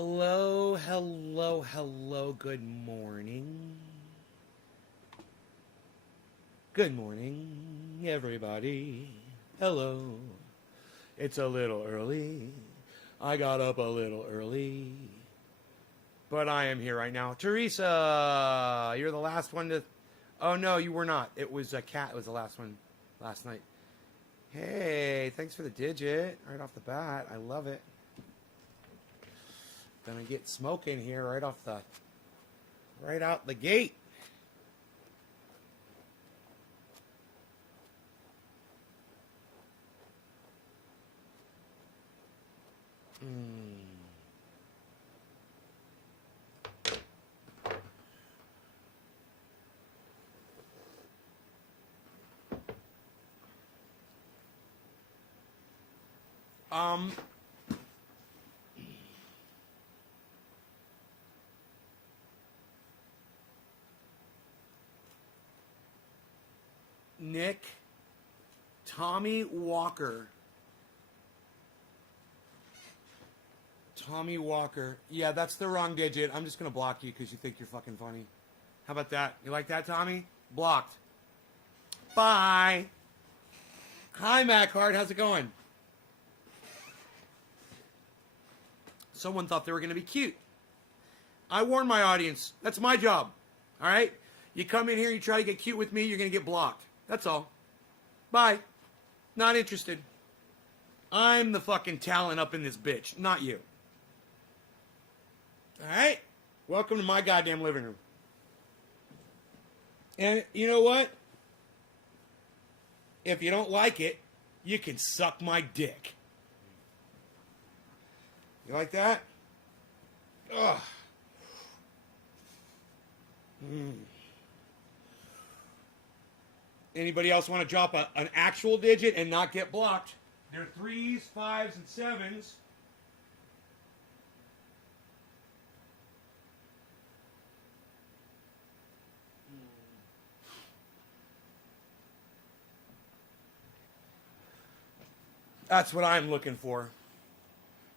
Hello, hello, hello, good morning. Good morning, everybody. Hello. It's a little early. I got up a little early. But I am here right now. Teresa, you're the last one to... Oh, no, you were not. It was a cat. It was the last one last night. Hey, thanks for the digit right off the bat. I love it. Gonna get smoking here right out the gate. Nick, Tommy Walker. Tommy Walker. Yeah, that's the wrong digit. I'm just going to block you because you think you're fucking funny. How about that? You like that, Tommy? Blocked. Bye. Hi, Mac Hart. How's it going? Someone thought they were going to be cute. I warn my audience. That's my job. All right? You come in here, you try to get cute with me, you're going to get blocked. That's all. Bye. Not interested. I'm the fucking talent up in this bitch, not you. All right? Welcome to my goddamn living room. And you know what? If you don't like it, you can suck my dick. You like that? Ugh. Anybody else want to drop an actual digit and not get blocked? They're 3s, 5s, and 7s. That's what I'm looking for.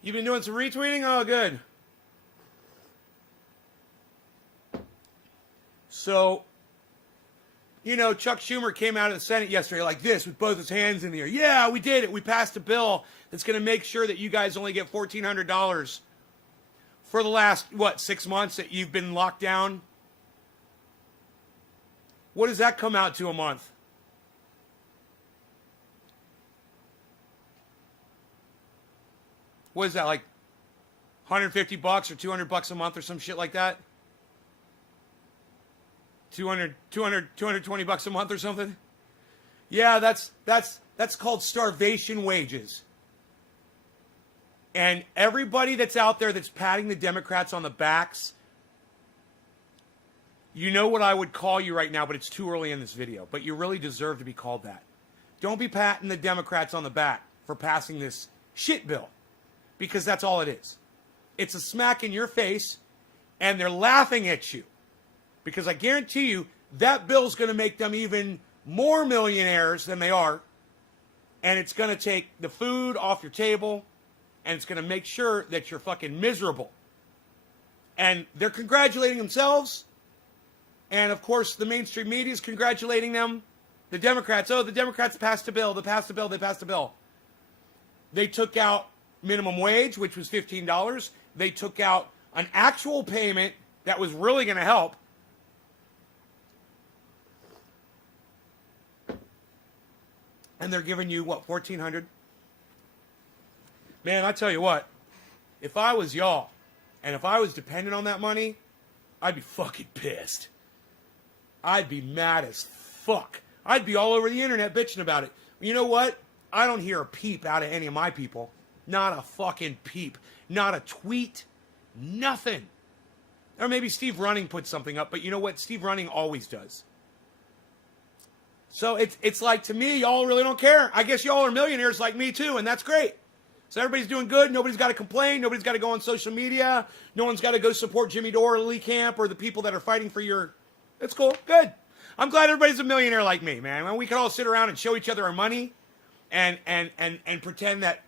You've been doing some retweeting? Oh, good. So, you know, Chuck Schumer came out of the Senate yesterday like this with both his hands in the air. Yeah, we did it. We passed a bill that's going to make sure that you guys only get $1,400 for the last, 6 months that you've been locked down? What does that come out to a month? What is that, like $150 or $200 a month or some shit like that? 220 bucks a month or something? Yeah, that's called starvation wages. And everybody that's out there that's patting the Democrats on the backs, you know what I would call you right now, but it's too early in this video. But you really deserve to be called that. Don't be patting the Democrats on the back for passing this shit bill. Because that's all it is. It's a smack in your face, and they're laughing at you. Because I guarantee you, that bill's going to make them even more millionaires than they are. And it's going to take the food off your table. And it's going to make sure that you're fucking miserable. And they're congratulating themselves. And, of course, the mainstream media is congratulating them. The Democrats, the Democrats passed a bill. They passed a bill. They passed a bill. They took out minimum wage, which was $15. They took out an actual payment that was really going to help. And they're giving you, $1,400? Man, I tell you what, if I was y'all, and if I was dependent on that money, I'd be fucking pissed. I'd be mad as fuck. I'd be all over the internet bitching about it. You know what? I don't hear a peep out of any of my people. Not a fucking peep. Not a tweet. Nothing. Or maybe Steve Running put something up, but you know what? Steve Running always does. So it's like, to me, y'all really don't care. I guess y'all are millionaires like me too, and that's great. So everybody's doing good. Nobody's got to complain. Nobody's got to go on social media. No one's got to go support Jimmy Dore or Lee Camp or the people that are fighting for your... It's cool. Good. I'm glad everybody's a millionaire like me, man. When we can all sit around and show each other our money and pretend that...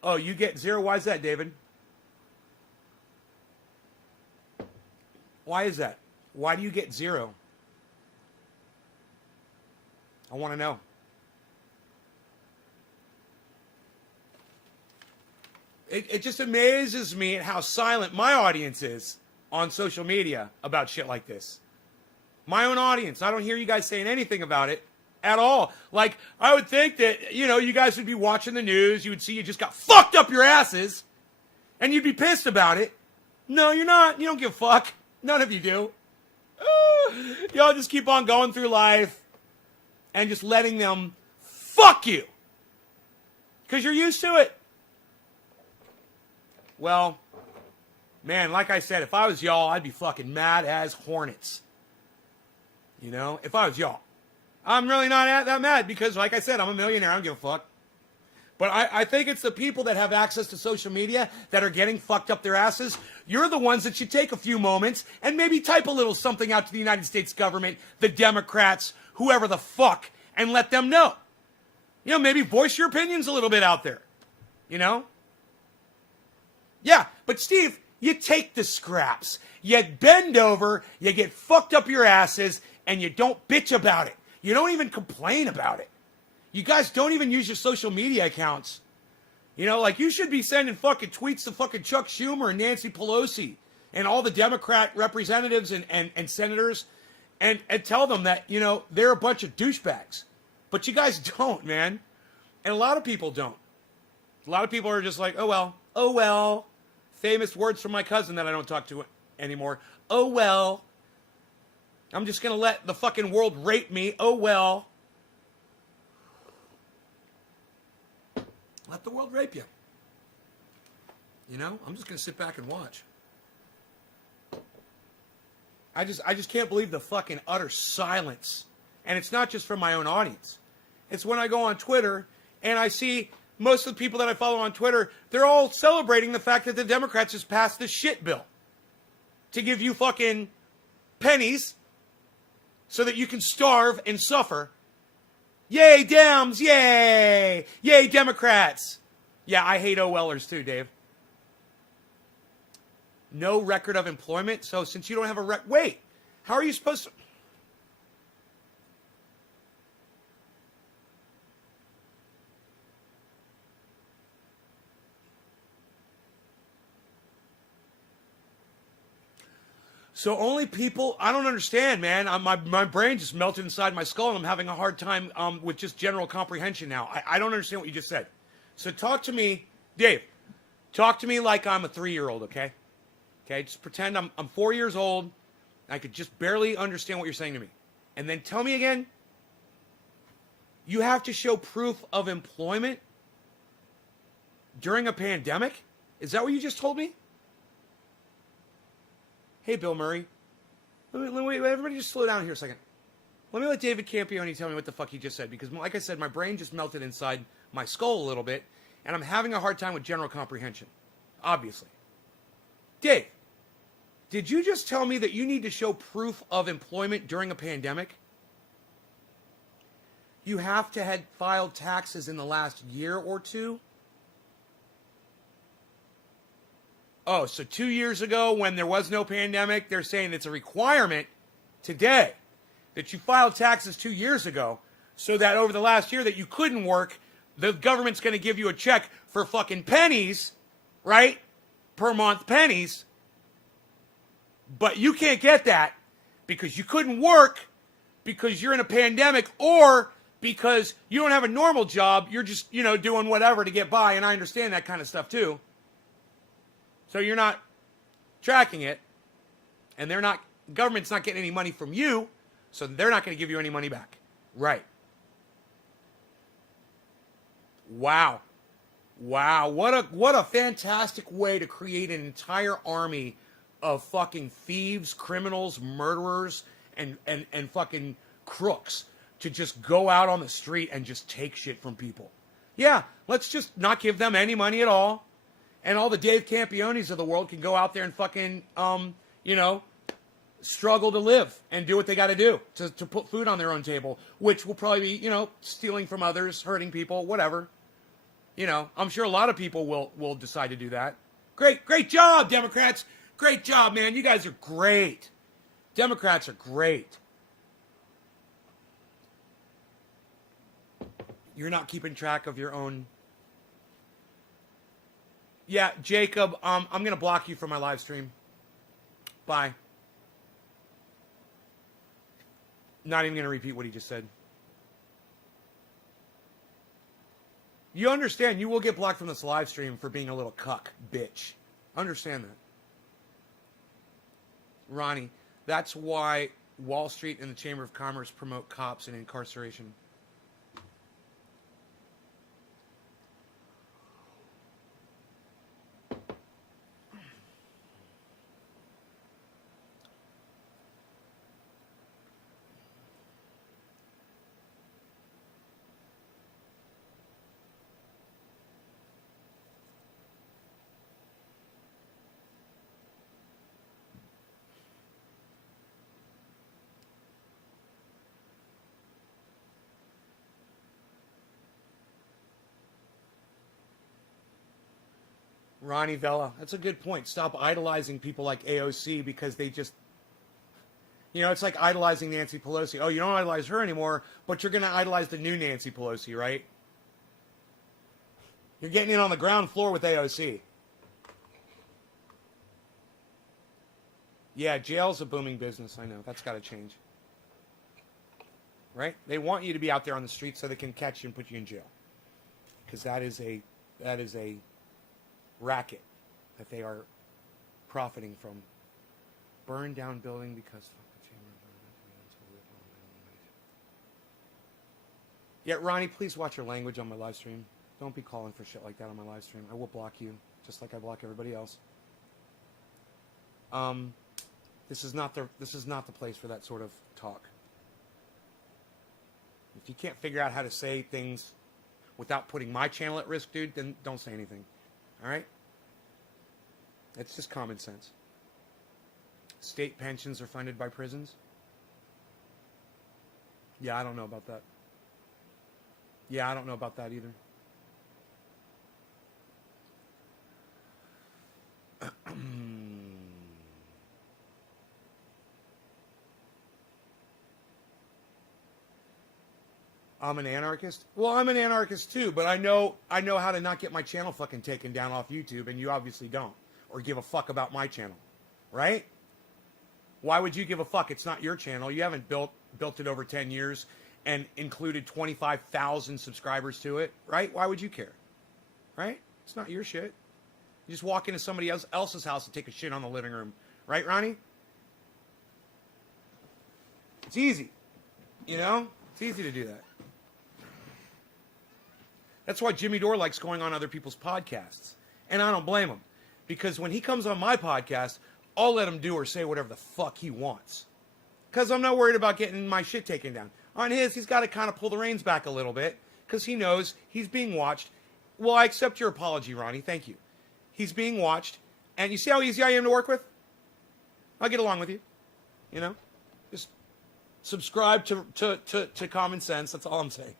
Oh, you get zero? Why is that, David? Why is that? Why do you get 0? I want to know. It just amazes me at how silent my audience is on social media about shit like this. My own audience. I don't hear you guys saying anything about it at all. Like, I would think that, you guys would be watching the news. You would see you just got fucked up your asses. And you'd be pissed about it. No, you're not. You don't give a fuck. None of you do. Y'all just keep on going through life and just letting them fuck you. Because you're used to it. Well, man, like I said, if I was y'all, I'd be fucking mad as hornets. If I was y'all. I'm really not that mad because, like I said, I'm a millionaire. I don't give a fuck. But I think it's the people that have access to social media that are getting fucked up their asses. You're the ones that should take a few moments and maybe type a little something out to the United States government, the Democrats, whoever the fuck, and let them know. Maybe voice your opinions a little bit out there. Yeah, but Steve, you take the scraps. You bend over, you get fucked up your asses, and you don't bitch about it. You don't even complain about it. You guys don't even use your social media accounts. You should be sending fucking tweets to fucking Chuck Schumer and Nancy Pelosi and all the Democrat representatives and senators and tell them that, they're a bunch of douchebags. But you guys don't, man. And a lot of people don't. A lot of people are just like, oh well. Famous words from my cousin that I don't talk to anymore. Oh well. I'm just going to let the fucking world rape me. Oh well. Let the world rape you. I'm just going to sit back and watch. I just can't believe the fucking utter silence. And it's not just from my own audience. It's when I go on Twitter and I see most of the people that I follow on Twitter, they're all celebrating the fact that the Democrats just passed this shit bill to give you fucking pennies so that you can starve and suffer. Yay, Dems! Yay! Yay, Democrats! Yeah, I hate OLers too, Dave. No record of employment? So since you don't have a wait, how are you supposed to... So only people, I don't understand, man. My brain just melted inside my skull, and I'm having a hard time with just general comprehension now. I don't understand what you just said. So talk to me, Dave. Talk to me like I'm a 3-year-old, okay? Okay, just pretend I'm 4 years old. I could just barely understand what you're saying to me. And then tell me again, you have to show proof of employment during a pandemic? Is that what you just told me? Hey, Bill Murray. Everybody just slow down here a second. Let me let David Campione tell me what the fuck he just said, because like I said, my brain just melted inside my skull a little bit, and I'm having a hard time with general comprehension, obviously. Dave, did you just tell me that you need to show proof of employment during a pandemic? You have to have filed taxes in the last year or two? Oh, so 2 years ago when there was no pandemic, they're saying it's a requirement today that you filed taxes 2 years ago so that over the last year that you couldn't work, the government's going to give you a check for fucking pennies, right? Per month, pennies. But you can't get that because you couldn't work because you're in a pandemic or because you don't have a normal job. You're just, doing whatever to get by. And I understand that kind of stuff too. So you're not tracking it, and government's not getting any money from you, so they're not going to give you any money back. Right. Wow. What a fantastic way to create an entire army of fucking thieves, criminals, murderers, and fucking crooks to just go out on the street and just take shit from people. Yeah, let's just not give them any money at all. And all the Dave Campiones of the world can go out there and fucking, struggle to live and do what they got to do to put food on their own table, which will probably be, stealing from others, hurting people, whatever. I'm sure a lot of people will decide to do that. Great job, Democrats. Great job, man. You guys are great. Democrats are great. You're not keeping track of your own. Yeah, Jacob, I'm going to block you from my live stream. Bye. Not even going to repeat what he just said. You understand, you will get blocked from this live stream for being a little cuck, bitch. Understand that. Ronnie, that's why Wall Street and the Chamber of Commerce promote cops and incarceration. Ronnie Vella, that's a good point. Stop idolizing people like AOC because they just, it's like idolizing Nancy Pelosi. Oh, you don't idolize her anymore, but you're going to idolize the new Nancy Pelosi, right? You're getting in on the ground floor with AOC. Yeah, jail's a booming business. I know. That's got to change. Right? They want you to be out there on the street so they can catch you and put you in jail. Because that is a racket that they are profiting from. Burn down building because yeah, Ronnie, please watch your language on my live stream. Don't be calling for shit like that on my live stream. I will block you, just like I block everybody else. This is not the place for that sort of talk. If you can't figure out how to say things without putting my channel at risk, dude, then don't say anything. All right? It's just common sense. State pensions are funded by prisons? Yeah, I don't know about that. Yeah, I don't know about that either. I'm an anarchist? Well, I'm an anarchist too, but I know how to not get my channel fucking taken down off YouTube, and you obviously don't. Or give a fuck about my channel. Right? Why would you give a fuck? It's not your channel. You haven't built it over 10 years and included 25,000 subscribers to it. Right? Why would you care? Right? It's not your shit. You just walk into somebody else's house and take a shit on the living room. Right, Ronnie? It's easy. It's easy to do that. That's why Jimmy Dore likes going on other people's podcasts. And I don't blame him. Because when he comes on my podcast, I'll let him do or say whatever the fuck he wants. Because I'm not worried about getting my shit taken down. On his, he's got to kind of pull the reins back a little bit. Because he knows he's being watched. Well, I accept your apology, Ronnie. Thank you. He's being watched. And you see how easy I am to work with? I'll get along with you. Just subscribe to common sense. That's all I'm saying.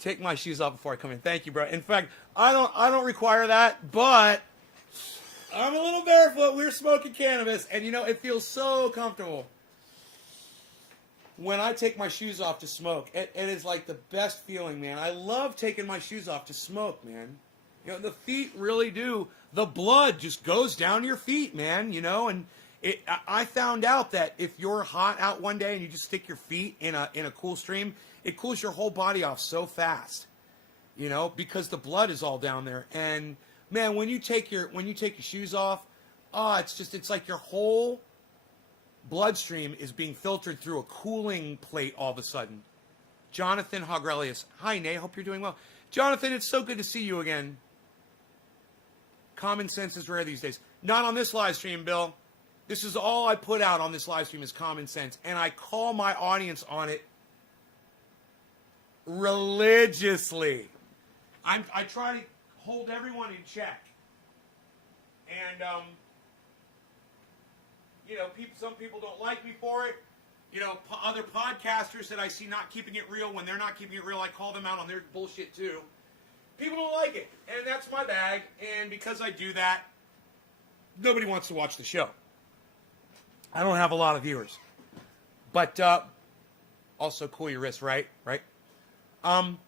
Take my shoes off before I come in. Thank you, bro. In fact, I don't require that, but I'm a little barefoot. We're smoking cannabis, and it feels so comfortable when I take my shoes off to smoke. It is like the best feeling, man. I love taking my shoes off to smoke, man. The feet really do. The blood just goes down your feet, man. And I found out that if you're hot out one day and you just stick your feet in a cool stream, it cools your whole body off so fast, because the blood is all down there. And man, when you take your shoes off, it's like your whole bloodstream is being filtered through a cooling plate all of a sudden. Jonathan Hogrelius. Hi, Nate. Hope you're doing well. Jonathan, it's so good to see you again. Common sense is rare these days. Not on this live stream, Bill. This is all I put out on this live stream is common sense. And I call my audience on it religiously. I try to hold everyone in check. And, some people don't like me for it. Other podcasters that I see not keeping it real, when they're not keeping it real, I call them out on their bullshit too. People don't like it, and that's my bag. And because I do that, nobody wants to watch the show. I don't have a lot of viewers. But also cool your wrist, right? Right? But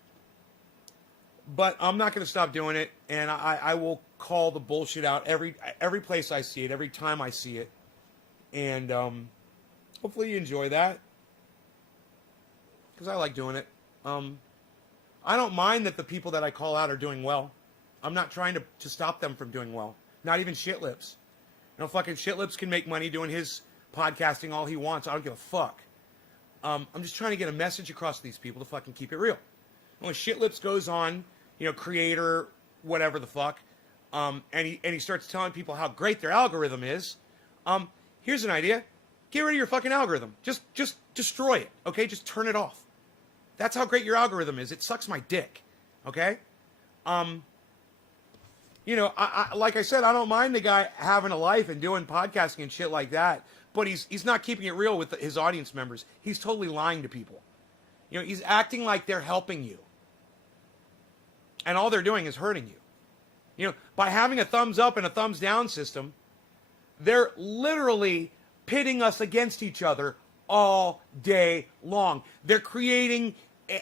I'm not going to stop doing it, and I will call the bullshit out every place I see it, every time I see it. And hopefully you enjoy that, because I like doing it. I don't mind that the people that I call out are doing well. I'm not trying to stop them from doing well. Not even Shitlips. You know, fucking Shitlips can make money doing his podcasting all he wants. I don't give a fuck. I'm just trying to get a message across to these people to fucking keep it real. And when Shitlips goes on, you know, creator, whatever the fuck, and he starts telling people how great their algorithm is, here's an idea. Get rid of your fucking algorithm. Just destroy it, okay? Just turn it off. That's how great your algorithm is. It sucks my dick, okay? You know, I like I said, I don't mind the guy having a life and doing podcasting and shit like that, but he's not keeping it real with his audience members. He's totally lying to people. You know, he's acting like they're helping you. And all they're doing is hurting you. You know, by having a thumbs up and a thumbs down system, they're literally pitting us against each other all day long. They're creating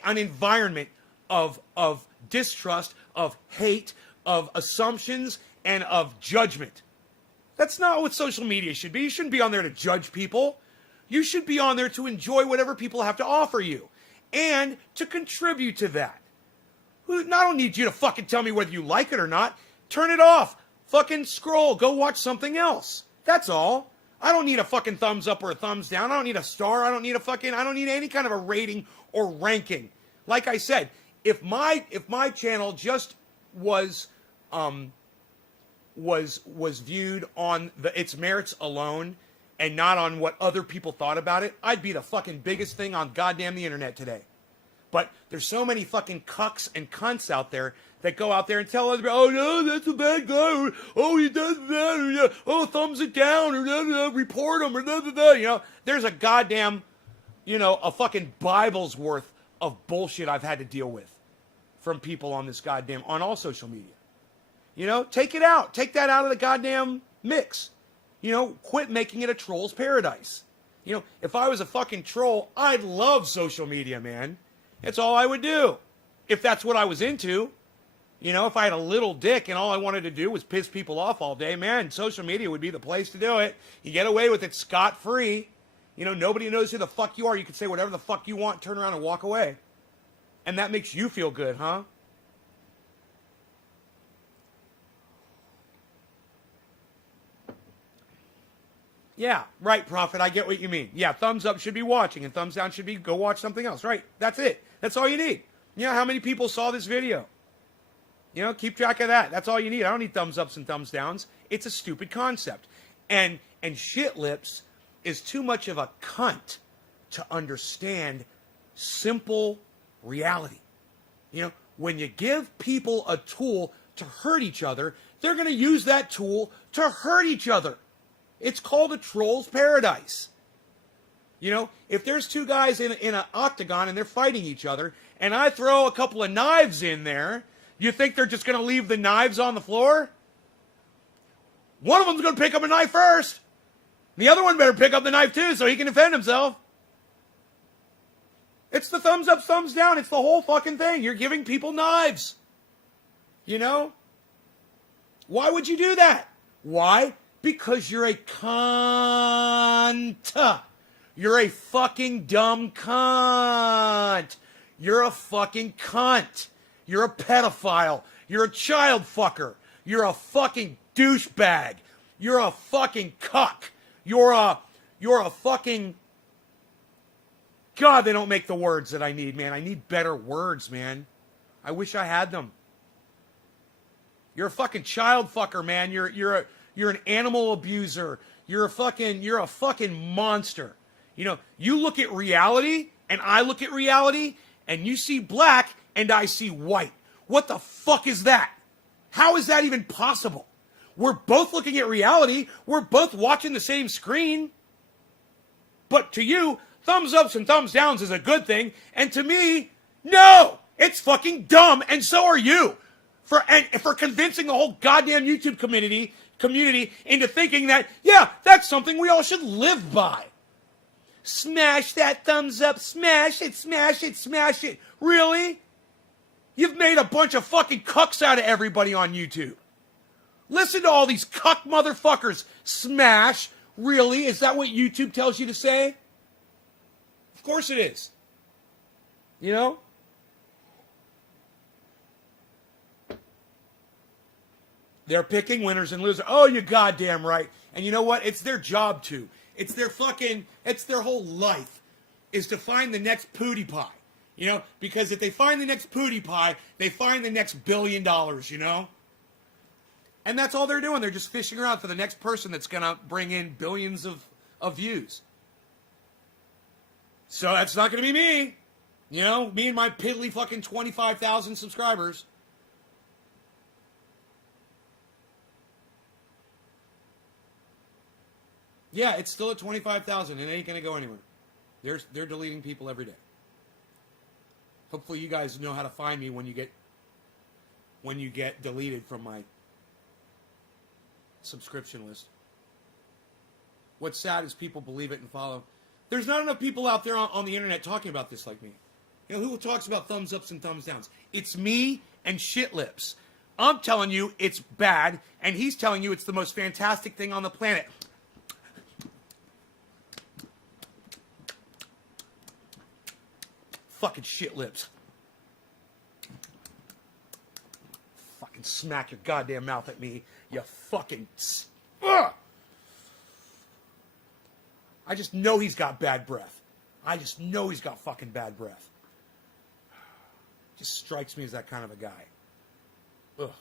an environment of distrust, of hate, of assumptions, and of judgment. That's not what social media should be. You shouldn't be on there to judge people. You should be on there to enjoy whatever people have to offer you and to contribute to that. I don't need you to fucking tell me whether you like it or not. Turn it off. Fucking scroll. Go watch something else. That's all. I don't need a fucking thumbs up or a thumbs down. I don't need a star. I don't need any kind of a rating or ranking. Like I said, if my channel just was viewed on its merits alone and not on what other people thought about it, I'd be the fucking biggest thing on goddamn the internet today. But there's so many fucking cucks and cunts out there that go out there and tell other people, oh no, that's a bad guy, or oh he does that, or oh thumbs it down, or report him, or you know. There's a goddamn, you know, a fucking Bible's worth of bullshit I've had to deal with from people on this goddamn, on all social media. You know, take it out. Take that out of the goddamn mix. You know, quit making it a troll's paradise. You know, if I was a fucking troll, I'd love social media, man. It's all I would do. If that's what I was into. You know, if I had a little dick and all I wanted to do was piss people off all day, man, social media would be the place to do it. You get away with it scot-free. You know, nobody knows who the fuck you are. You can say whatever the fuck you want, turn around and walk away. And that makes you feel good, huh? Yeah, right, Prophet. I get what you mean. Yeah, thumbs up should be watching, and thumbs down should be go watch something else. Right, that's it. That's all you need. You know how many people saw this video? You know, keep track of that. That's all you need. I don't need thumbs ups and thumbs downs. It's a stupid concept. And Shitlips is too much of a cunt to understand simple reality. You know, when you give people a tool to hurt each other, they're going to use that tool to hurt each other. It's called a troll's paradise. You know, if there's two guys in an octagon and they're fighting each other, and I throw a couple of knives in there, you think they're just going to leave the knives on the floor? One of them's going to pick up a knife first. The other one better pick up the knife too so he can defend himself. It's the thumbs up, thumbs down. It's the whole fucking thing. You're giving people knives. You know? Why would you do that? Why? Because you're a cunt. You're a fucking dumb cunt. You're a fucking cunt. You're a pedophile. You're a child fucker. You're a fucking douchebag. You're a fucking cuck. You're a fucking... God, they don't make the words that I need, man. I need better words, man. I wish I had them. You're a fucking child fucker, man. You're an animal abuser. You're a fucking monster. You know, you look at reality, and I look at reality, and you see black, and I see white. What the fuck is that? How is that even possible? We're both looking at reality. We're both watching the same screen. But to you, thumbs ups and thumbs downs is a good thing. And to me, no! It's fucking dumb, and so are you. For convincing the whole goddamn YouTube community community into thinking that, yeah, that's something we all should live by. Smash that thumbs up, smash it, smash it, smash it. Really? You've made a bunch of fucking cucks out of everybody on YouTube. Listen to all these cuck motherfuckers. Smash. Really? Is that what YouTube tells you to say? Of course it is. You know? They're picking winners and losers. Oh, you're goddamn right. And you know what? It's their job to. It's their whole life is to find the next PewDiePie. You know? Because if they find the next PewDiePie, they find the next $1 billion, you know? And that's all they're doing. They're just fishing around for the next person that's going to bring in billions of views. So that's not going to be me. You know, me and my piddly fucking 25,000 subscribers. Yeah, it's still at 25,000. It ain't going to go anywhere. They're deleting people every day. Hopefully you guys know how to find me when you get deleted from my subscription list. What's sad is people believe it and follow. There's not enough people out there on the internet talking about this like me. You know, who talks about thumbs ups and thumbs downs? It's me and shit lips. I'm telling you it's bad, and he's telling you it's the most fantastic thing on the planet. Fucking shit lips. Fucking smack your goddamn mouth at me, you fucking... Ugh! I just know he's got bad breath. I just know he's got fucking bad breath. Just strikes me as that kind of a guy. Ugh.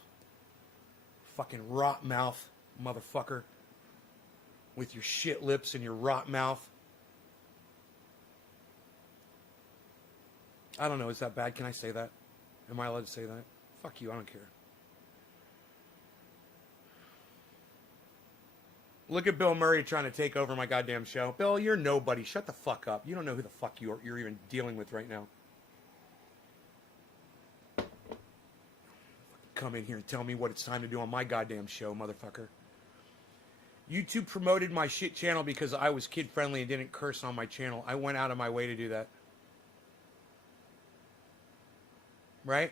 Fucking rot mouth, motherfucker. With your shit lips and your rot mouth. I don't know, is that bad? Can I say that? Am I allowed to say that? Fuck you, I don't care. Look at Bill Murray trying to take over my goddamn show. Bill, you're nobody. Shut the fuck up. You don't know who the fuck you're even dealing with right now. Come in here and tell me what it's time to do on my goddamn show, motherfucker. YouTube promoted my shit channel because I was kid-friendly and didn't curse on my channel. I went out of my way to do that. Right?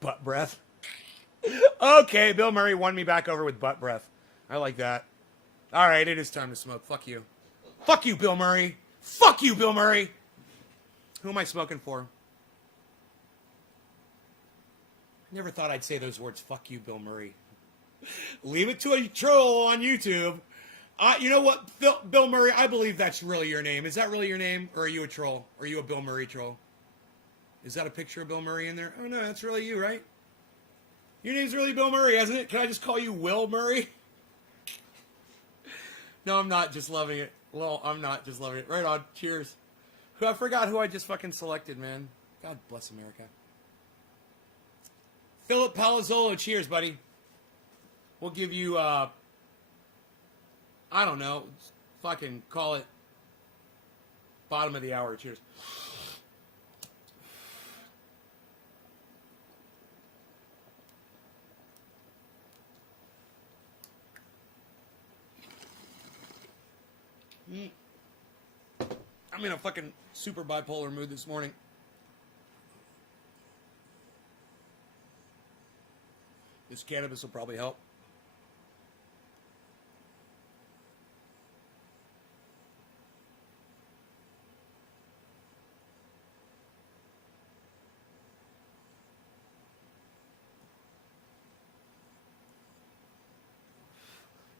Butt breath. Okay, Bill Murray won me back over with butt breath. I like that. All right, it is time to smoke. Fuck you. Fuck you, Bill Murray. Fuck you, Bill Murray. Who am I smoking for? Never thought I'd say those words. Fuck you, Bill Murray. Leave it to a troll on YouTube. You know what, Bill Murray, I believe that's really your name. Is that really your name, or are you a troll? Are you a Bill Murray troll? Is that a picture of Bill Murray in there? Oh, no, that's really you, right? Your name's really Bill Murray, hasn't it? Can I just call you Will Murray? No, I'm not just loving it. Well, I'm not just loving it. Right on. Cheers. I forgot who I just fucking selected, man. God bless America. Philip Palazzolo, cheers, buddy. We'll give you, I don't know, fucking call it bottom of the hour. Cheers. I'm in a fucking super bipolar mood this morning. This cannabis will probably help.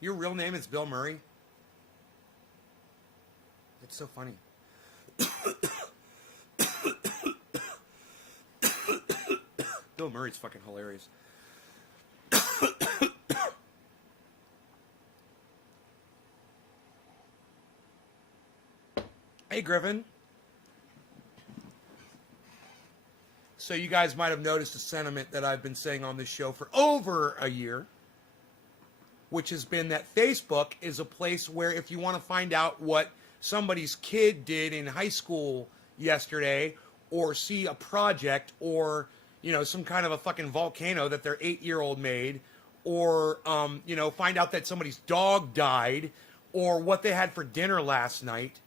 Your real name is Bill Murray? It's so funny. Bill Murray's fucking hilarious. Hey, Griffin. So you guys might have noticed a sentiment that I've been saying on this show for over a year, which has been that Facebook is a place where if you want to find out what somebody's kid did in high school yesterday, or see a project, or, you know, some kind of a fucking volcano that their 8-year-old made, or find out that somebody's dog died, or what they had for dinner last night.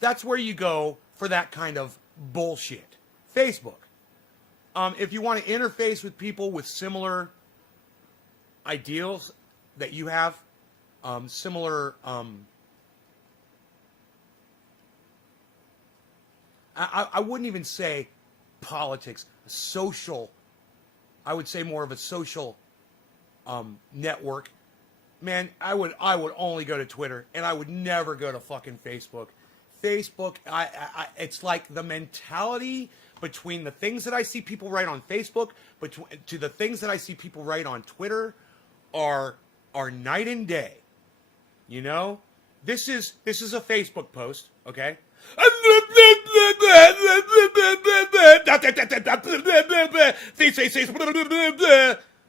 That's where you go for that kind of bullshit. Facebook. If you want to interface with people with similar ideals that you have, similar, I wouldn't even say politics, social, I would say more of a social network. Man, I would only go to Twitter, and I would never go to fucking Facebook. Facebook, it's like the mentality between the things that I see people write on Facebook, to the things that I see people write on Twitter, are night and day. You know, this is a Facebook post, okay?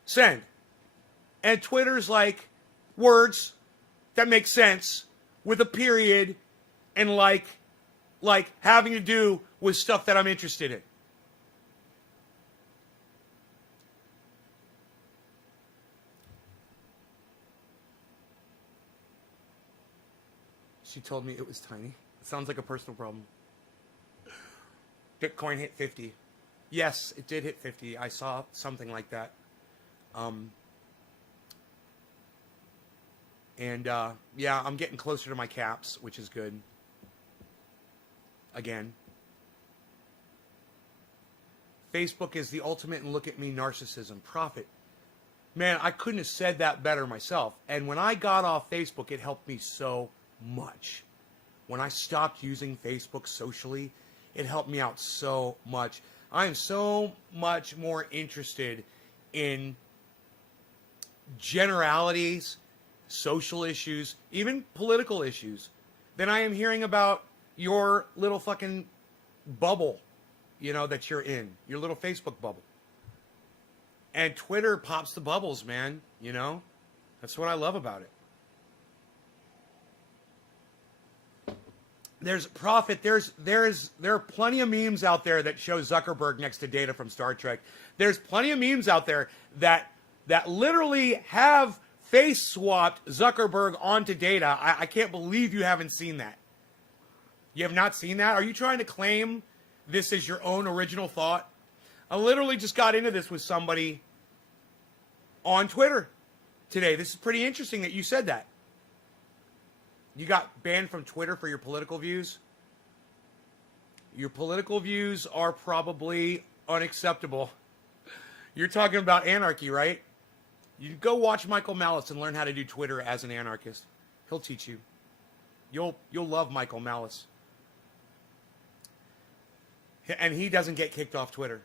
Send. And Twitter's like words that make sense with a period and like having to do with stuff that I'm interested in. She told me it was tiny. It sounds like a personal problem. Bitcoin hit 50. Yes, it did hit 50. I saw something like that. Yeah, I'm getting closer to my caps, which is good. Again. Facebook is the ultimate and look at me narcissism. Profit. Man, I couldn't have said that better myself. And when I got off Facebook, it helped me so much. When I stopped using Facebook socially, it helped me out so much. I am so much more interested in generalities, social issues, even political issues, than I am hearing about your little fucking bubble, that you're in, your little Facebook bubble. And Twitter pops the bubbles, man, That's what I love about it. There are plenty of memes out there that show Zuckerberg next to Data from Star Trek. There's plenty of memes out there that literally have face swapped Zuckerberg onto Data. I can't believe you haven't seen that. You have not seen that? Are you trying to claim this as your own original thought? I literally just got into this with somebody on Twitter today. This is pretty interesting that you said that. You got banned from Twitter for your political views? Your political views are probably unacceptable. You're talking about anarchy, right? You go watch Michael Malice and learn how to do Twitter as an anarchist. He'll teach you. You'll love Michael Malice. And he doesn't get kicked off Twitter.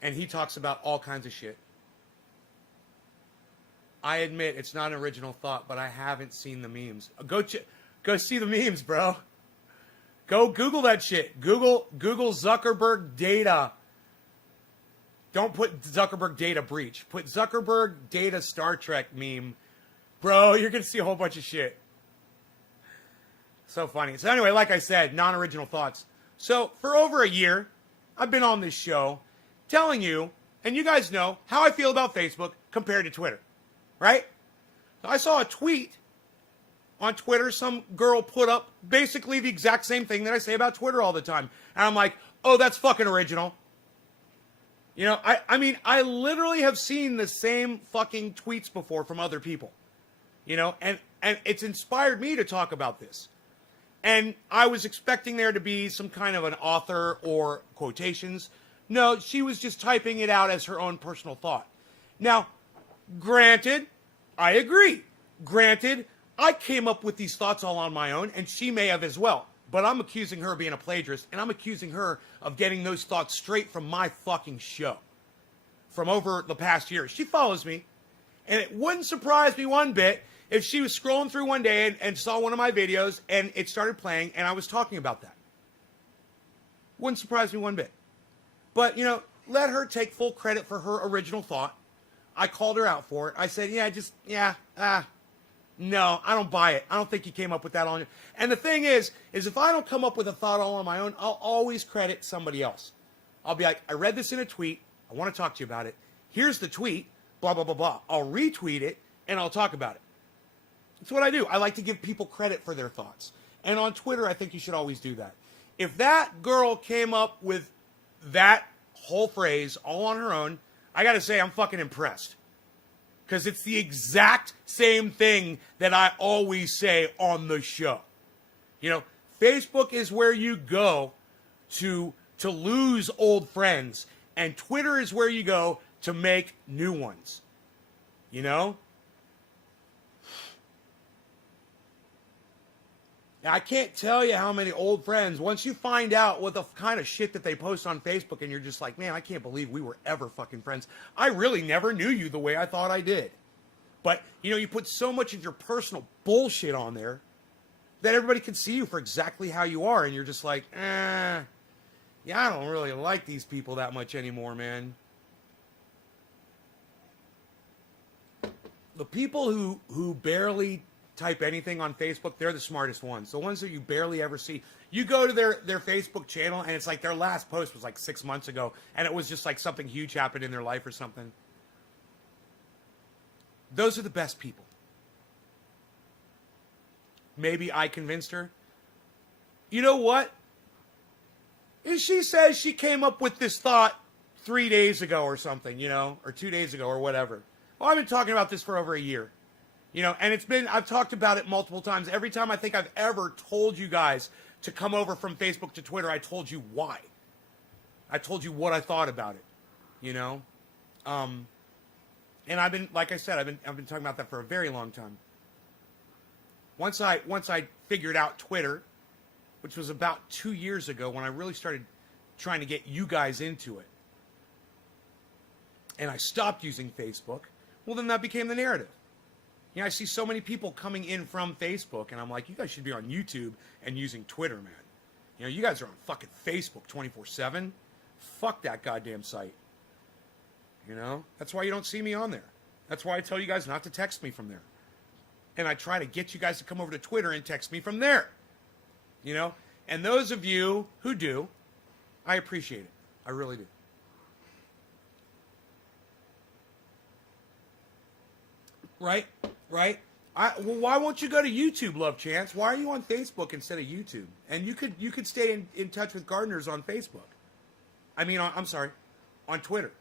And he talks about all kinds of shit. I admit it's not an original thought, but I haven't seen the memes. Go see the memes, bro. Go Google that shit. Google Zuckerberg Data. Don't put Zuckerberg Data breach. Put Zuckerberg Data Star Trek meme. Bro, you're going to see a whole bunch of shit. So funny. So anyway, like I said, non-original thoughts. So for over a year, I've been on this show telling you, and you guys know, how I feel about Facebook compared to Twitter. Right? So I saw a tweet on Twitter, some girl put up basically the exact same thing that I say about Twitter all the time. And I'm like, oh, that's fucking original. I mean, I literally have seen the same fucking tweets before from other people. And it's inspired me to talk about this. And I was expecting there to be some kind of an author or quotations. No, she was just typing it out as her own personal thought. Now, granted, I agree. Granted, I came up with these thoughts all on my own, and she may have as well. But I'm accusing her of being a plagiarist, and I'm accusing her of getting those thoughts straight from my fucking show. From over the past year. She follows me, and it wouldn't surprise me one bit if she was scrolling through one day and saw one of my videos, and it started playing, and I was talking about that. Wouldn't surprise me one bit. But, let her take full credit for her original thought. I called her out for it. I said, no, I don't buy it. I don't think you came up with that on your... And the thing is if I don't come up with a thought all on my own, I'll always credit somebody else. I'll be like, I read this in a tweet. I want to talk to you about it. Here's the tweet. blah, blah, blah, blah. I'll retweet it and I'll talk about it. That's what I do. I like to give people credit for their thoughts. And on Twitter, I think you should always do that. If that girl came up with that whole phrase all on her own, I got to say I'm fucking impressed. Because it's the exact same thing that I always say on the show. You know, Facebook is where you go to lose old friends. And Twitter is where you go to make new ones. You know? Now, I can't tell you how many old friends, once you find out what the kind of shit that they post on Facebook and you're just like, man, I can't believe we were ever fucking friends. I really never knew you the way I thought I did. But, you know, you put so much of your personal bullshit on there that everybody can see you for exactly how you are. And you're just like, yeah, I don't really like these people that much anymore, man. The people who barely type anything on Facebook, they're the smartest ones. The ones that you barely ever see. You go to their Facebook channel, and it's like their last post was like 6 months ago, and it was just like something huge happened in their life or something. Those are the best people. Maybe I convinced her. You know what? And she says she came up with this thought 3 days ago or something, you know, or 2 days ago or whatever. Well, I've been talking about this for over a year. You know, and I've talked about it multiple times. Every time I think I've ever told you guys to come over from Facebook to Twitter, I told you why. I told you what I thought about it, you know? And I've been, like I said, I've been talking about that for a very long time. Once I figured out Twitter, which was about 2 years ago when I really started trying to get you guys into it, and I stopped using Facebook, well, then that became the narrative. You know, I see so many people coming in from Facebook, and I'm like, you guys should be on YouTube and using Twitter, man. You know, you guys are on fucking Facebook 24/7. Fuck that goddamn site. You know? That's why you don't see me on there. That's why I tell you guys not to text me from there. And I try to get you guys to come over to Twitter and text me from there. You know? And those of you who do, I appreciate it. I really do. Right? Right? Well, why won't you go to YouTube, Love Chance? Why are you on Facebook instead of YouTube? And you could stay in touch with gardeners on Facebook. I mean, I'm sorry, on Twitter.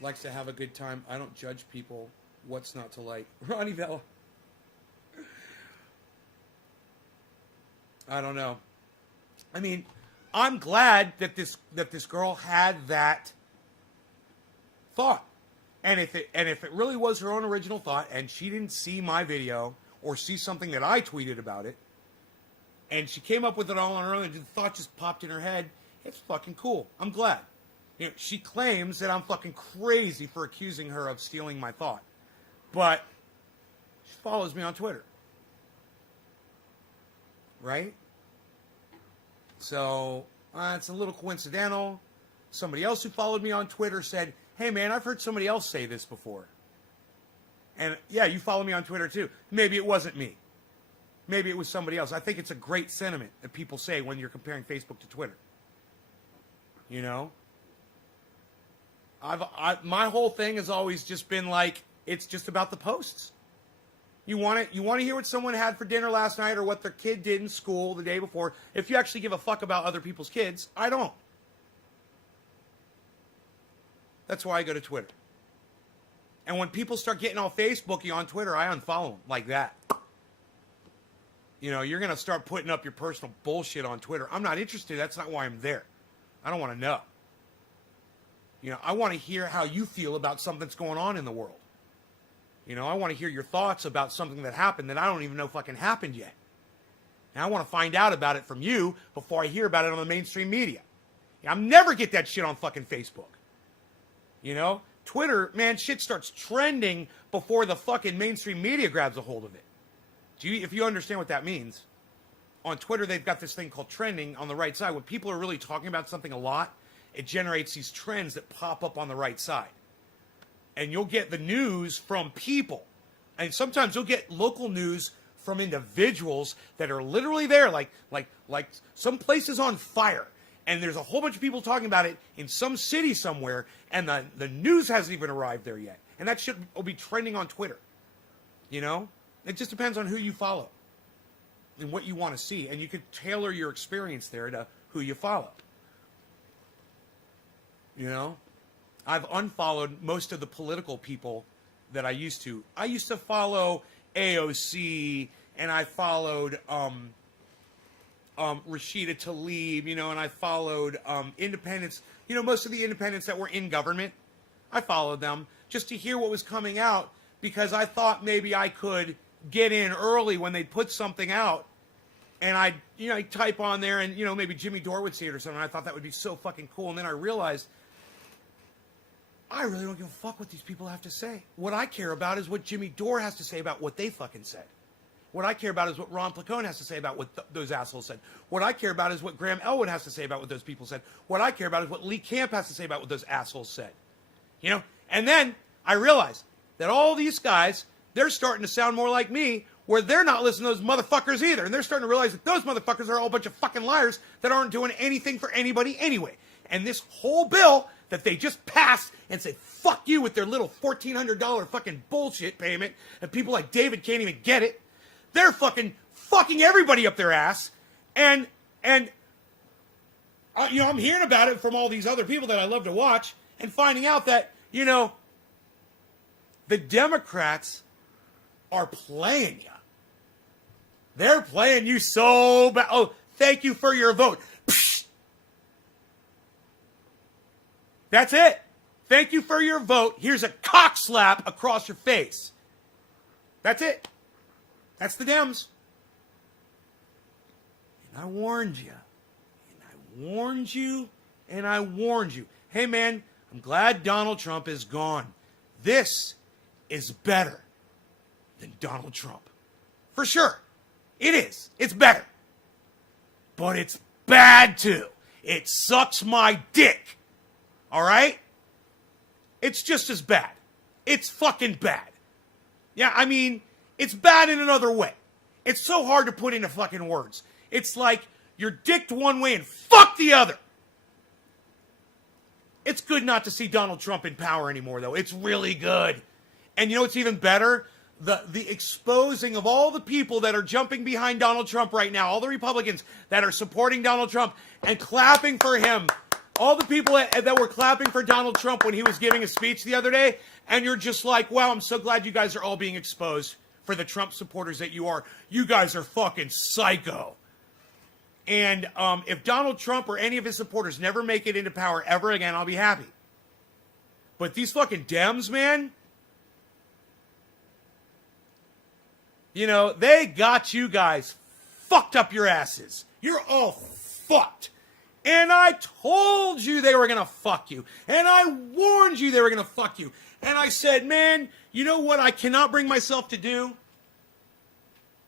Likes to have a good time. I don't judge people. What's not to like? Ronnie Vella. I don't know. I mean, I'm glad that this girl had that thought. And if it really was her own original thought, and she didn't see my video or see something that I tweeted about it, and she came up with it all on her own, and the thought just popped in her head, it's fucking cool. I'm glad. You know, she claims that I'm fucking crazy for accusing her of stealing my thought, but she follows me on Twitter, right? So it's a little coincidental. Somebody else who followed me on Twitter said, hey, man, I've heard somebody else say this before. And, yeah, you follow me on Twitter, too. Maybe it wasn't me. Maybe it was somebody else. I think it's a great sentiment that people say when you're comparing Facebook to Twitter. You know? My whole thing has always just been like, it's just about the posts. You want to hear what someone had for dinner last night or what their kid did in school the day before. If you actually give a fuck about other people's kids, I don't. That's why I go to Twitter. And when people start getting all Facebooky on Twitter, I unfollow them like that. You know, you're going to start putting up your personal bullshit on Twitter. I'm not interested. That's not why I'm there. I don't want to know. You know, I want to hear how you feel about something that's going on in the world. You know, I want to hear your thoughts about something that happened that I don't even know fucking happened yet. And I want to find out about it from you before I hear about it on the mainstream media. I'll never get that shit on fucking Facebook. You know, Twitter, man, shit starts trending before the fucking mainstream media grabs a hold of it. If you understand what that means, on Twitter, they've got this thing called trending on the right side. When people are really talking about something a lot, it generates these trends that pop up on the right side. And you'll get the news from people. And sometimes you'll get local news from individuals that are literally there, like some place is on fire. And there's a whole bunch of people talking about it in some city somewhere, and the news hasn't even arrived there yet. And that shit will be trending on Twitter. You know? It just depends on who you follow and what you want to see. And you could tailor your experience there to who you follow. You know? I've unfollowed most of the political people that I used to. I used to follow AOC, and I followed Rashida Tlaib, you know, and I followed independents. You know, most of the independents that were in government, I followed them just to hear what was coming out, because I thought maybe I could get in early when they put something out, and I'd type on there, and maybe Jimmy Dore would see it or something. I thought that would be so fucking cool, and then I realized I really don't give a fuck what these people have to say. What I care about is what Jimmy Dore has to say about what they fucking said. What I care about is what Ron Placone has to say about what those assholes said. What I care about is what Graham Elwood has to say about what those people said. What I care about is what Lee Camp has to say about what those assholes said. You know? And then I realized that all these guys, they're starting to sound more like me, where they're not listening to those motherfuckers either. And they're starting to realize that those motherfuckers are all a bunch of fucking liars that aren't doing anything for anybody anyway. And this whole bill that they just passed and say, fuck you, with their little $1,400 fucking bullshit payment, and people like David can't even get it. They're fucking everybody up their ass. And I'm hearing about it from all these other people that I love to watch, and finding out that, the Democrats are playing you. They're playing you so bad. Oh, thank you for your vote. Psh! That's it. Thank you for your vote. Here's a cock slap across your face. That's it. That's the Dems. And I warned you. And I warned you. And I warned you. Hey, man, I'm glad Donald Trump is gone. This is better than Donald Trump. For sure. It is. It's better. But it's bad, too. It sucks my dick. All right? It's just as bad. It's fucking bad. Yeah, I mean, it's bad in another way. It's so hard to put into fucking words. It's like you're dicked one way and fuck the other. It's good not to see Donald Trump in power anymore, though. It's really good. And you know what's even better? The exposing of all the people that are jumping behind Donald Trump right now, all the Republicans that are supporting Donald Trump and clapping for him, all the people that were clapping for Donald Trump when he was giving a speech the other day, and you're just like, wow, I'm so glad you guys are all being exposed for the Trump supporters that you are. You guys are fucking psycho. And if Donald Trump or any of his supporters never make it into power ever again, I'll be happy. But these fucking Dems, man, they got you guys fucked up your asses. You're all fucked. And I told you they were going to fuck you. And I warned you they were going to fuck you. And I said, man, you know what I cannot bring myself to do?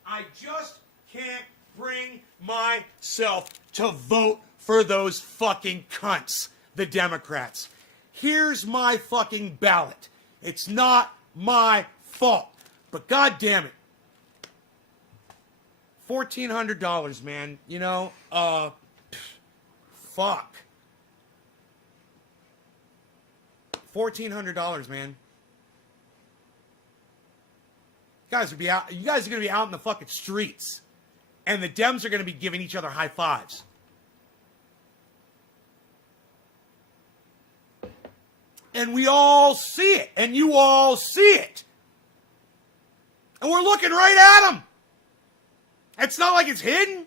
I just can't bring myself to vote for those fucking cunts, the Democrats. Here's my fucking ballot. It's not my fault. But God damn it. $1,400, man. Fuck. $1,400, man. You guys are going to be out in the fucking streets. And the Dems are going to be giving each other high fives. And we all see it. And you all see it. And we're looking right at them. It's not like it's hidden.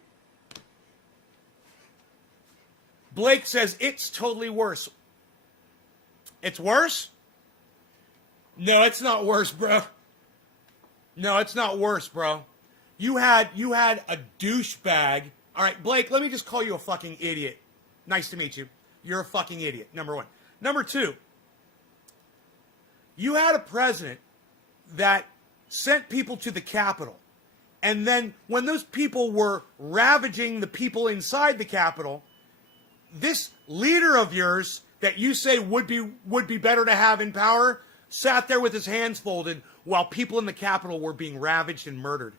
Blake says it's totally worse. It's worse? No, it's not worse, bro. No, it's not worse, bro. You had a douchebag. All right, Blake, let me just call you a fucking idiot. Nice to meet you. You're a fucking idiot, number one. Number two, you had a president that sent people to the Capitol. And then when those people were ravaging the people inside the Capitol, this leader of yours that you say would be better to have in power sat there with his hands folded while people in the Capitol were being ravaged and murdered.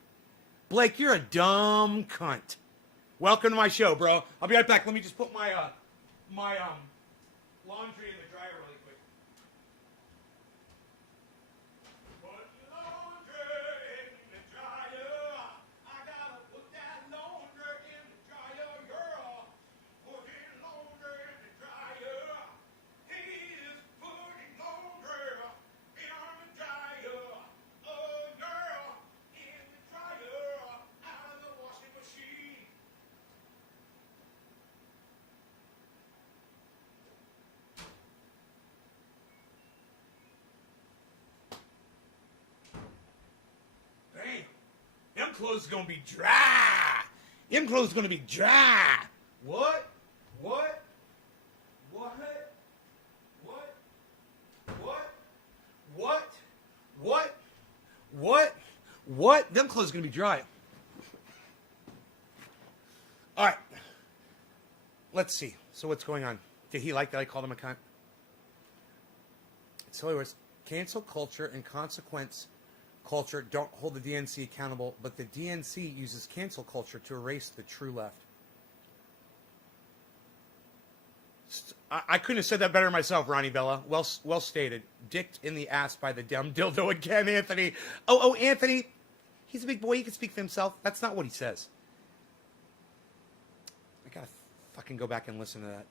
Blake, you're a dumb cunt. Welcome to my show, bro. I'll be right back. Let me just put my my laundry in the dryer really quick. Put laundry in the dryer. I gotta put that laundry in the dryer, girl. Putting laundry in the dryer. He is putting laundry in the dryer. Oh, girl, in the dryer, out of the washing machine. Damn, them clothes gonna be dry. Them clothes gonna be dry. What? What? What? What? What? What? What? What? What? Them clothes gonna be dry. All right. Let's see. So what's going on? Did he like that I called him a cunt? So anyways, cancel culture and consequence culture don't hold the DNC accountable, but the DNC uses cancel culture to erase the true left. I couldn't have said that better myself, Ronnie Bella. Well stated. Dicked in the ass by the dumb dildo again, Anthony. Oh, Anthony. He's a big boy. He can speak for himself. That's not what he says. I gotta fucking go back and listen to that.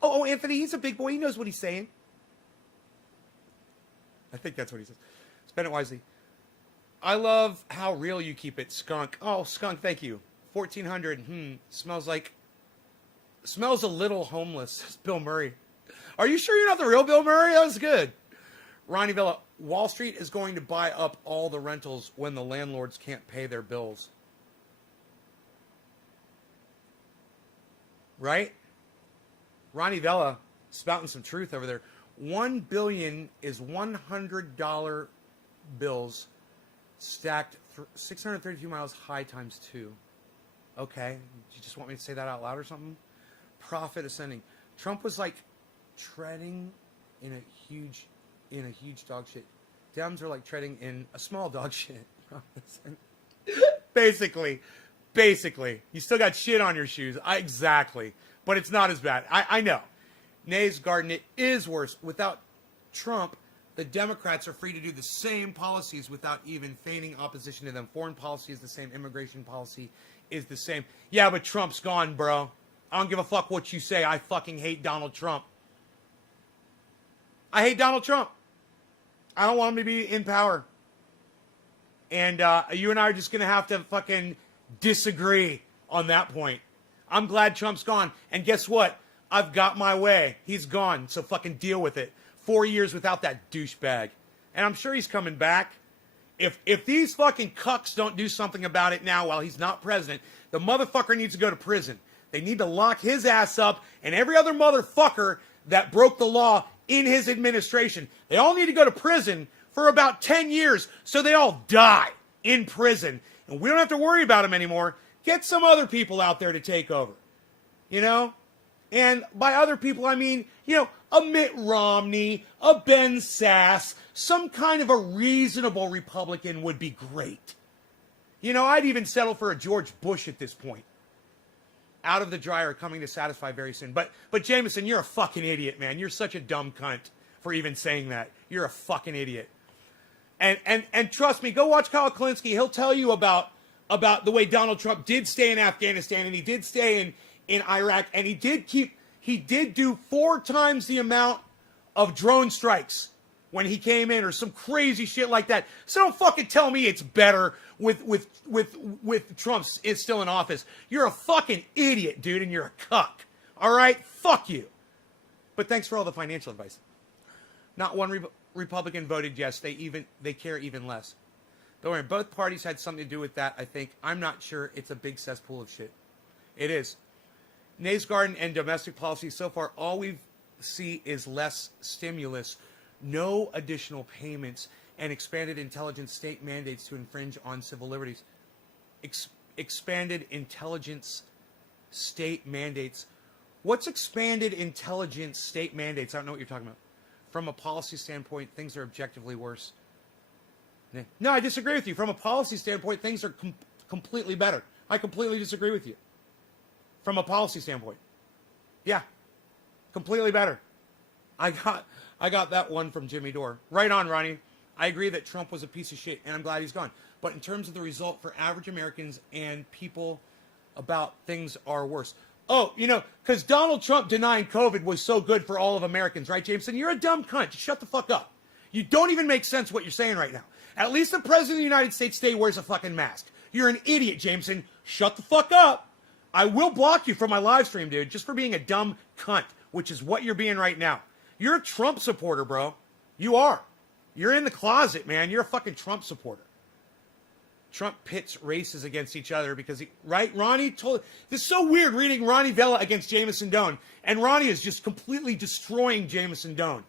Oh, Anthony. He's a big boy. He knows what he's saying. I think that's what he says. Spend it wisely. I love how real you keep it, Skunk. Oh, Skunk, thank you. 1400. Smells a little homeless. Bill Murray. Are you sure you're not the real Bill Murray? That was good. Ronnie Villa. Wall Street is going to buy up all the rentals when the landlords can't pay their bills. Right? Ronnie Vella spouting some truth over there. $1 billion is $100 bills stacked 632 miles high times 2. Okay. You just want me to say that out loud or something? Profit ascending. Trump was like treading in a huge dog shit. Dems are like treading in a small dog shit. Basically. You still got shit on your shoes. Exactly. But it's not as bad. I know. Nay's Garden, it is worse. Without Trump, the Democrats are free to do the same policies without even feigning opposition to them. Foreign policy is the same. Immigration policy is the same. Yeah, but Trump's gone, bro. I don't give a fuck what you say. I fucking hate Donald Trump. I hate Donald Trump. I don't want him to be in power. And you and I are just going to have to fucking disagree on that point. I'm glad Trump's gone. And guess what? I've got my way. He's gone, so fucking deal with it. 4 years without that douchebag. And I'm sure he's coming back. If these fucking cucks don't do something about it now while he's not president, the motherfucker needs to go to prison. They need to lock his ass up and every other motherfucker that broke the law in his administration. They all need to go to prison for about 10 years so they all die in prison. And we don't have to worry about them anymore. Get some other people out there to take over. You know? And by other people, I mean, a Mitt Romney, a Ben Sass, some kind of a reasonable Republican would be great. I'd even settle for a George Bush at this point. Out of the dryer, coming to satisfy very soon. But Jameson, you're a fucking idiot, man. You're such a dumb cunt for even saying that. You're a fucking idiot. And trust me, go watch Kyle Klinsky. He'll tell you about the way Donald Trump did stay in Afghanistan and he did stay in Iraq, and he did do 4 times the amount of drone strikes when he came in, or some crazy shit like that. So don't fucking tell me it's better with Trump is still in office. You're a fucking idiot, dude, and you're a cuck. All right? Fuck you. But thanks for all the financial advice. Not one Republican voted yes. They care even less. Don't worry, both parties had something to do with that, I think. I'm not sure. It's a big cesspool of shit. It is. Nay's Garden and domestic policy, so far, all we see is less stimulus, no additional payments, and expanded intelligence state mandates to infringe on civil liberties. Expanded intelligence state mandates. What's expanded intelligence state mandates? I don't know what you're talking about. From a policy standpoint, things are objectively worse. No, I disagree with you. From a policy standpoint, things are completely better. I completely disagree with you. From a policy standpoint. Yeah. Completely better. I got that one from Jimmy Dore. Right on, Ronnie. I agree that Trump was a piece of shit, and I'm glad he's gone. But in terms of the result for average Americans and people about things are worse. Oh, because Donald Trump denying COVID was so good for all of Americans, right, Jameson? You're a dumb cunt. Just shut the fuck up. You don't even make sense what you're saying right now. At least the President of the United States today wears a fucking mask. You're an idiot, Jameson. Shut the fuck up. I will block you from my live stream, dude, just for being a dumb cunt, which is what you're being right now. You're a Trump supporter, bro. You are. You're in the closet, man. You're a fucking Trump supporter. Trump pits races against each other because right? Ronnie told, this is so weird reading Ronnie Vela against Jameson Doan, and Ronnie is just completely destroying Jameson Doan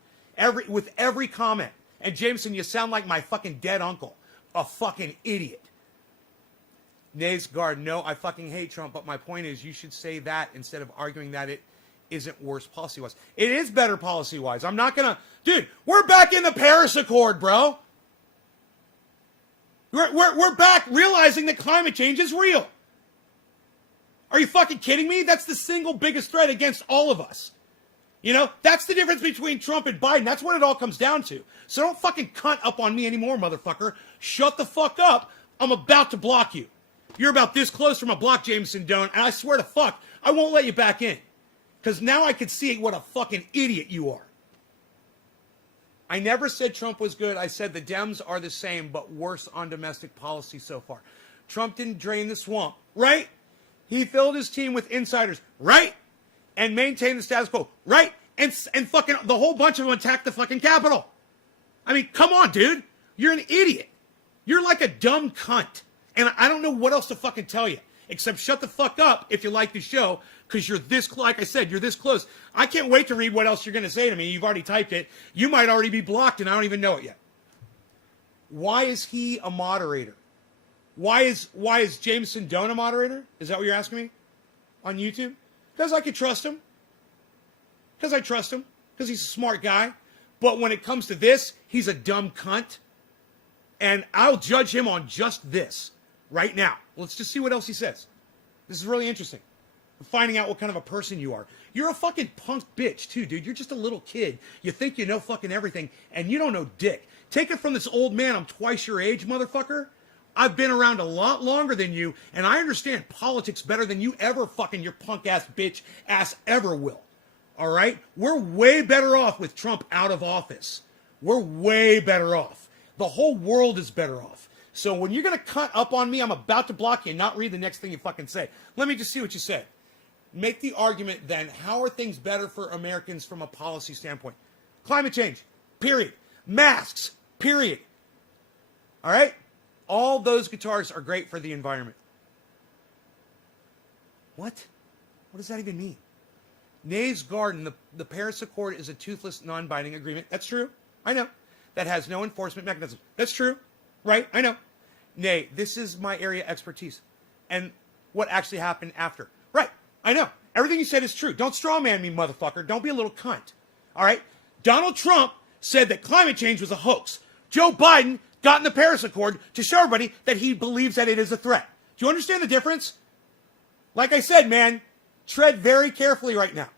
with every comment. And Jameson, you sound like my fucking dead uncle, a fucking idiot. Nays Guard, no, I fucking hate Trump, but my point is you should say that instead of arguing that it isn't worse policy-wise. It is better policy-wise. I'm not gonna, dude, we're back in the Paris Accord, bro. We're back realizing that climate change is real. Are you fucking kidding me? That's the single biggest threat against all of us. That's the difference between Trump and Biden. That's what it all comes down to. So don't fucking cunt up on me anymore, motherfucker. Shut the fuck up. I'm about to block you. You're about this close from a block, Jameson Doan, and I swear to fuck, I won't let you back in. Because now I can see what a fucking idiot you are. I never said Trump was good. I said the Dems are the same, but worse on domestic policy so far. Trump didn't drain the swamp, right? He filled his team with insiders, right? And maintained the status quo, right? And fucking the whole bunch of them attacked the fucking Capitol. I mean, come on, dude. You're an idiot. You're like a dumb cunt. And I don't know what else to fucking tell you. Except shut the fuck up if you like the show, because you're this, like I said, you're this close. I can't wait to read what else you're going to say to me. You've already typed it. You might already be blocked, and I don't even know it yet. Why is he a moderator? Why is Jameson Doan a moderator? Is that what you're asking me? On YouTube? Because I could trust him. Because I trust him. Because he's a smart guy. But when it comes to this, he's a dumb cunt. And I'll judge him on just this right now. Let's just see what else he says. This is really interesting. I'm finding out what kind of a person you are. You're a fucking punk bitch, too, dude. You're just a little kid. You think you know fucking everything, and you don't know dick. Take it from this old man. I'm twice your age, motherfucker. I've been around a lot longer than you, and I understand politics better than you ever fucking your punk-ass bitch ass ever will. All right? We're way better off with Trump out of office. We're way better off. The whole world is better off. So when you're going to cut up on me, I'm about to block you and not read the next thing you fucking say. Let me just see what you say. Make the argument then, how are things better for Americans from a policy standpoint? Climate change, period. Masks, period. All right? All those guitars are great for the environment. What? What does that even mean? Nays Garden, the Paris Accord is a toothless, non-binding agreement. That's true. I know. That has no enforcement mechanism. That's true. Right? I know. Nay, this is my area of expertise. And what actually happened after. Right. I know. Everything you said is true. Don't straw man me, motherfucker. Don't be a little cunt. All right? Donald Trump said that climate change was a hoax. Joe Biden got in the Paris Accord to show everybody that he believes that it is a threat. Do you understand the difference? Like I said, man, tread very carefully right now.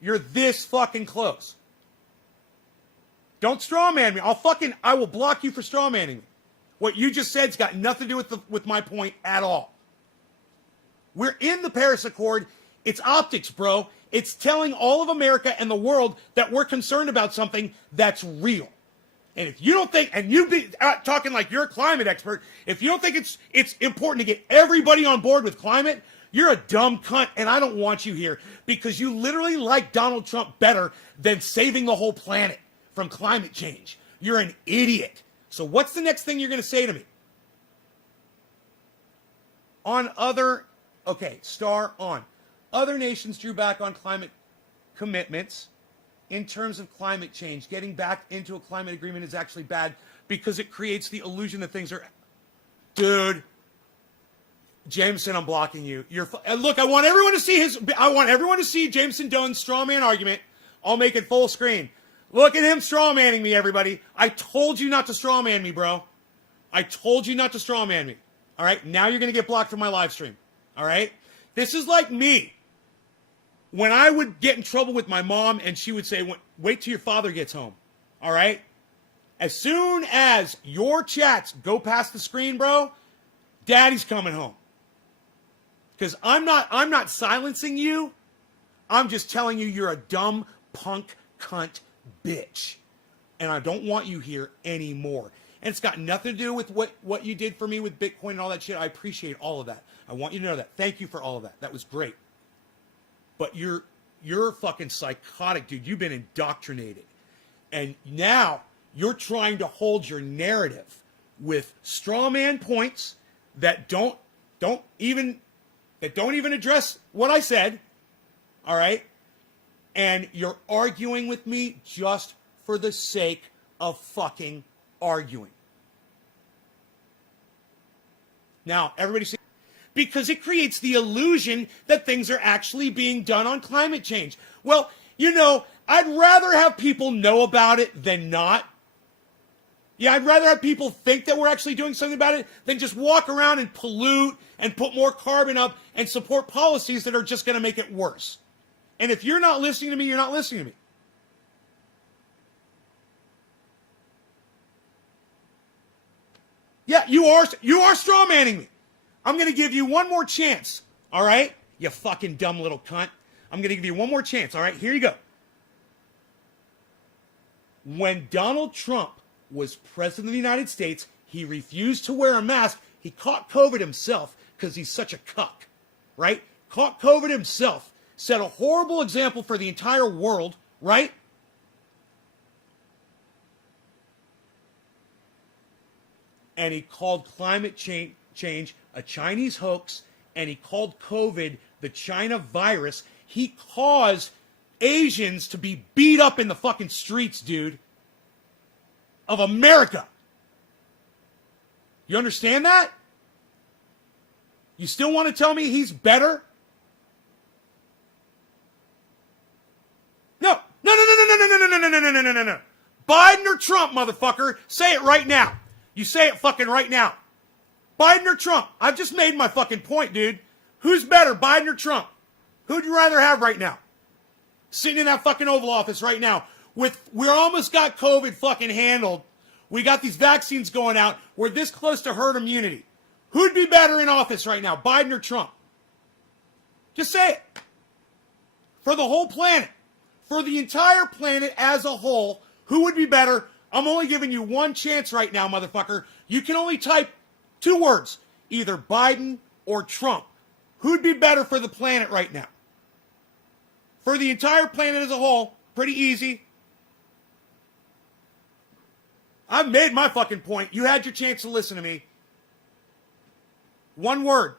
You're this fucking close. Don't straw man me. I will block you for straw manning me. What you just said's got nothing to do with my point at all. We're in the Paris Accord. It's optics, bro. It's telling all of America and the world that we're concerned about something that's real. And if you don't think, and you be talking like you're a climate expert, if you don't think it's important to get everybody on board with climate, you're a dumb cunt, and I don't want you here because you literally like Donald Trump better than saving the whole planet from climate change. You're an idiot. So what's the next thing you're going to say to me? Other nations drew back on climate commitments in terms of climate change. Getting back into a climate agreement is actually bad because it creates the illusion that things are... Dude, Jameson, I'm blocking you. Look, I want everyone to see Jameson Doan's straw man argument. I'll make it full screen. Look at him straw manning me, everybody. I told you not to straw man me, bro. I told you not to straw man me. All right? Now you're going to get blocked from my live stream. All right? This is like me. when I would get in trouble with my mom and she would say, wait till your father gets home. All right? As soon as your chats go past the screen, bro, daddy's coming home. Because I'm not silencing you. I'm just telling you you're a dumb punk cunt bitch. And I don't want you here anymore. And it's got nothing to do with what you did for me with Bitcoin and all that shit. I appreciate all of that. I want you to know that. Thank you for all of that. That was great. But you're fucking psychotic, dude. You've been indoctrinated. And now you're trying to hold your narrative with straw man points that don't even address what I said. All right? And you're arguing with me just for the sake of fucking arguing. Now, everybody see, because it creates the illusion that things are actually being done on climate change. Well, you know, I'd rather have people know about it than not. Yeah, I'd rather have people think that we're actually doing something about it than just walk around and pollute and put more carbon up and support policies that are just going to make it worse. And if you're not listening to me, you're not listening to me. Yeah, you are straw manning me. I'm going to give you one more chance, all right? You fucking dumb little cunt. I'm going to give you one more chance, all right? Here you go. When Donald Trump was president of the United States, he refused to wear a mask. He caught COVID himself because he's such a cuck, right? Caught COVID himself. Set a horrible example for the entire world, right? And he called climate change a Chinese hoax, and he called COVID the China virus. He caused Asians to be beat up in the fucking streets, dude, of America. You understand that? You still want to tell me he's better? No. No. Biden or Trump, motherfucker. Say it right now. You say it fucking right now. Biden or Trump? I've just made my fucking point, dude. Who's better, Biden or Trump? Who'd you rather have right now? Sitting in that fucking Oval Office right now we're almost got COVID fucking handled. We got these vaccines going out. We're this close to herd immunity. Who'd be better in office right now, Biden or Trump? Just say it. For the whole planet. For the entire planet as a whole, who would be better? I'm only giving you one chance right now, motherfucker. You can only type 2 words. Either Biden or Trump. Who'd be better for the planet right now? For the entire planet as a whole, pretty easy. I've made my fucking point. You had your chance to listen to me. 1 word.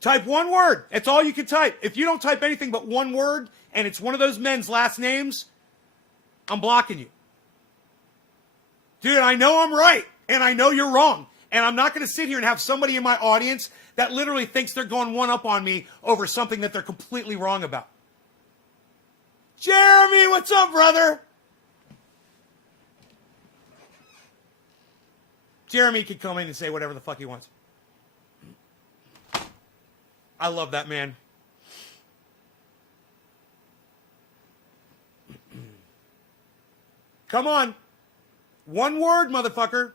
Type 1 word. That's all you can type. If you don't type anything but 1 word, and it's one of those men's last names, I'm blocking you. Dude, I know I'm right, and I know you're wrong. And I'm not going to sit here and have somebody in my audience that literally thinks they're going one up on me over something that they're completely wrong about. Jeremy, what's up, brother? Jeremy can come in and say whatever the fuck he wants. I love that man. Come on. 1 word, motherfucker.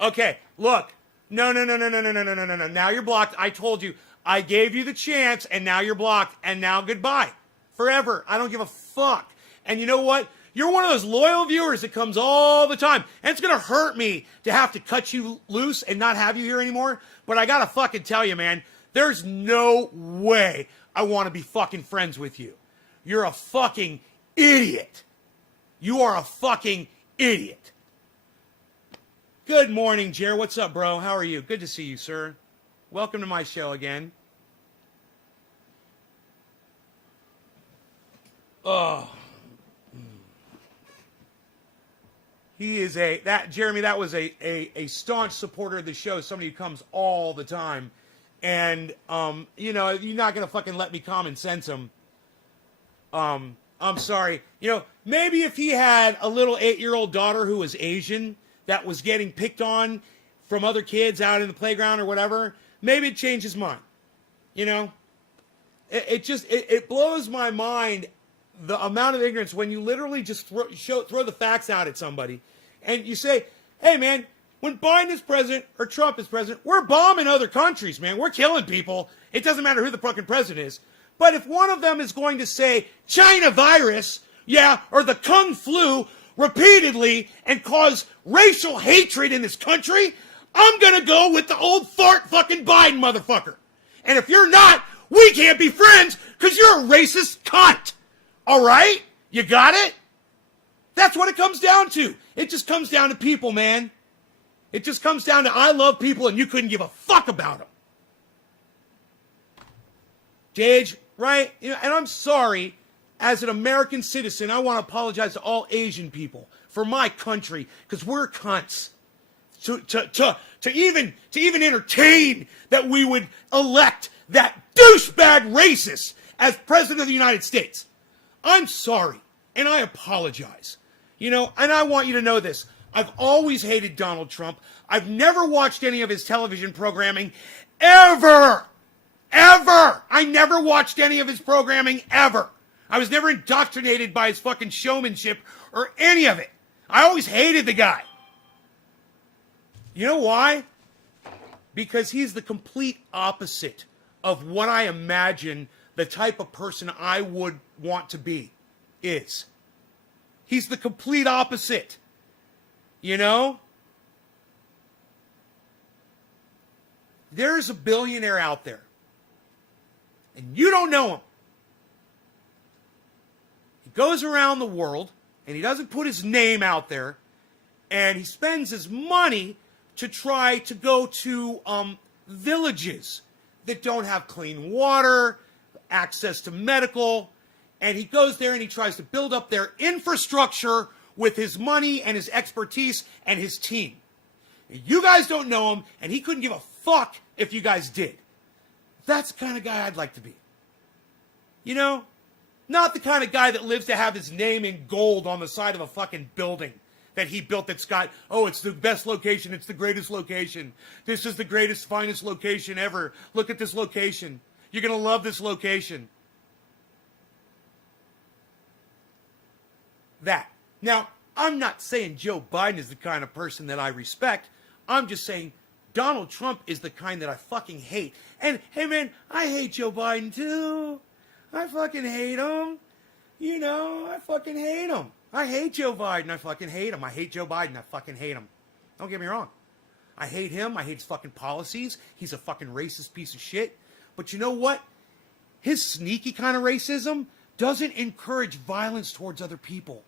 Okay, look. No. Now you're blocked. I told you. I gave you the chance, and now you're blocked. And now goodbye. Forever. I don't give a fuck. And you know what? You're one of those loyal viewers that comes all the time. And it's going to hurt me to have to cut you loose and not have you here anymore. But I got to fucking tell you, man, there's no way I want to be fucking friends with you. You're a fucking idiot. You are a fucking idiot. Good morning, Jer. What's up, bro? How are you? Good to see you, sir. Welcome to my show again. Oh. He is Jeremy, that was a staunch supporter of the show, somebody who comes all the time. And, you know, you're not going to fucking let me common sense him. I'm sorry. You know, maybe if he had a little 8-year-old daughter who was Asian that was getting picked on from other kids out in the playground or whatever, maybe it'd change his mind. You know? It blows my mind the amount of ignorance when you literally just throw the facts out at somebody and you say, hey man, when Biden is president or Trump is president, we're bombing other countries, man. We're killing people. It doesn't matter who the fucking president is. But if one of them is going to say China virus, yeah, or the Kung flu repeatedly and cause racial hatred in this country, I'm going to go with the old fart fucking Biden motherfucker. And if you're not, we can't be friends because you're a racist cunt. All right? You got it? That's what it comes down to. It just comes down to people, man. It just comes down to I love people and you couldn't give a fuck about them. Gage, right? You know, and I'm sorry, as an American citizen, I want to apologize to all Asian people for my country because we're cunts. To even entertain that we would elect that douchebag racist as president of the United States. I'm sorry, and I apologize. You know, and I want you to know this. I've always hated Donald Trump. I've never watched any of his television programming, ever. Ever. I never watched any of his programming, ever. I was never indoctrinated by his fucking showmanship or any of it. I always hated the guy. You know why? Because he's the complete opposite of what I imagine the type of person I would want to be is. He's the complete opposite. You know? There's a billionaire out there. And you don't know him. He goes around the world and he doesn't put his name out there. And he spends his money to try to go to villages that don't have clean water, access to medical, and he goes there and he tries to build up their infrastructure with his money and his expertise and his team. You guys don't know him, and he couldn't give a fuck if you guys did. That's the kind of guy I'd like to be. You know? Not the kind of guy that lives to have his name in gold on the side of a fucking building that he built that's got, oh, it's the best location, it's the greatest location. This is the greatest, finest location ever. Look at this location. You're going to love this location. That. Now, I'm not saying Joe Biden is the kind of person that I respect. I'm just saying Donald Trump is the kind that I fucking hate. And, hey, man, I hate Joe Biden, too. I fucking hate him. You know, I fucking hate him. I hate Joe Biden. I fucking hate him. I hate Joe Biden. I fucking hate him. Don't get me wrong. I hate him. I hate his fucking policies. He's a fucking racist piece of shit. But you know what? His sneaky kind of racism doesn't encourage violence towards other people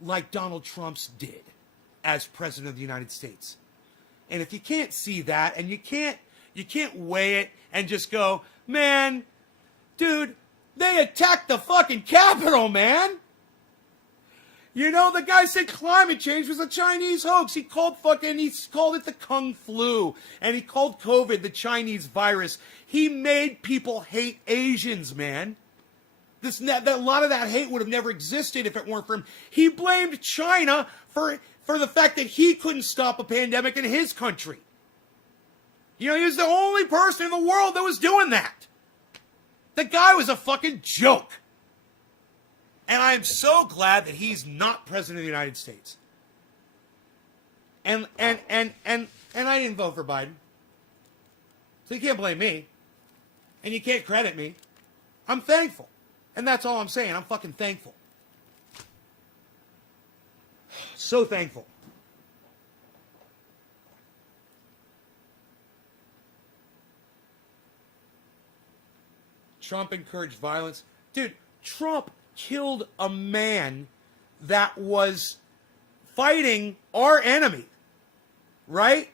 like Donald Trump's did as president of the United States. And if you can't see that and you can't weigh it and just go, man, dude, they attacked the fucking Capitol, man. You know, the guy said climate change was a Chinese hoax. He called it the Kung flu. And he called COVID the Chinese virus. He made people hate Asians, man. A lot of that hate would have never existed if it weren't for him. He blamed China for the fact that he couldn't stop a pandemic in his country. You know, he was the only person in the world that was doing that. The guy was a fucking joke. And I am so glad that he's not president of the United States. And I didn't vote for Biden. So you can't blame me. And you can't credit me. I'm thankful. And that's all I'm saying. I'm fucking thankful. So thankful. Trump encouraged violence. Dude, Trump killed a man that was fighting our enemy, right?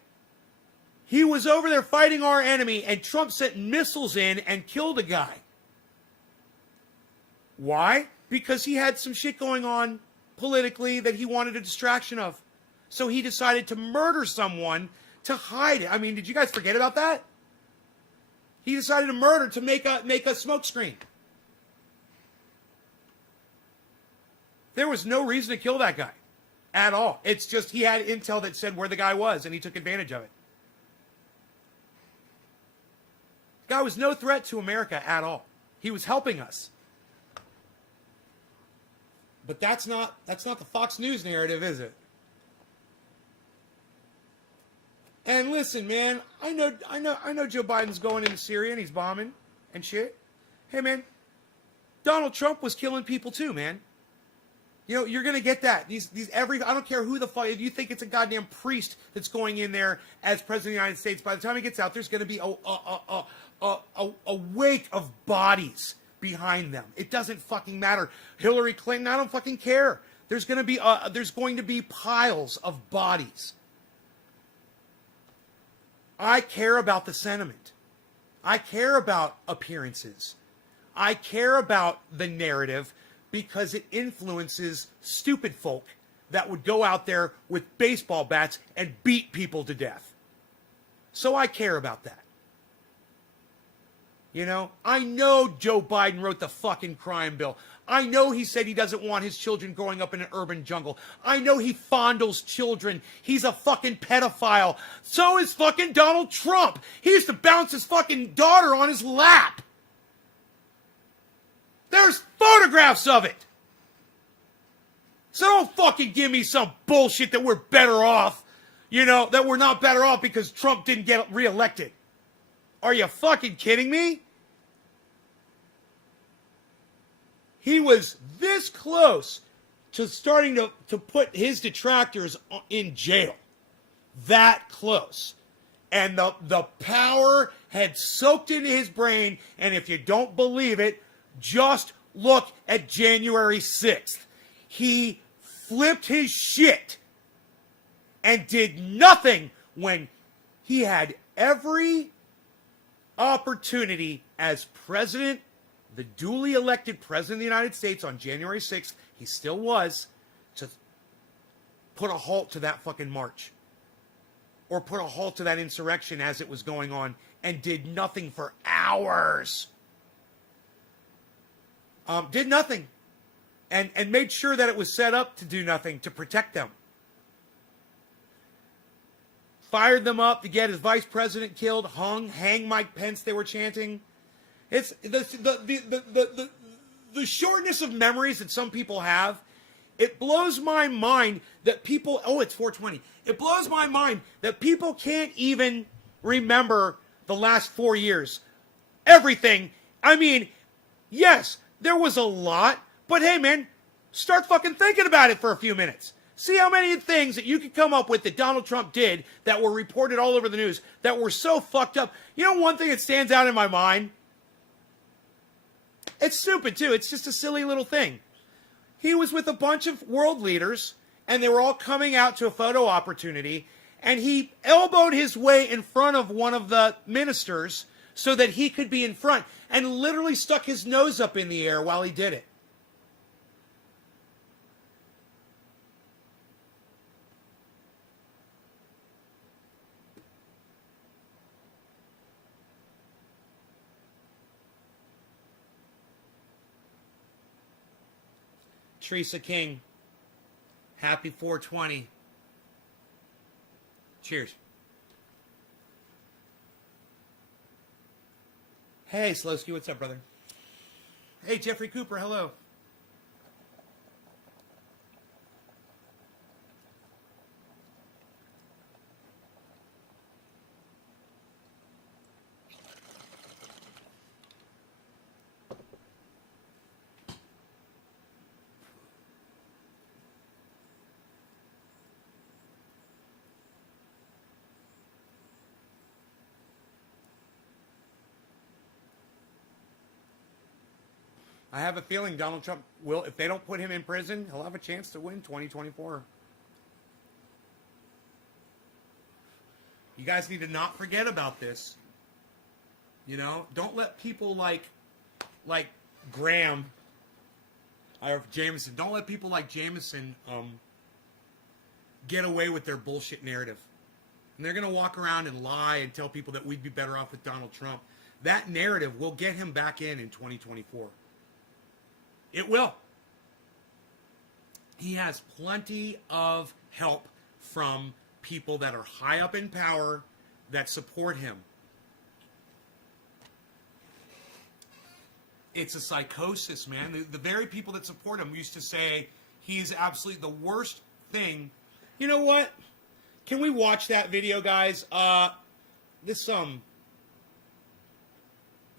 He was over there fighting our enemy, and Trump sent missiles in and killed a guy. Why? Because he had some shit going on politically that he wanted a distraction of. So he decided to murder someone to hide it. I mean, did you guys forget about that? He decided to murder to make a smokescreen. There was no reason to kill that guy at all. It's just he had intel that said where the guy was, and he took advantage of it. The guy was no threat to America at all. He was helping us. But that's not the Fox News narrative, is it? And listen, man, I know Joe Biden's going into Syria and he's bombing and shit. Hey, man, Donald Trump was killing people too, man. You know, you're gonna get that. I don't care who the fuck. If you think it's a goddamn priest that's going in there as president of the United States, by the time he gets out, there's gonna be a wake of bodies behind them. It doesn't fucking matter. Hillary Clinton, I don't fucking care. There's going to be piles of bodies. I care about the sentiment. I care about appearances. I care about the narrative because it influences stupid folk that would go out there with baseball bats and beat people to death. So I care about that. You know, I know Joe Biden wrote the fucking crime bill. I know he said he doesn't want his children growing up in an urban jungle. I know he fondles children. He's a fucking pedophile. So is fucking Donald Trump. He used to bounce his fucking daughter on his lap. There's photographs of it. So don't fucking give me some bullshit that we're better off, you know, that we're not better off because Trump didn't get reelected. Are you fucking kidding me? He was this close to starting to put his detractors in jail. That close. And the power had soaked into his brain, and if you don't believe it, just look at January 6th. He flipped his shit and did nothing when he had every opportunity as president, the duly elected president of the United States on January 6th, he still was, to put a halt to that fucking march. Or put a halt to that insurrection as it was going on, and did nothing for hours. Did nothing. And made sure that it was set up to do nothing, to protect them. Fired them up to get his vice president killed, hang Mike Pence, they were chanting. It's the shortness of memories that some people have. It blows my mind that people, it's 420. It blows my mind that people can't even remember the last 4 years. Everything. I mean, yes, there was a lot, but hey, man, start fucking thinking about it for a few minutes. See how many things that you could come up with that Donald Trump did that were reported all over the news that were so fucked up. You know one thing that stands out in my mind? It's stupid, too. It's just a silly little thing. He was with a bunch of world leaders, and they were all coming out to a photo opportunity, and he elbowed his way in front of one of the ministers so that he could be in front, and literally stuck his nose up in the air while he did it. Teresa King, happy 420. Cheers. Hey, Slowski, what's up, brother? Hey, Jeffrey Cooper, hello. I have a feeling Donald Trump will, if they don't put him in prison, he'll have a chance to win 2024. You guys need to not forget about this. You know, don't let people like Graham or Jameson, don't let people like Jameson get away with their bullshit narrative. And they're going to walk around and lie and tell people that we'd be better off with Donald Trump. That narrative will get him back in 2024. It will. He has plenty of help from people that are high up in power that support him. It's a psychosis, man. The very people that support him used to say he's absolutely the worst thing. You know what? Can we watch that video, guys?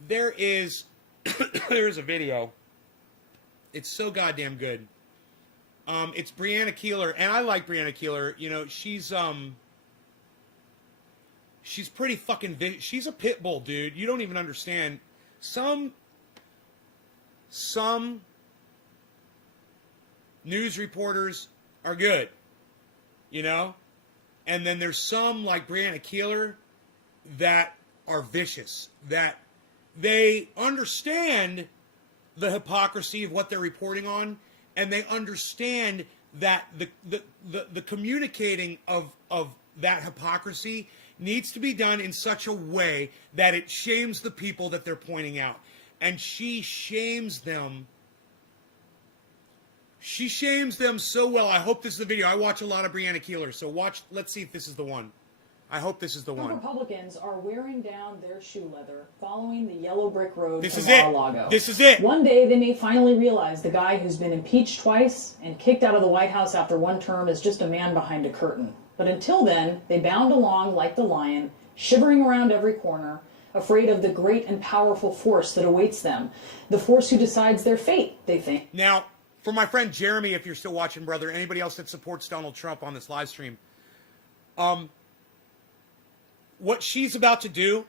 There is there's a video. It's so goddamn good. It's Brianna Keeler, and I like Brianna Keeler. You know, she's pretty fucking she's a pit bull, dude. You don't even understand. Some news reporters are good, you know? And then there's some like Brianna Keeler that are vicious, that they understand the hypocrisy of what they're reporting on, and they understand that the communicating of that hypocrisy needs to be done in such a way that it shames the people that they're pointing out. And she shames them. She shames them so well. I hope this is the video. I watch a lot of Brianna Keeler, so watch. Let's see if this is the one. I hope this is the one. Republicans are wearing down their shoe leather following the yellow brick road to Mar-a-Lago. This is it. One day they may finally realize the guy who's been impeached twice and kicked out of the White House after one term is just a man behind a curtain. But until then, they bound along like the lion, shivering around every corner, afraid of the great and powerful force that awaits them, the force who decides their fate, they think. Now, for my friend Jeremy, if you're still watching, brother, anybody else that supports Donald Trump on this live stream, what she's about to do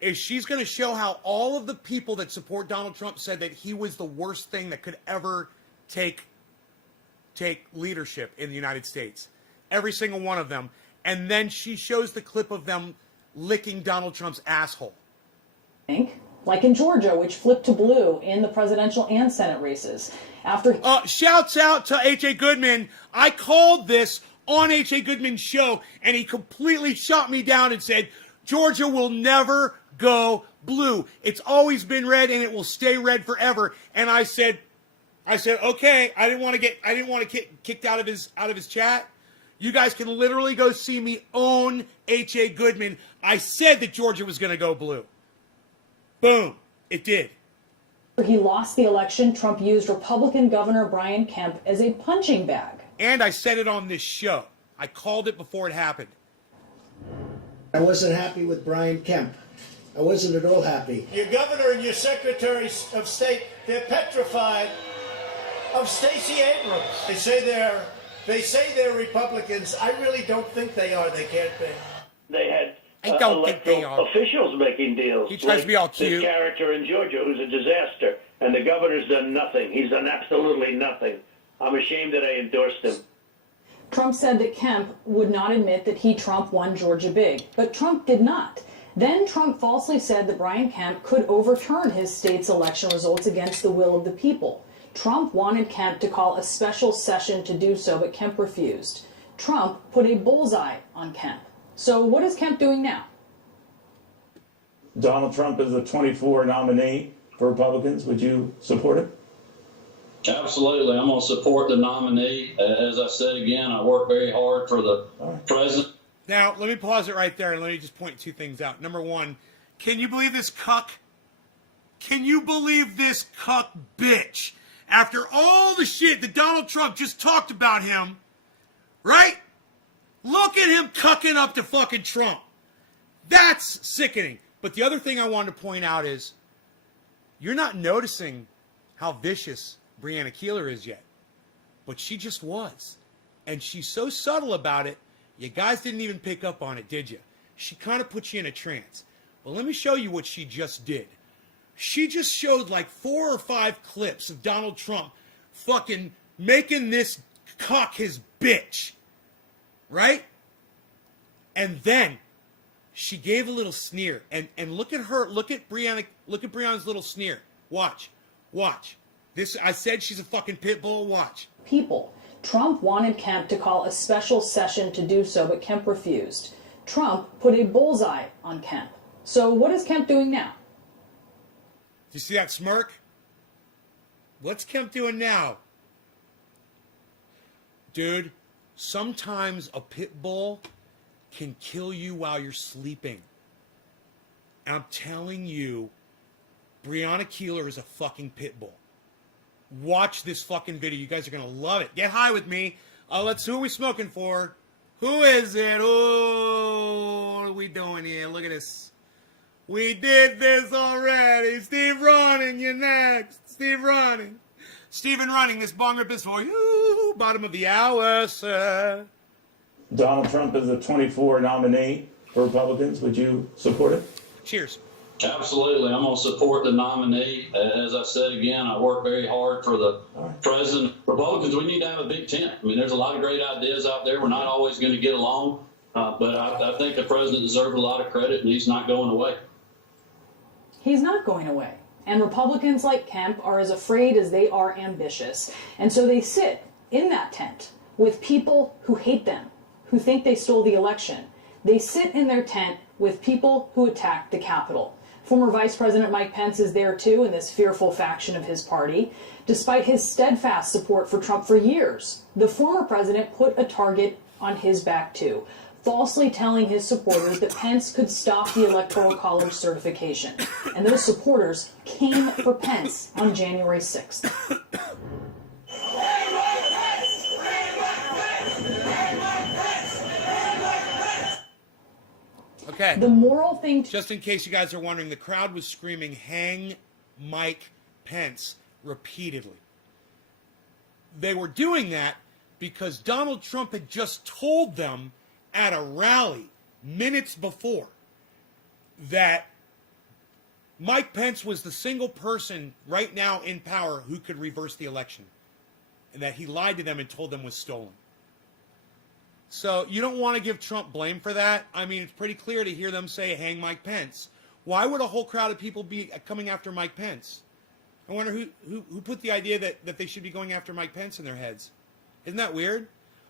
is she's going to show how all of the people that support Donald Trump said that he was the worst thing that could ever take leadership in the United States. Every single one of them. And then she shows the clip of them licking Donald Trump's asshole. Like in Georgia, which flipped to blue in the presidential and Senate races. After shouts out to H.A. Goodman. I called this on H.A. Goodman's show, and he completely shot me down and said, Georgia will never go blue. It's always been red, and it will stay red forever. And I said, okay. I didn't want to get kicked out of his chat. You guys can literally go see me own H.A. Goodman. I said that Georgia was going to go blue. Boom. It did. He lost the election. Trump used Republican Governor Brian Kemp as a punching bag. And I said it on this show. I called it before it happened. I wasn't happy with Brian Kemp. I wasn't at all happy. Your governor and your secretary of state, they're petrified of Stacey Abrams. They say they're Republicans. I really don't think they are. They can't be. They had I don't think they are. officials making deals. He tries to be all cute. This character in Georgia who's a disaster, and the governor's done nothing. He's done absolutely nothing. I'm ashamed that I endorsed him. Trump said that Kemp would not admit that he, Trump, won Georgia big. But Trump did not. Then Trump falsely said that Brian Kemp could overturn his state's election results against the will of the people. Trump wanted Kemp to call a special session to do so, but Kemp refused. Trump put a bullseye on Kemp. So what is Kemp doing now? Donald Trump is the 24 nominee for Republicans. Would you support him? Absolutely. I'm going to support the nominee. As I said again, I work very hard for the president. Now, let me pause it right there and let me just point two things out. Number one, can you believe this cuck? Can you believe this cuck bitch? After all the shit that Donald Trump just talked about him, right? Look at him cucking up to fucking Trump. That's sickening. But the other thing I wanted to point out is you're not noticing how vicious Brianna Keeler is yet. But she just was. And she's so subtle about it, you guys didn't even pick up on it, did you? She kind of put you in a trance. Well, let me show you what she just did. She just showed like 4 or 5 clips of Donald Trump fucking making this cock his bitch. Right? And then she gave a little sneer. And look at her, look at Brianna's little sneer. Watch. This, I said she's a fucking pit bull. Watch. People. Trump wanted Kemp to call a special session to do so, but Kemp refused. Trump put a bullseye on Kemp. So what is Kemp doing now? Do you see that smirk? What's Kemp doing now? Dude, sometimes a pit bull can kill you while you're sleeping. And I'm telling you, Breonna Keeler is a fucking pit bull. Watch this fucking video. You guys are going to love it. Get high with me. Who are we smoking for? Who is it? Oh, what are we doing here? Look at this. We did this already. Steve Running, you're next. Steve Running. Stephen Running, this bong rip is for you. Bottom of the hour, sir. Donald Trump is the 24 nominee for Republicans. Would you support it? Cheers. Absolutely. I'm going to support the nominee. As I said again, I work very hard for the president. Republicans, we need to have a big tent. I mean, there's a lot of great ideas out there. We're not always going to get along. But I think the president deserves a lot of credit, and he's not going away. He's not going away. And Republicans like Kemp are as afraid as they are ambitious. And so they sit in that tent with people who hate them, who think they stole the election. They sit in their tent with people who attacked the Capitol. Former Vice President Mike Pence is there too in this fearful faction of his party. Despite his steadfast support for Trump for years, the former president put a target on his back too, falsely telling his supporters that Pence could stop the Electoral College certification. And those supporters came for Pence on January 6th. Okay. The moral thing to Just in case you guys are wondering, the crowd was screaming, "Hang Mike Pence," repeatedly. They were doing that because Donald Trump had just told them at a rally minutes before that Mike Pence was the single person right now in power who could reverse the election, and that he lied to them and told them was stolen. So you don't want to give Trump blame for that. I mean, it's pretty clear to hear them say, "Hang Mike Pence." Why would a whole crowd of people be coming after Mike Pence? I wonder who put the idea that they should be going after Mike Pence in their heads. Isn't that weird?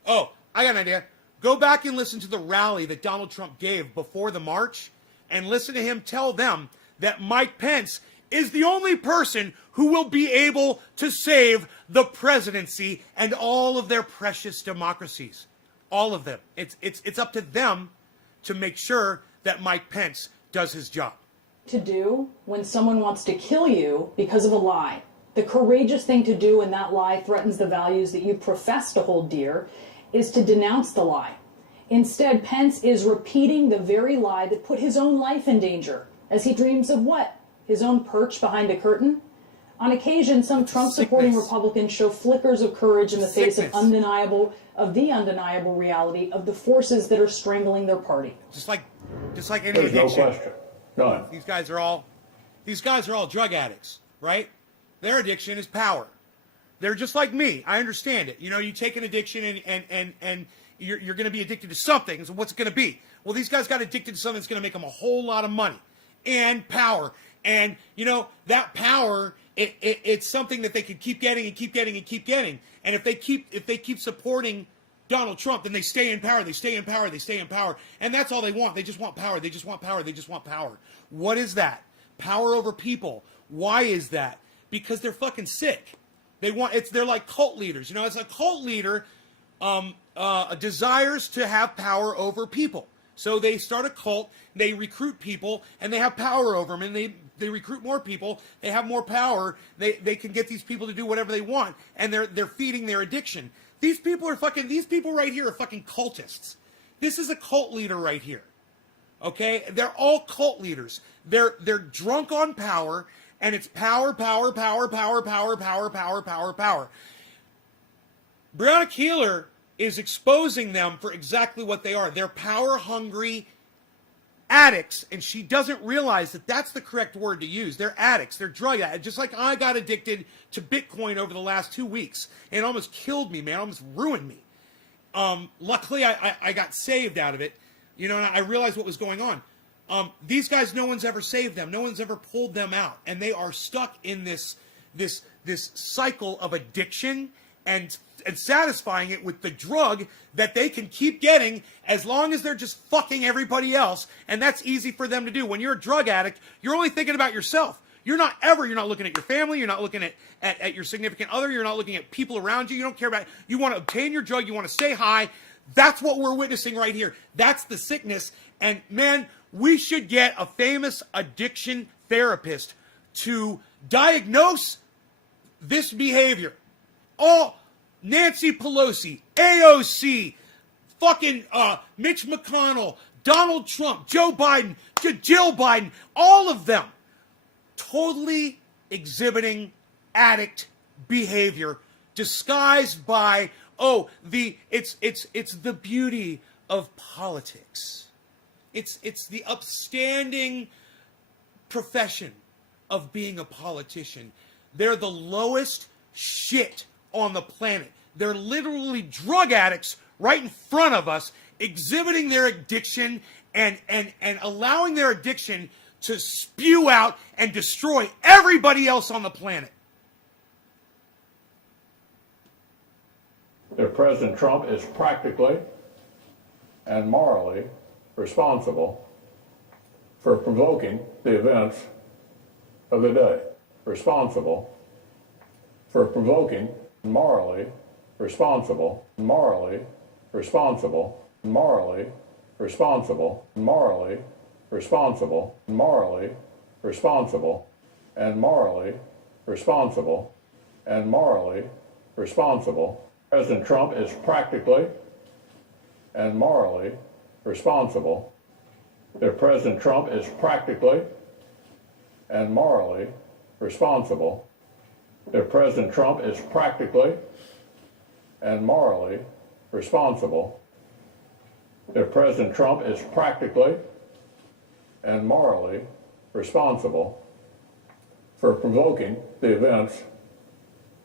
Oh, I got an idea. Go back and listen to the rally that Donald Trump gave before the march and listen to him tell them that Mike Pence is the only person who will be able to save the presidency and all of their precious democracies. All of them. It's up to them to make sure that Mike Pence does his job. to do when someone wants to kill you because of a lie. The courageous thing to do when that lie threatens the values that you profess to hold dear is to denounce the lie. Instead, Pence is repeating the very lie that put his own life in danger as he dreams of what? His own perch behind a curtain? On occasion, some Trump-supporting Republicans show flickers of courage in the face of the undeniable reality of the forces that are strangling their party. Just like any There's no addiction. question. None. These guys are all drug addicts, right? Their addiction is power. They're just like me. I understand it. You know, you take an addiction and you're going to be addicted to something. So what's it going to be? Well, these guys got addicted to something that's going to make them a whole lot of money and power. And, you know, that power, it's something that they could keep getting and keep getting and keep getting. And if they keep supporting Donald Trump, then they stay in power, they stay in power, they stay in power. And that's all they want. They just want power. They just want power. They just want power. What is that? Power over people. Why is that? Because they're fucking sick. They're like cult leaders. You know, it's a cult leader desires to have power over people. So they start a cult, they recruit people, and they have power over them, and they recruit more people, they have more power, they can get these people to do whatever they want, and they're feeding their addiction. These people right here are fucking cultists. This is a cult leader right here. Okay? They're all cult leaders. They're drunk on power, and it's power, power, power, power, power, power, power, power, power. Breonna Keeler is exposing them for exactly what they are. They're power-hungry addicts, and she doesn't realize that that's the correct word to use. They're addicts. They're drug addicts. Just like I got addicted to Bitcoin over the last 2 weeks. It almost killed me, man. It almost ruined me. Luckily, I got saved out of it. You know, and I realized what was going on. These guys, no one's ever saved them. No one's ever pulled them out. And they are stuck in this cycle of addiction and satisfying it with the drug that they can keep getting as long as they're just fucking everybody else. And that's easy for them to do. When you're a drug addict, you're only thinking about yourself. You're not looking at your family. You're not looking at your significant other. You're not looking at people around you. You don't care about, you want to obtain your drug. You want to stay high. That's what we're witnessing right here. That's the sickness. And man, we should get a famous addiction therapist to diagnose this behavior. All Nancy Pelosi, AOC, fucking Mitch McConnell, Donald Trump, Joe Biden, Jill Biden, all of them totally exhibiting addict behavior disguised by it's the beauty of politics. It's the upstanding profession of being a politician. They're the lowest shit on the planet. They're literally drug addicts right in front of us, exhibiting their addiction and allowing their addiction to spew out and destroy everybody else on the planet. That President Trump is practically and morally responsible for provoking the events of the day. Responsible for provoking, morally responsible, morally responsible, morally responsible, morally responsible, morally responsible, and morally responsible, and morally responsible. President Trump is practically and morally responsible. That President Trump is practically and morally responsible. That President Trump is practically and morally responsible. That President Trump is practically and morally responsible for provoking the events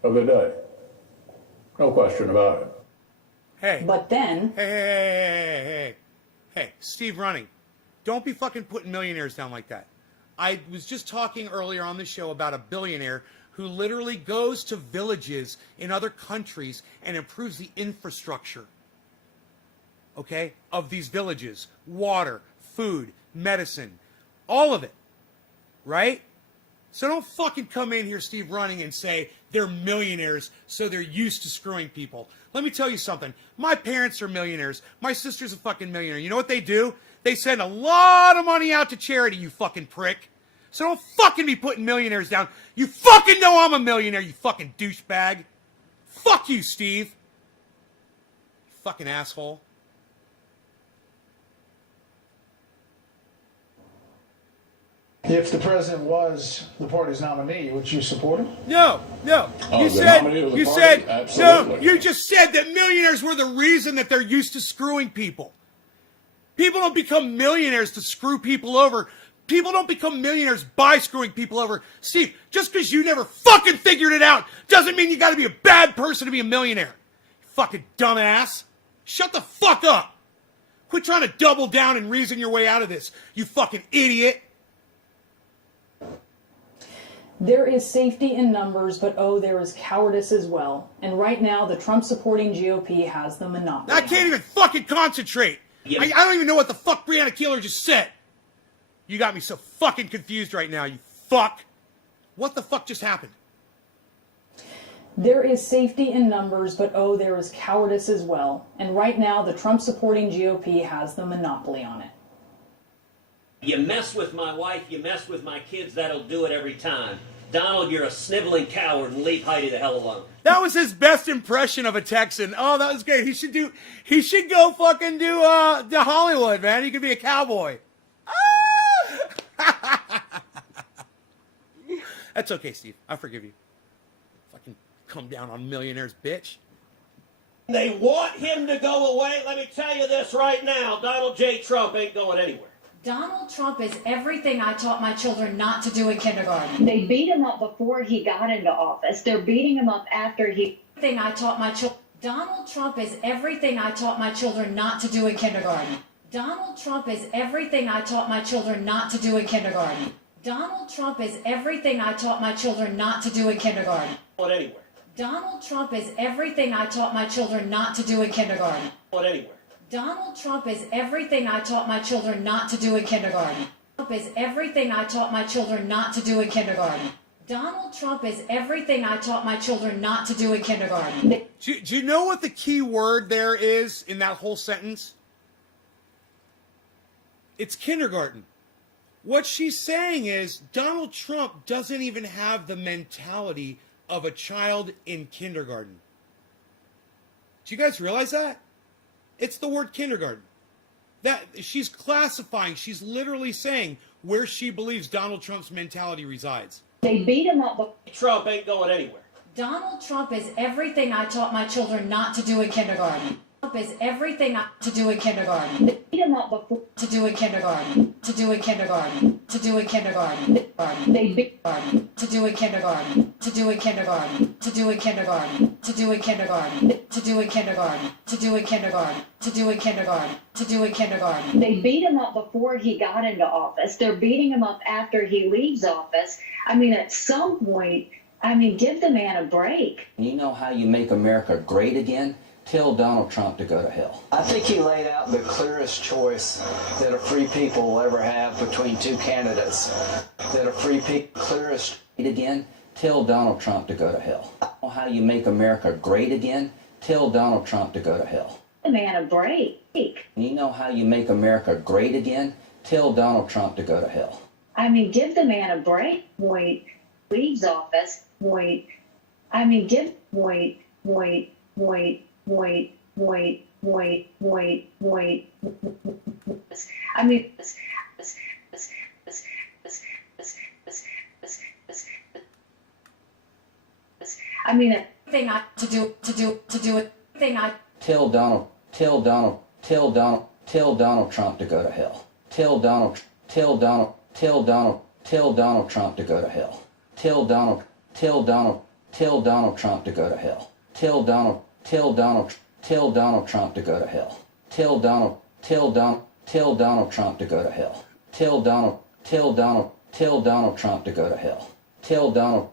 of the day. No question about it. Hey. But then, Hey, Steve Running, don't be fucking putting millionaires down like that. I was just talking earlier on the show about a billionaire who literally goes to villages in other countries and improves the infrastructure, okay, of these villages. Water, food, medicine, all of it, right? So don't fucking come in here, Steve Running, and say they're millionaires, so they're used to screwing people. Let me tell you something. My parents are millionaires. My sister's a fucking millionaire. You know what they do? They send a lot of money out to charity, you fucking prick. So don't fucking be putting millionaires down. You fucking know I'm a millionaire, you fucking douchebag. Fuck you, Steve. You fucking asshole. If the president was the party's nominee, would you support him? No. Oh, You the said, nominee of the you party? said, no, Absolutely. you just said that millionaires were the reason that they're used to screwing people. People don't become millionaires to screw people over. People don't become millionaires by screwing people over. Steve, just because you never fucking figured it out doesn't mean you gotta be a bad person to be a millionaire. You fucking dumbass. Shut the fuck up. Quit trying to double down and reason your way out of this, you fucking idiot. there is safety in numbers, but there is cowardice as well. And right now, the Trump-supporting GOP has the monopoly. I can't even fucking concentrate. I don't even know what the fuck Breonna Keeler just said. You got me so fucking confused right now, you fuck. What the fuck just happened? There is safety in numbers, but there is cowardice as well. And right now, the Trump-supporting GOP has the monopoly on it. You mess with my wife, you mess with my kids, that'll do it every time. Donald, you're a sniveling coward, and leave Heidi the hell alone. That was his best impression of a Texan. Oh, that was great. He should go fucking do Hollywood, man. He could be a cowboy. That's okay, Steve. I forgive you. Fucking come down on millionaires, bitch. They want him to go away. Let me tell you this right now. Donald J. Trump ain't going anywhere. Donald Trump is everything I taught my children not to do in kindergarten. They beat him up before he got into office. They're beating him up after he... Everything I taught my children. Donald Trump is everything I taught my children not to do in kindergarten. Donald Trump is everything I taught my children not to do in kindergarten. Donald Trump is everything I taught my children not to do in kindergarten. Going anywhere. Donald Trump is everything I taught my children not to do in kindergarten. Going anywhere. Donald Trump is everything I taught my children not to do in kindergarten. Trump is everything I taught my children not to do in kindergarten. Donald Trump is everything I taught my children not to do in kindergarten. Do you know what the key word there is in that whole sentence? It's kindergarten. What she's saying is Donald Trump doesn't even have the mentality of a child in kindergarten. Do you guys realize that? It's the word kindergarten. That she's classifying, she's literally saying where she believes Donald Trump's mentality resides. They beat him up. Trump ain't going anywhere. Donald Trump is everything I taught my children not to do in kindergarten. Trump is everything to do in kindergarten. They beat him up before. To do in kindergarten. To do in kindergarten. To do in kindergarten. They beat. To do in kindergarten. To do in kindergarten. To do in kindergarten. To do in kindergarten. To do in kindergarten. To do in kindergarten. To do in kindergarten. To do in kindergarten. They beat him up before he got into office. They're beating him up after he leaves office. I mean, at some point, I mean, give the man a break. You know how you make America great again? Tell Donald Trump to go to hell. I think he laid out the clearest choice that a free people will ever have between two candidates. That a free people clearest again? Tell Donald Trump to go to hell. You know how you make America great again? Tell Donald Trump to go to hell. The man a break. You know how you make America great again? Tell Donald Trump to go to hell. I mean, give the man a break. Wait, leaves office. Wait. I mean, give. Wait. I mean, I mean, thing I to do it. Thing I Tell Donald Trump to go to hell. Tell Donald Trump to go to hell. Tell Donald Trump to go to hell. Tell Donald Trump to go to hell. Tell Donald Trump to go to hell. Tell Donald Trump to go to hell. Tell Donald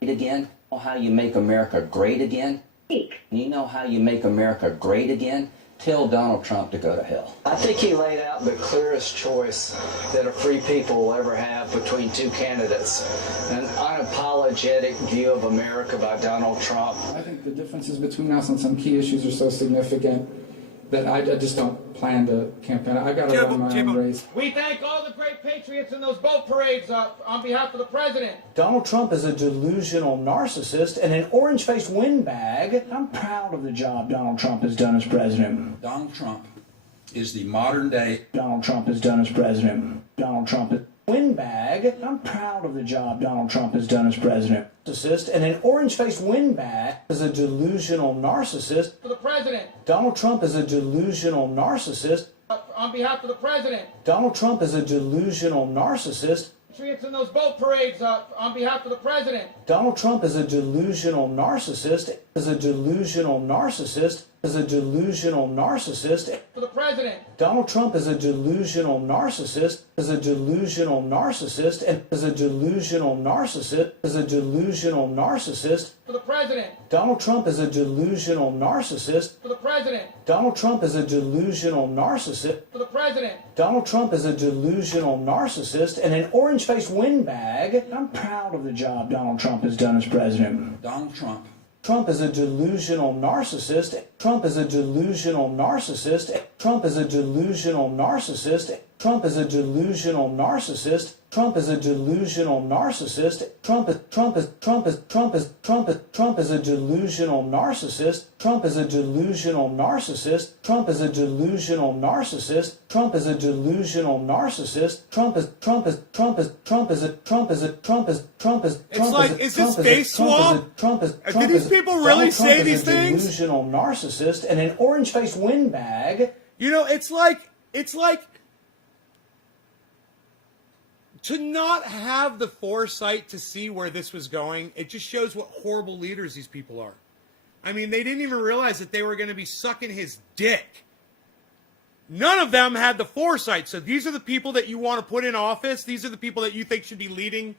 again. How you make America great again? You know how you make America great again? Tell Donald Trump to go to hell. I think he laid out the clearest choice that a free people will ever have between two candidates. An unapologetic view of America by Donald Trump. I think the differences between us on some key issues are so significant that I just don't plan to campaign. I've got to run my own race. We thank all the great patriots in those boat parades on behalf of the president. Donald Trump is a delusional narcissist and an orange-faced windbag. I'm proud of the job Donald Trump has done as president. Donald Trump is the modern day. Donald Trump has done as president. Donald Trump is windbag. I'm proud of the job Donald Trump has done as president. Narcissist and an orange-faced windbag is a delusional narcissist. For the president. Donald Trump is a delusional narcissist. On behalf of the president. Donald Trump is a delusional narcissist. Patriots in those boat parades on behalf of the president. Donald Trump is a delusional narcissist. Is a delusional narcissist. Is a delusional narcissist. For the president. Donald Trump is a delusional narcissist. Is a delusional narcissist and is a delusional narcissist. Is a delusional narcissist. For the president. Donald Trump is a delusional narcissist. For the president. Donald Trump is a delusional narcissist. For the president. Donald Trump is a delusional narcissist and an orange-faced windbag. I'm proud of the job Donald Trump has done as president. Donald Trump. Trump is a delusional narcissist. Trump is a delusional narcissist. Trump is a delusional narcissist. Trump is a delusional narcissist. Trump is a delusional narcissist. Trump is a delusional narcissist. Trump is a delusional narcissist. Trump is a delusional narcissist. Trump is a delusional narcissist. It's like, is this face swap? Did these people really say these things? Delusional narcissist and an orange-faced windbag. You know, it's like to not have the foresight to see where this was going. It just shows what horrible leaders these people are. I mean, they didn't even realize that they were going to be sucking his dick. None of them had the foresight. So these are the people that you want to put in office. These are the people that you think should be leading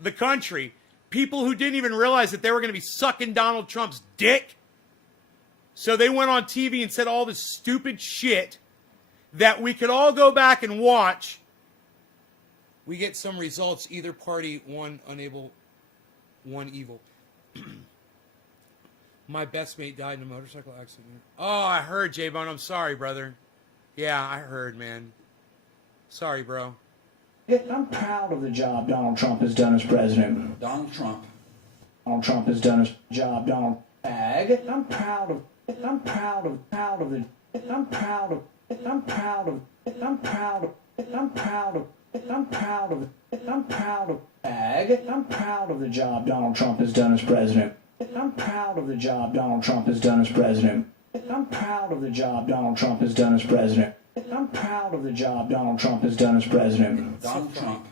the country. People who didn't even realize that they were going to be sucking Donald Trump's dick. So they went on TV and said all this stupid shit that we could all go back and watch. We get some results. Either party, one unable, one evil. My best mate died in a motorcycle accident. Oh, I heard, J-Bone. I'm sorry, brother. Yeah, I heard, man. Sorry, bro. I'm proud of the job Donald Trump has done as president. Donald Trump Donald Trump has done his job. Donald Ag. I'm proud of the. I'm proud of. I'm proud of. I'm proud of. I'm proud of. I'm proud of Ag. I'm proud of the job Donald Trump has done as president. I'm proud of the job Donald Trump has done as president. I'm proud of the job Donald Trump has done as president. I'm proud of the job Donald Trump has done as president. Donald Trump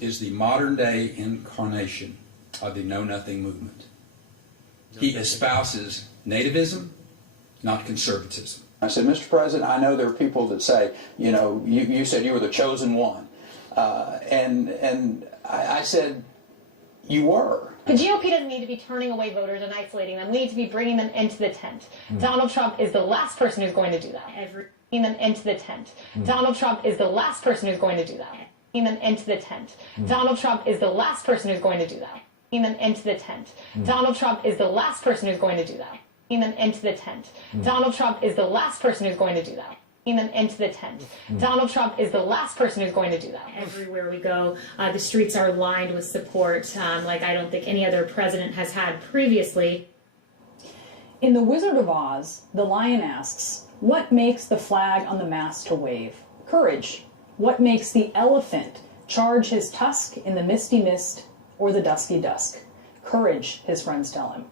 is the modern day incarnation of the Know Nothing movement. He espouses nativism, not conservatism. I said, Mr. President, I know there are people that say, you know, you said you were the chosen one. And I said, you were. The GOP doesn't need to be turning away voters and isolating them. We need to be bringing them into the tent. Donald Trump is the last person who's going to do that. Bringing them into the tent. Donald Trump is the last person who's going to do that. Bringing them into the tent. Donald Trump is the last person who's going to do that. Bringing them into the tent. Donald Trump is the last person who's going to do that. Bringing them into the tent. Donald Trump is the last person who's going to do that. Them into the tent. Donald Trump is the last person who's going to do that. Everywhere we go, the streets are lined with support, like I don't think any other president has had previously. In The Wizard of Oz, the lion asks, what makes the flag on the mast to wave? Courage. What makes the elephant charge his tusk in the misty mist or the dusky dusk? Courage, his friends tell him.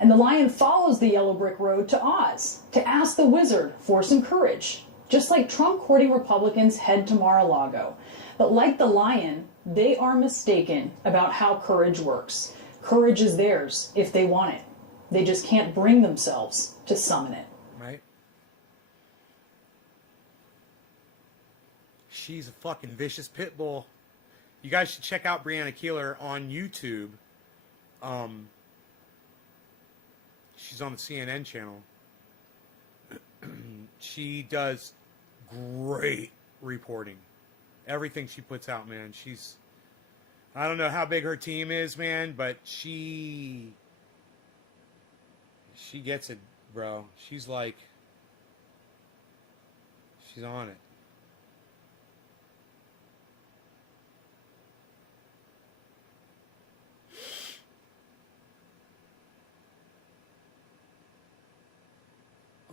And the lion follows the yellow brick road to Oz to ask the wizard for some courage. Just like Trump-courting Republicans head to Mar-a-Lago. But like the lion, they are mistaken about how courage works. Courage is theirs if they want it. They just can't bring themselves to summon it. Right? She's a fucking vicious pit bull. You guys should check out Brianna Keeler on YouTube. She's on the CNN channel. She does great reporting. Everything she puts out, man. I don't know how big her team is, man, but she gets it, bro. She's on it.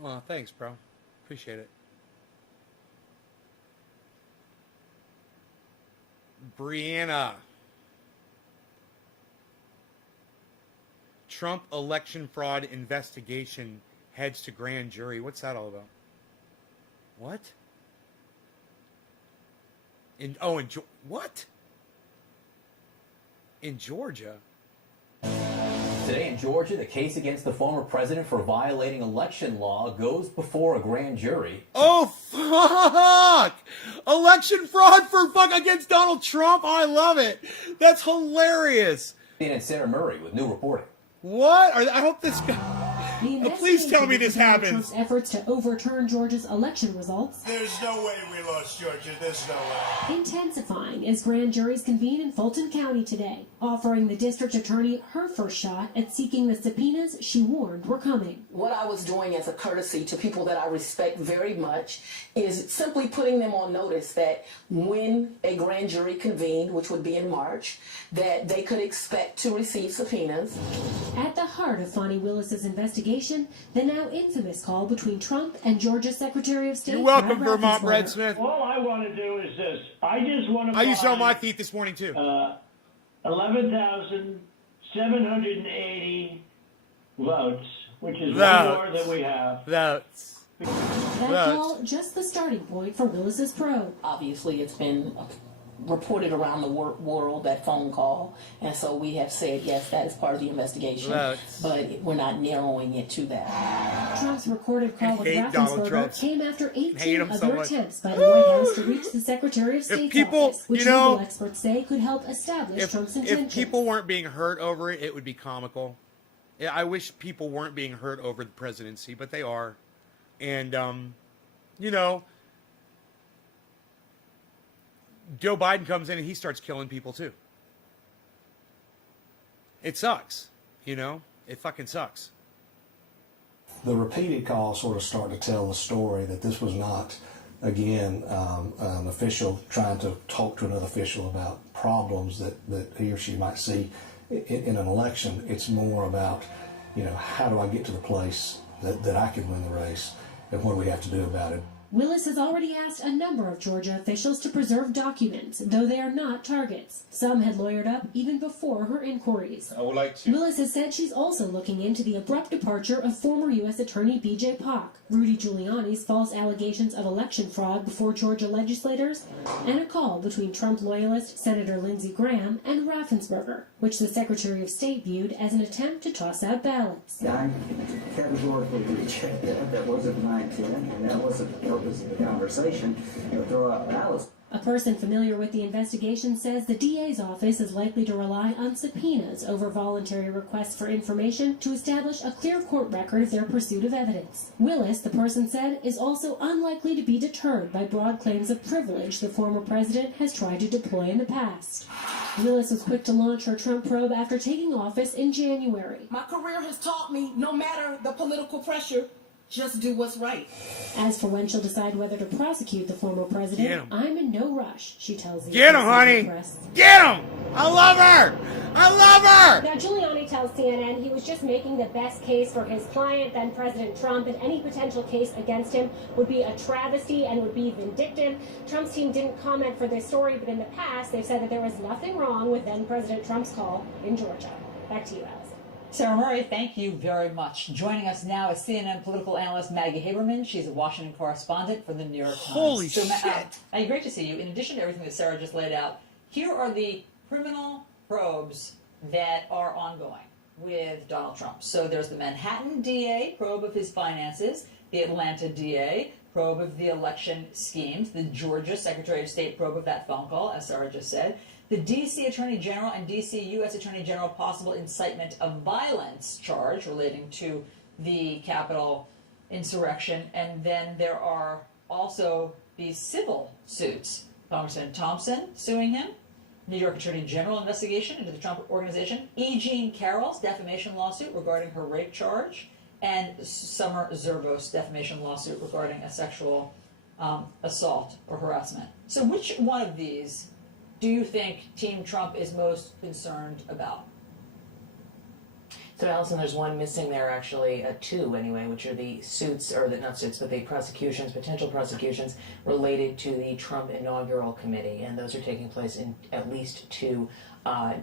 Well, thanks, bro. Appreciate it. Brianna. Trump election fraud investigation heads to grand jury. What's that all about? What? What? In Georgia? Today in Georgia, the case against the former president for violating election law goes before a grand jury. Oh, fuck! Election fraud against Donald Trump? I love it. That's hilarious. And Senator Murray with new reporting. What? I hope this guy... Please tell me this happens. Trump's efforts to overturn Georgia's election results. There's no way we lost Georgia. There's no way. Intensifying as grand juries convene in Fulton County today, offering the district attorney her first shot at seeking the subpoenas she warned were coming. What I was doing as a courtesy to people that I respect very much is simply putting them on notice that when a grand jury convened, which would be in March, that they could expect to receive subpoenas. At the heart of Fani Willis's investigation, the now infamous call between Trump and Georgia's Secretary of State. You're welcome, Vermont Brad Smith. All I want to do is this. I just want to I used to on my feet this morning, too. 11,780 votes, which is one more than we have. Votes. That call just the starting point for Willis's probe. Obviously, it's been reported around the world, that phone call, and so we have said, yes, that is part of the investigation, but we're not narrowing it to that. Trump's recorded call with Raffensperger came after 18 other so attempts by the White House to reach the Secretary of State's office, which legal experts say could help establish Trump's intentions. If people weren't being hurt over it, it would be comical. I wish people weren't being hurt over the presidency, but they are. And, Joe Biden comes in and he starts killing people too. It sucks, It fucking sucks. The repeated calls sort of start to tell the story that this was not again, an official trying to talk to another official about problems that he or she might see in an election. It's more about, how do I get to the place that I can win the race, and what do we have to do about it? Willis has already asked a number of Georgia officials to preserve documents, though they are not targets. Some had lawyered up even before her inquiries. I would like to. Willis has said she's also looking into the abrupt departure of former U.S. Attorney B.J. Pak, Rudy Giuliani's false allegations of election fraud before Georgia legislators, and a call between Trump loyalist Senator Lindsey Graham and Raffensperger, which the Secretary of State viewed as an attempt to toss out ballots. I categorically reject that. That wasn't my intent, and that wasn't the purpose of the conversation, to throw out ballots. A person familiar with the investigation says the DA's office is likely to rely on subpoenas over voluntary requests for information to establish a clear court record of their pursuit of evidence. Willis, the person said, is also unlikely to be deterred by broad claims of privilege the former president has tried to deploy in the past. Willis was quick to launch her Trump probe after taking office in January. My career has taught me, no matter the political pressure, just do what's right. As for when she'll decide whether to prosecute the former president, I'm in no rush, she tells the Get him, honey! press. Get him! I love her! I love her! Now, Giuliani tells CNN he was just making the best case for his client, then President Trump, and any potential case against him would be a travesty and would be vindictive. Trump's team didn't comment for this story, but in the past, they've said that there was nothing wrong with then President Trump's call in Georgia. Back to you, Allison. Sarah Murray, thank you very much. Joining us now is CNN political analyst Maggie Haberman. She's a Washington correspondent for the New York Times. Holy shit. Maggie, great to see you. In addition to everything that Sarah just laid out, here are the criminal probes that are ongoing with Donald Trump. So there's the Manhattan DA probe of his finances, the Atlanta DA probe of the election schemes, the Georgia Secretary of State probe of that phone call, as Sarah just said, the D.C. Attorney General and D.C. U.S. Attorney General possible incitement of violence charge relating to the Capitol insurrection. And then there are also these civil suits. Congressman Thompson suing him, New York Attorney General investigation into the Trump Organization, E. Jean Carroll's defamation lawsuit regarding her rape charge, and Summer Zervos' defamation lawsuit regarding a sexual assault or harassment. So which one of these do you think Team Trump is most concerned about? So, Allison, there's one missing there, actually, two anyway, which are the suits, or the, not suits, but the prosecutions, potential prosecutions related to the Trump Inaugural Committee, and those are taking place in at least two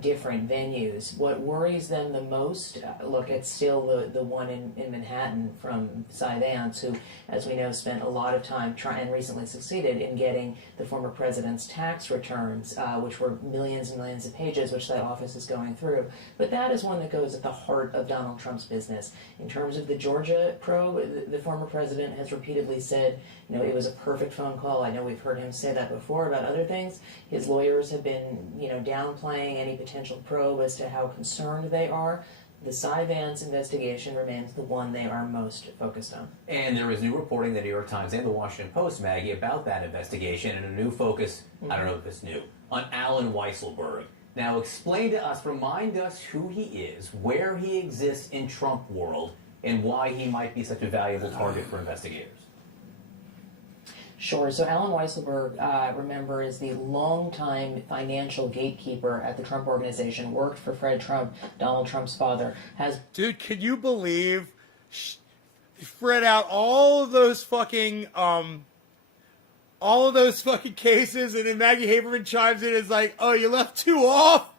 different venues. What worries them the most, look, it's still the one in Manhattan from Cy Vance, who, as we know, spent a lot of time and recently succeeded in getting the former president's tax returns, which were millions and millions of pages, which that office is going through. But that is one that goes at the heart of Donald Trump's business. In terms of the Georgia probe, the former president has repeatedly said, it was a perfect phone call. I know we've heard him say that before about other things. His lawyers have been, downplaying any potential probe as to how concerned they are. The Cy Vance investigation remains the one they are most focused on. And there was new reporting in the New York Times and the Washington Post, Maggie, about that investigation and a new focus, I don't know if it's new, on Allen Weisselberg. Now explain to us, remind us who he is, where he exists in Trump world, and why he might be such a valuable target for investigators. Sure. So Allen Weisselberg, remember, is the longtime financial gatekeeper at the Trump Organization, worked for Fred Trump, Donald Trump's father. Dude, can you believe spread out all of those fucking cases, and then Maggie Haberman chimes in and is like, oh, you left two off?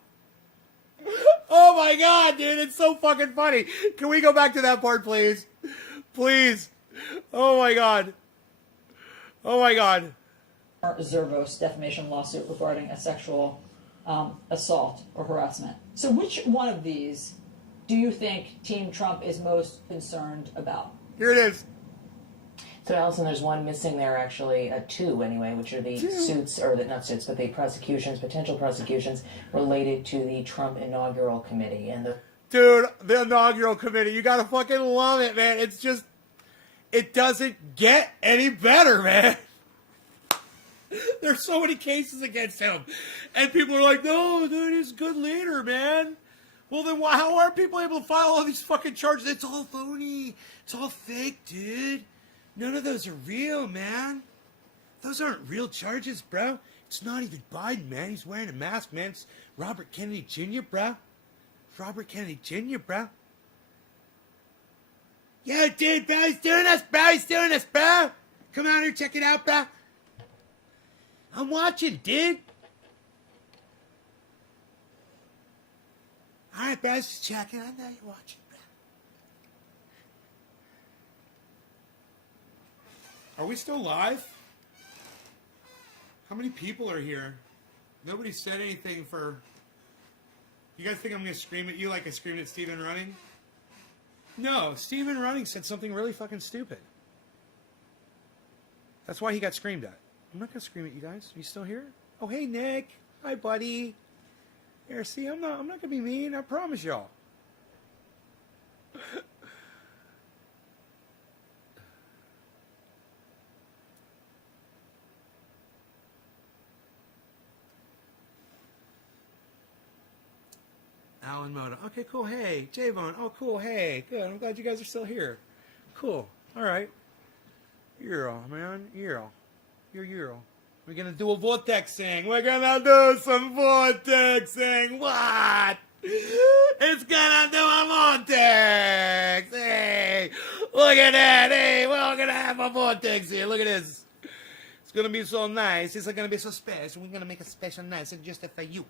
Oh my God, dude, it's so fucking funny. Can we go back to that part, please? Please. Oh my God. Oh my God. Zervos' defamation lawsuit regarding a sexual assault or harassment. So which one of these do you think Team Trump is most concerned about? Here it is. So, Allison, there's one missing there, actually, two anyway, which are the suits, or not suits, but the prosecutions, potential prosecutions related to the Trump Inaugural Committee. And Dude, the Inaugural Committee, you gotta fucking love it, man. It's just, it doesn't get any better, man. There's so many cases against him. And people are like, no, dude, he's a good leader, man. Well, then how are people able to file all these fucking charges? It's all phony. It's all fake, dude. None of those are real, man. Those aren't real charges, bro. It's not even Biden, man. He's wearing a mask, man. It's Robert Kennedy Jr., bro. It's Robert Kennedy Jr., bro. Yo, dude, bro, he's doing us, bro. He's doing us, bro. Come out here, check it out, bro. I'm watching, dude. All right, bro, just checking. I know you're watching, bro. Are we still live? How many people are here? Nobody said anything for... You guys think I'm going to scream at you like I screamed at Stephen Running? No, Stephen Running said something really fucking stupid. That's why he got screamed at. I'm not going to scream at you guys. Are you still here? Oh, hey, Nick. Hi, buddy. Here, see, I'm not going to be mean. I promise y'all. Alan Moda. Okay, cool. Hey, Javon. Oh, cool. Hey, good. I'm glad you guys are still here. Cool. All right. Euro, man. Euro. You're Euro. We're going to do a vortexing. We're going to do some vortexing. What? It's going to do a vortex. Hey, look at that. Hey, we're going to have a vortex here. Look at this. It's going to be so nice. It's going to be so special. We're going to make it special nice just for you.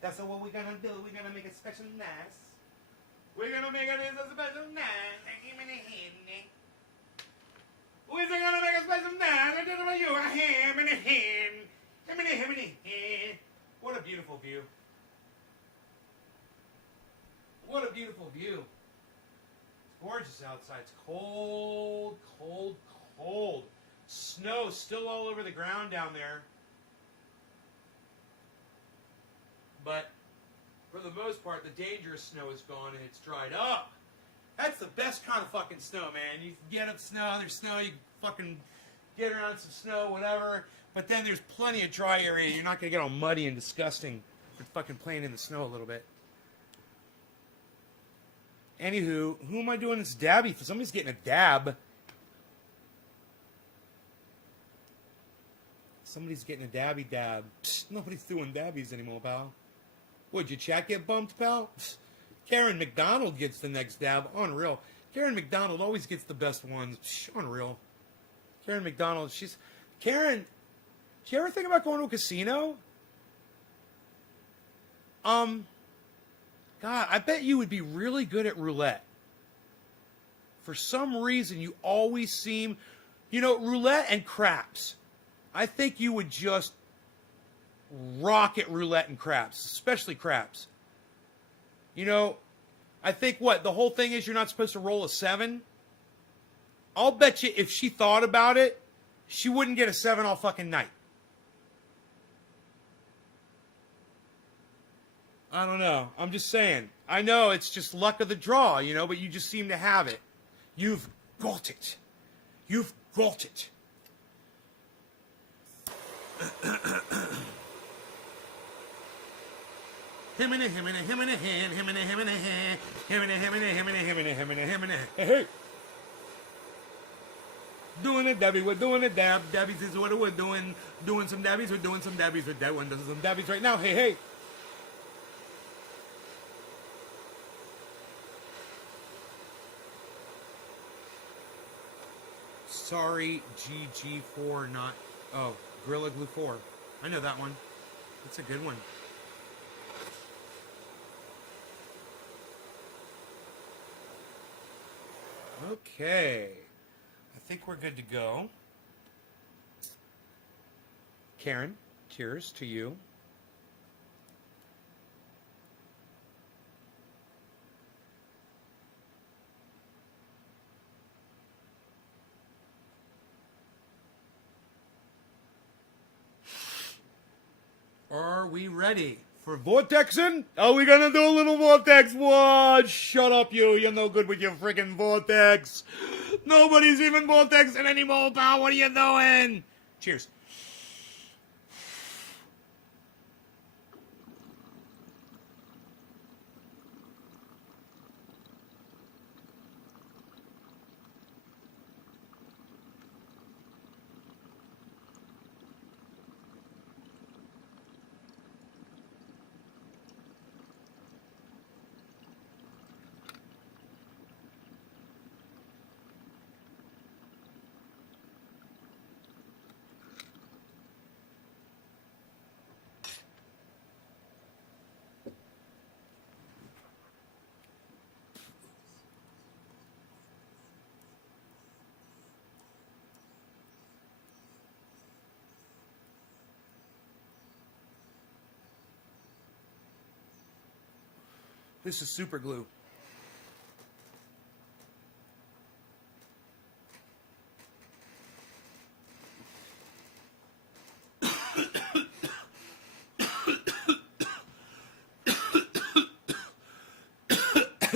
That's what we're going to do. We're going to make it special nice. We're going to make it a special nice. We're going to make it special nice. I just want you a ham and a hen. Ham and a ham and a hen. What a beautiful view. What a beautiful view. It's gorgeous outside. It's cold, cold, cold. Snow still all over the ground down there. But for the most part, the dangerous snow is gone and it's dried up. That's the best kind of fucking snow, man. You can get up snow, there's snow, you can fucking get around some snow, whatever. But then there's plenty of dry area. You're not going to get all muddy and disgusting for fucking playing in the snow a little bit. Anywho, who am I doing this dabby for? Somebody's getting a dab. Somebody's getting a dabby dab. Psst, nobody's doing dabbies anymore, pal. Would your chat get bumped, pal? Karen McDonald gets the next dab. Unreal. Karen McDonald always gets the best ones. Unreal. Karen McDonald, she's... Karen, do you ever think about going to a casino? God, I bet you would be really good at roulette. For some reason, you always seem... You know, roulette and craps. I think you would just rock at roulette and craps, especially craps. You know, I think the whole thing is you're not supposed to roll a 7. I'll bet you if she thought about it, she wouldn't get a 7 all fucking night. I don't know. I'm just saying. I know it's just luck of the draw, you know, but you just seem to have it. You've got it. You've got it. Him and a him and a him and a hand, him and a him and a hand, him and a him and a him and a him and a him and a him and a hey. Doing a dabby, we're doing a dab. Dabbies is what we're doing. Doing some dabbies, we're doing some dabbies with that one. Doing some dabbies right now. Hey, hey. Sorry, GG4 not... Oh, Gorilla Glue 4. I know that one. That's a good one. Okay. I think we're good to go. Karen, cheers to you. Are we ready for vortexing? Are we gonna do a little vortex? What? Shut up, you. You're no good with your freaking vortex. Nobody's even vortexing anymore, pal. What are you doing? Cheers. This is super glue.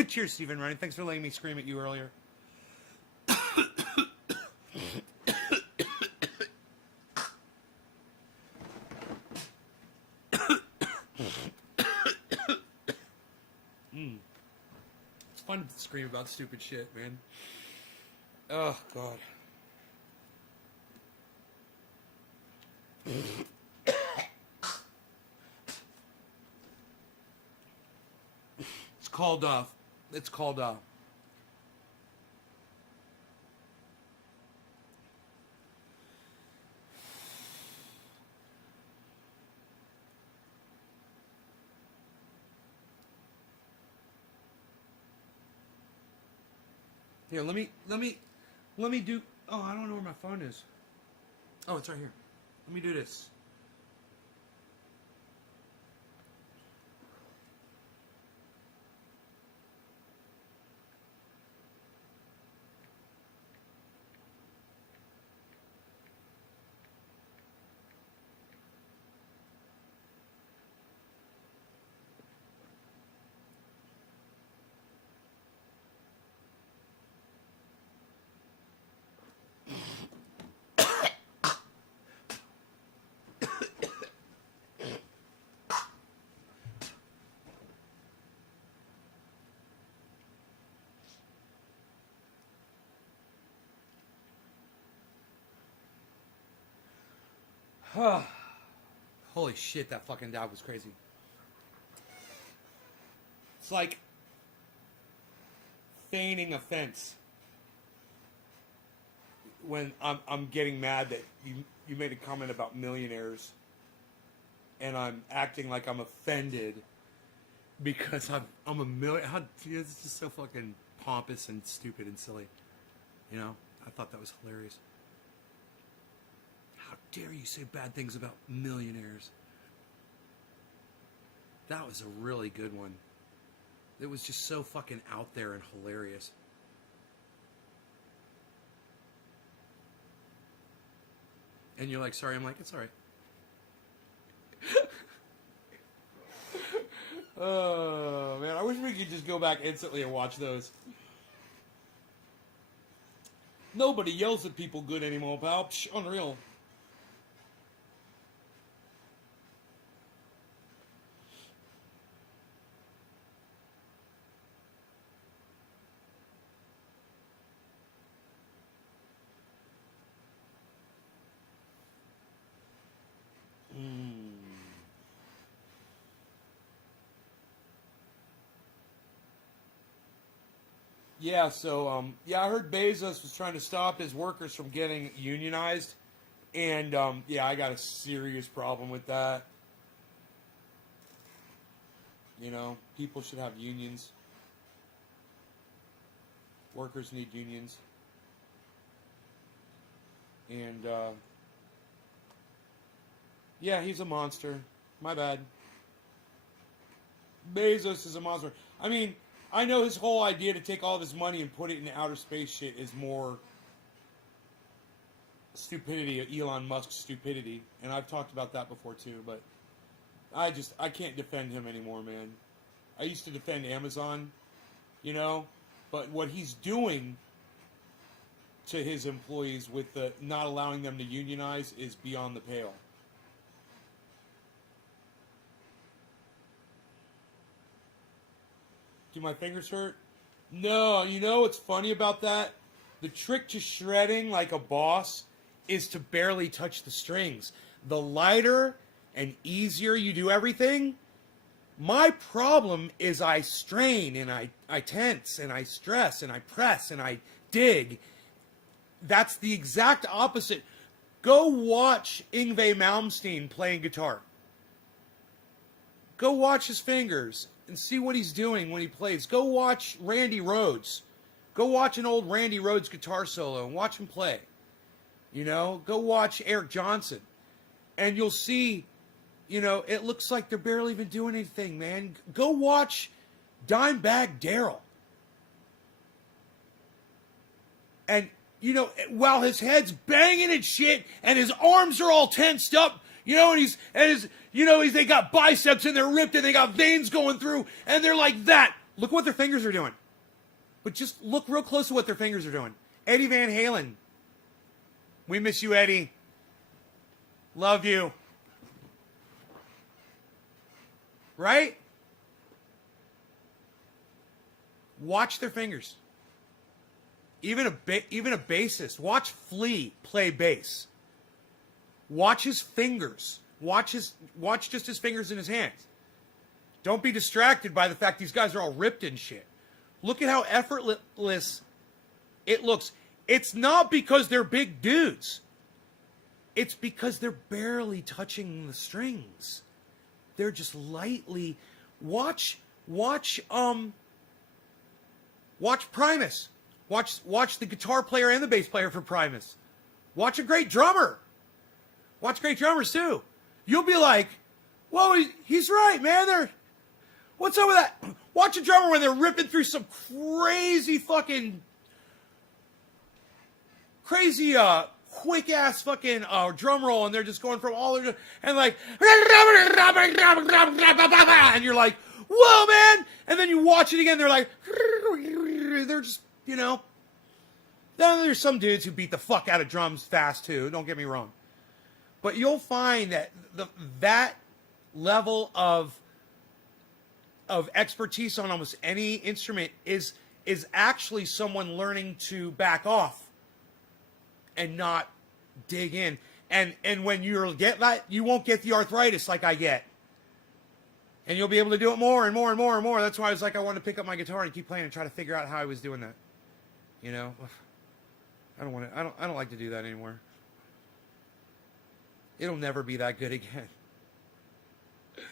Cheers, Stephen Ryan. Thanks for letting me scream at you earlier. It's fun to scream about stupid shit, man. Oh, God. It's called here, let me do, oh, I don't know where my phone is. Oh, it's right here. Let me do this. Holy shit, that fucking dog was crazy. It's like feigning offense when I'm getting mad that you made a comment about millionaires, and I'm acting like I'm offended because I'm a million. It's just so fucking pompous and stupid and silly. You know, I thought that was hilarious. How dare you say bad things about millionaires? That was a really good one. It was just so fucking out there and hilarious. And you're like, sorry. I'm like, it's all right. Oh, man. I wish we could just go back instantly and watch those. Nobody yells at people good anymore, pal. Psh, unreal. Yeah, so, I heard Bezos was trying to stop his workers from getting unionized. And, yeah, I got a serious problem with that. You know, people should have unions. Workers need unions. And, yeah, he's a monster. My bad. Bezos is a monster. I mean, I know his whole idea to take all of his money and put it in outer space shit is more stupidity, Elon Musk's stupidity. And I've talked about that before too, but I can't defend him anymore, man. I used to defend Amazon, you know, but what he's doing to his employees with the not allowing them to unionize is beyond the pale. Do my fingers hurt? No, you know what's funny about that? The trick to shredding like a boss is to barely touch the strings. The lighter and easier you do everything, my problem is I strain and I tense and I stress and I press and I dig. That's the exact opposite. Go watch Yngwie Malmsteen playing guitar. Go watch his fingers and see what he's doing when he plays. Go watch Randy Rhoads. Go watch an old Randy Rhoads guitar solo and watch him play. You know, go watch Eric Johnson. And you'll see, you know, it looks like they're barely even doing anything, man. Go watch Dimebag Darrell. And, you know, while his head's banging and shit, and his arms are all tensed up, you know, they got biceps and they're ripped and they got veins going through, and they're like that. Look what their fingers are doing. But just look real close to what their fingers are doing. Eddie Van Halen. We miss you, Eddie. Love you. Right? Watch their fingers. Even a bassist. Watch Flea play bass. Watch his fingers. Watch just his fingers in his hands. Don't be distracted by the fact these guys are all ripped and shit. Look at how effortless it looks. It's not because they're big dudes. It's because they're barely touching the strings. They're just lightly. Watch Primus. Watch the guitar player and the bass player for Primus. Watch a great drummer. Watch great drummers too. You'll be like, whoa, he's right, man. What's up with that? Watch a drummer when they're ripping through some crazy quick ass fucking drum roll, and they're just going from all their, and like, and you're like, whoa, man. And then you watch it again, they're like, they're just, you know. Then there's some dudes who beat the fuck out of drums fast too, don't get me wrong. But you'll find that that level of expertise on almost any instrument is actually someone learning to back off and not dig in. And when you'll get that, you won't get the arthritis like I get. And you'll be able to do it more and more and more and more. That's why I was like, I wanted to pick up my guitar and keep playing and try to figure out how I was doing that. You know? I don't like to do that anymore. It'll never be that good again. It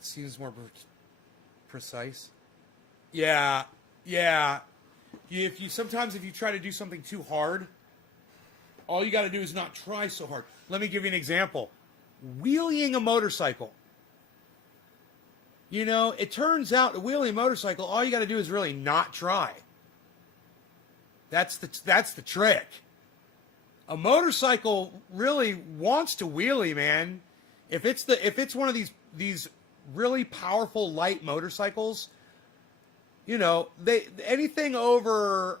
seems more precise. Yeah. If you try to do something too hard, all you got to do is not try so hard. Let me give you an example. Wheeling a motorcycle. You know, it turns out wheeling a motorcycle, all you got to do is really not try. That's the trick. A motorcycle really wants to wheelie, man. If it's one of these really powerful light motorcycles, you know, anything over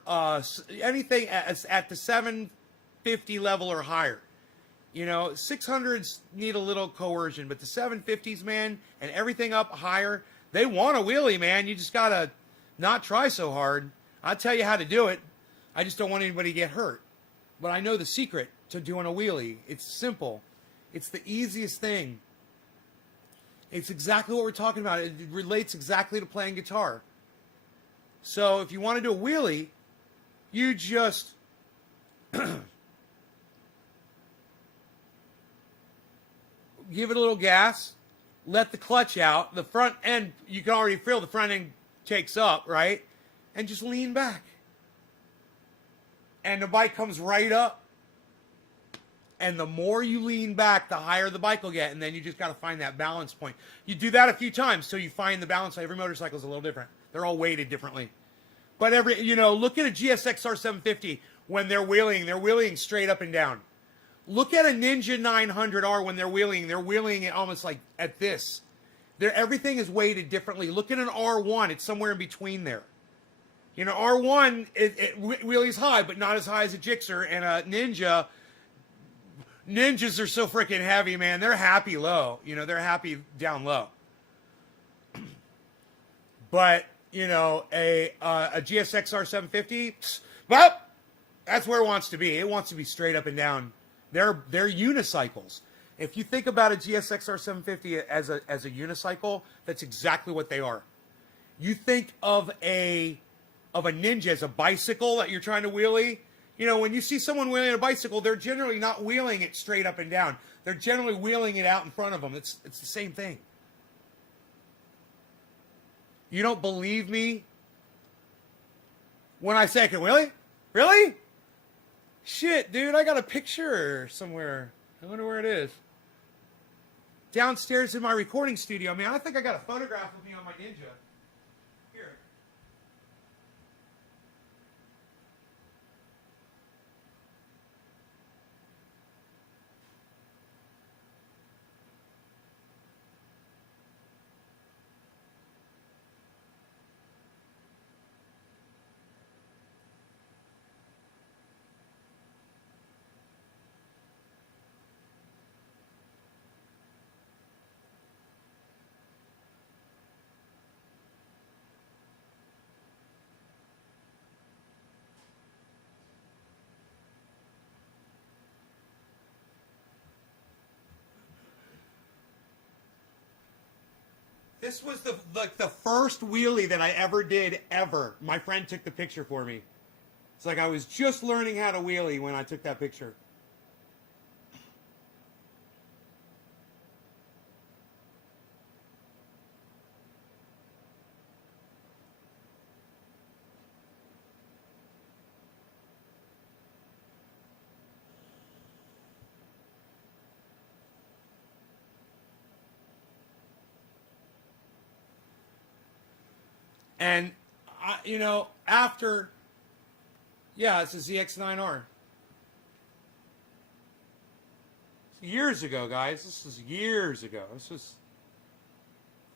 anything at the 750 level or higher. You know, 600s need a little coercion, but the 750s, man, and everything up higher, they want a wheelie, man. You just gotta not try so hard. I'll tell you how to do it. I just don't want anybody to get hurt. But I know the secret to doing a wheelie. It's simple. It's the easiest thing. It's exactly what we're talking about. It relates exactly to playing guitar. So if you want to do a wheelie, you just give it a little gas, let the clutch out. The front end, you can already feel the front end takes up, right? And just lean back. And the bike comes right up. And the more you lean back, the higher the bike will get. And then you just got to find that balance point. You do that a few times till you find the balance. Every motorcycle is a little different. They're all weighted differently. But look at a GSX-R 750 when they're wheeling straight up and down. Look at a Ninja 900R when they're wheeling it almost like at this. Everything is weighted differently. Look at an R1, it's somewhere in between there. You know, R1, it wheelies high, but not as high as a Gixxer, and a Ninjas are so freaking heavy, man. They're happy low. You know, they're happy down low. But, you know, a GSX-R 750, well, that's where it wants to be. It wants to be straight up and down. They're unicycles. If you think about a GSX-R 750 as a unicycle, that's exactly what they are. You think of a Ninja as a bicycle that you're trying to wheelie. You know, when you see someone wheeling a bicycle, they're generally not wheeling it straight up and down. They're generally wheeling it out in front of them. It's the same thing. You don't believe me when I say I can wheelie? Really? Shit, dude, I got a picture somewhere. I wonder where it is. downstairs in my recording studio. Man, I think I got a photograph of me on my Ninja. Here. This was the first wheelie that I ever did ever. My friend took the picture for me. It's like I was just learning how to wheelie when I took that picture. And, you know, after, yeah, it's a ZX9R. Years ago, guys. This is years ago. This was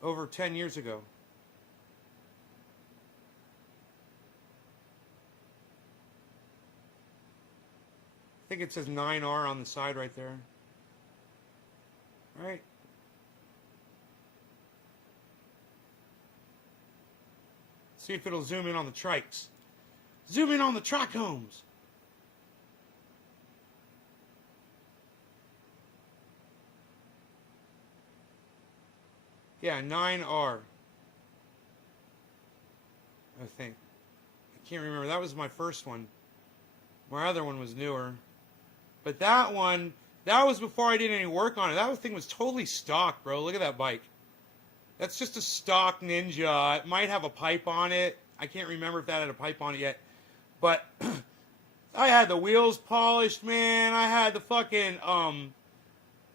over 10 years ago. I think it says 9R on the side right there. Right. See if it'll zoom in on the trikes. Zoom in on the trichomes. Yeah, 9R. I think. I can't remember. That was my first one. My other one was newer. But that one, that was before I did any work on it. That thing was totally stock, bro. Look at that bike. That's just a stock Ninja. It might have a pipe on it. I can't remember if that had a pipe on it yet. But I had the wheels polished, man. I had the fucking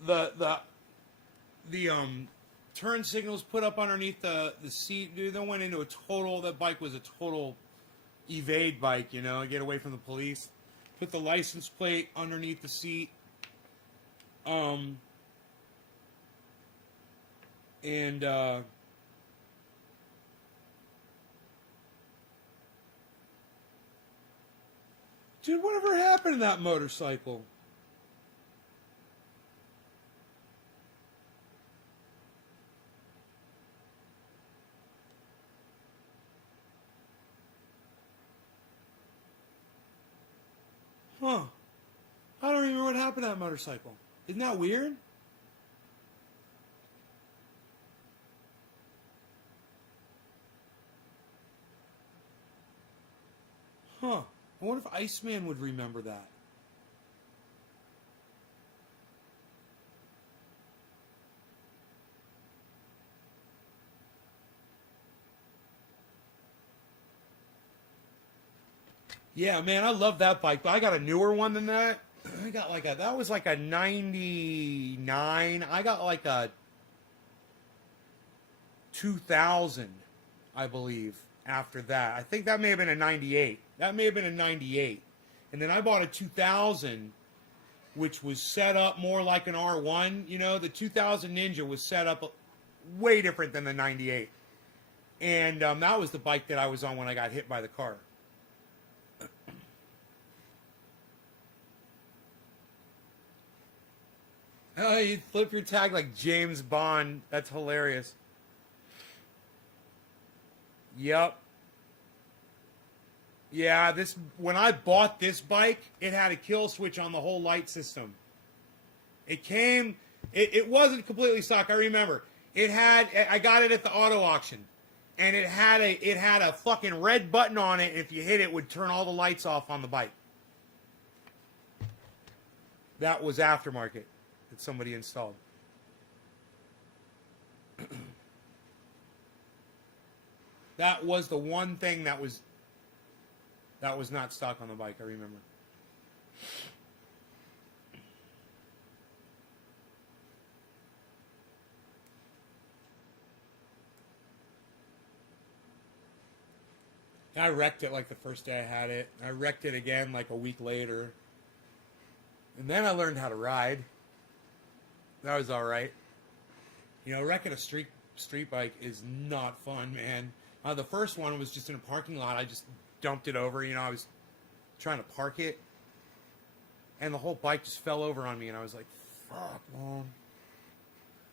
the turn signals put up underneath the seat. Dude, that went into a total, that bike was a total evade bike, you know, get away from the police. Put the license plate underneath the seat. And dude, whatever happened to that motorcycle? Huh. I don't remember what happened to that motorcycle. Isn't that weird? Huh. I wonder if Iceman would remember that. Yeah, man, I love that bike, but I got a newer one than that. I got like a, that was like a 99. I got like a 2000, I believe, after that. I think that may have been a 98. That may have been a 98. And then I bought a 2000, which was set up more like an R1. You know, the 2000 Ninja was set up way different than the 98. And that was the bike that I was on when I got hit by the car. Oh, you flip your tag like James Bond. That's hilarious. Yep. Yeah, this, when I bought this bike, it had a kill switch on the whole light system. It came, it wasn't completely stock, I remember. It had, I got it at the auto auction. And it had a fucking red button on it. If you hit it, it would turn all the lights off on the bike. That was aftermarket that somebody installed. That was the one thing that was not stock on the bike, I remember. I wrecked it like the first day I had it. I wrecked it again like a week later. And then I learned how to ride. That was all right. You know, wrecking a street bike is not fun, man. The first one was just in a parking lot. I just dumped it over. You know, I was trying to park it. And the whole bike just fell over on me. And I was like, fuck, man.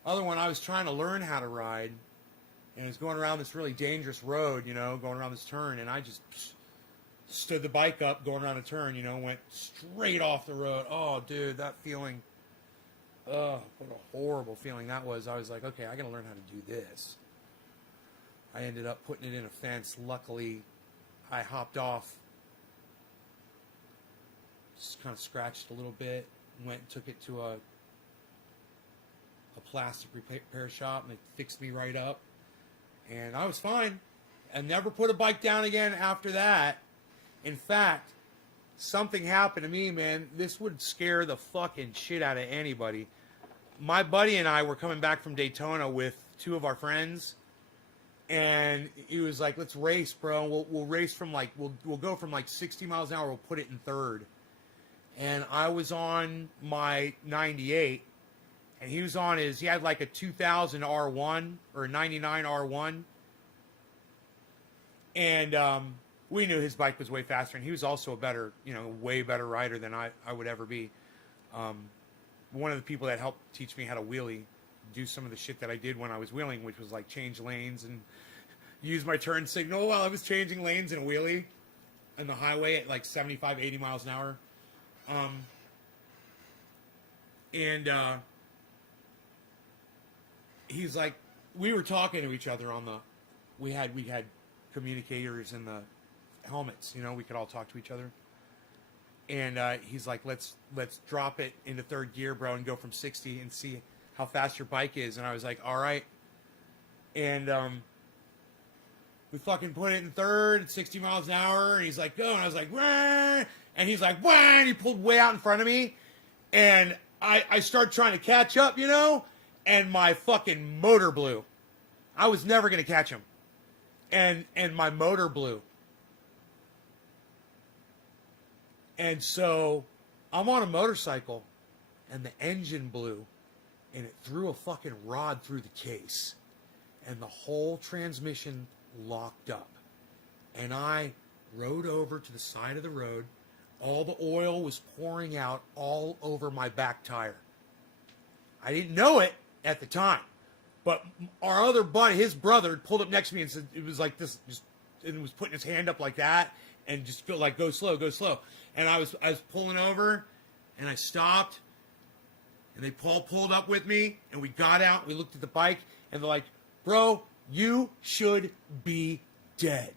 Other one, I was trying to learn how to ride. And I was going around this really dangerous road, you know, going around this turn. And I just stood the bike up going around a turn, you know, went straight off the road. Oh, dude, that feeling. Oh, what a horrible feeling that was. I was like, okay, I got to learn how to do this. I ended up putting it in a fence. Luckily, I hopped off. Just kind of scratched a little bit. Went and took it to a plastic repair shop, and they fixed me right up. And I was fine. I never put a bike down again after that. In fact, something happened to me, man. This would scare the fucking shit out of anybody. My buddy and I were coming back from Daytona with two of our friends, and he was like, "Let's race, bro. We'll race from like we'll go from like 60 miles an hour. We'll put it in third." And I was on my 98, and he was on he had like a 2000 R1 or a 99 R1, and we knew his bike was way faster, and he was also a better, you know, way better rider than I would ever be. One of the people that helped teach me how to wheelie, do some of the shit that I did when I was wheeling, which was like change lanes and use my turn signal while I was changing lanes in a wheelie on the highway at like 75, 80 miles an hour. He's like, we were talking to each other on we had communicators in the helmets, you know, we could all talk to each other. And he's like, let's drop it into third gear, bro, and go from 60 and see how fast your bike is. And I was like, all right. And we fucking put it in third at 60 miles an hour. And he's like, go. And I was like, wah! And he's like, wah! And he pulled way out in front of me. And I started trying to catch up, you know, and my fucking motor blew. I was never going to catch him. And my motor blew. And so I'm on a motorcycle, and the engine blew, and it threw a fucking rod through the case, and the whole transmission locked up. And I rode over to the side of the road. All the oil was pouring out all over my back tire. I didn't know it at the time, but our other buddy, his brother, pulled up next to me and said, it was like this, and was putting his hand up like that, and just go like, go slow, go slow. And I was pulling over, and I stopped, and they pulled up with me, and we got out, we looked at the bike, and they're like, bro, you should be dead.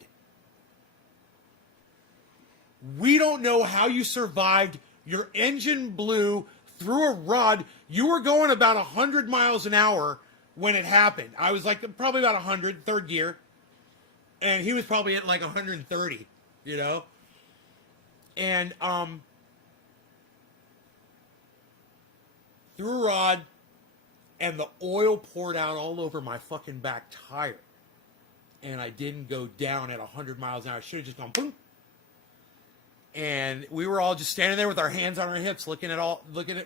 We don't know how you survived. Your engine blew through a rod. You were going about 100 miles an hour when it happened. I was like probably about 100, third gear, and he was probably at like 130, you know? And threw a rod, and the oil poured out all over my fucking back tire. And I didn't go down at 100 miles an hour. I should have just gone boom. And we were all just standing there with our hands on our hips, looking at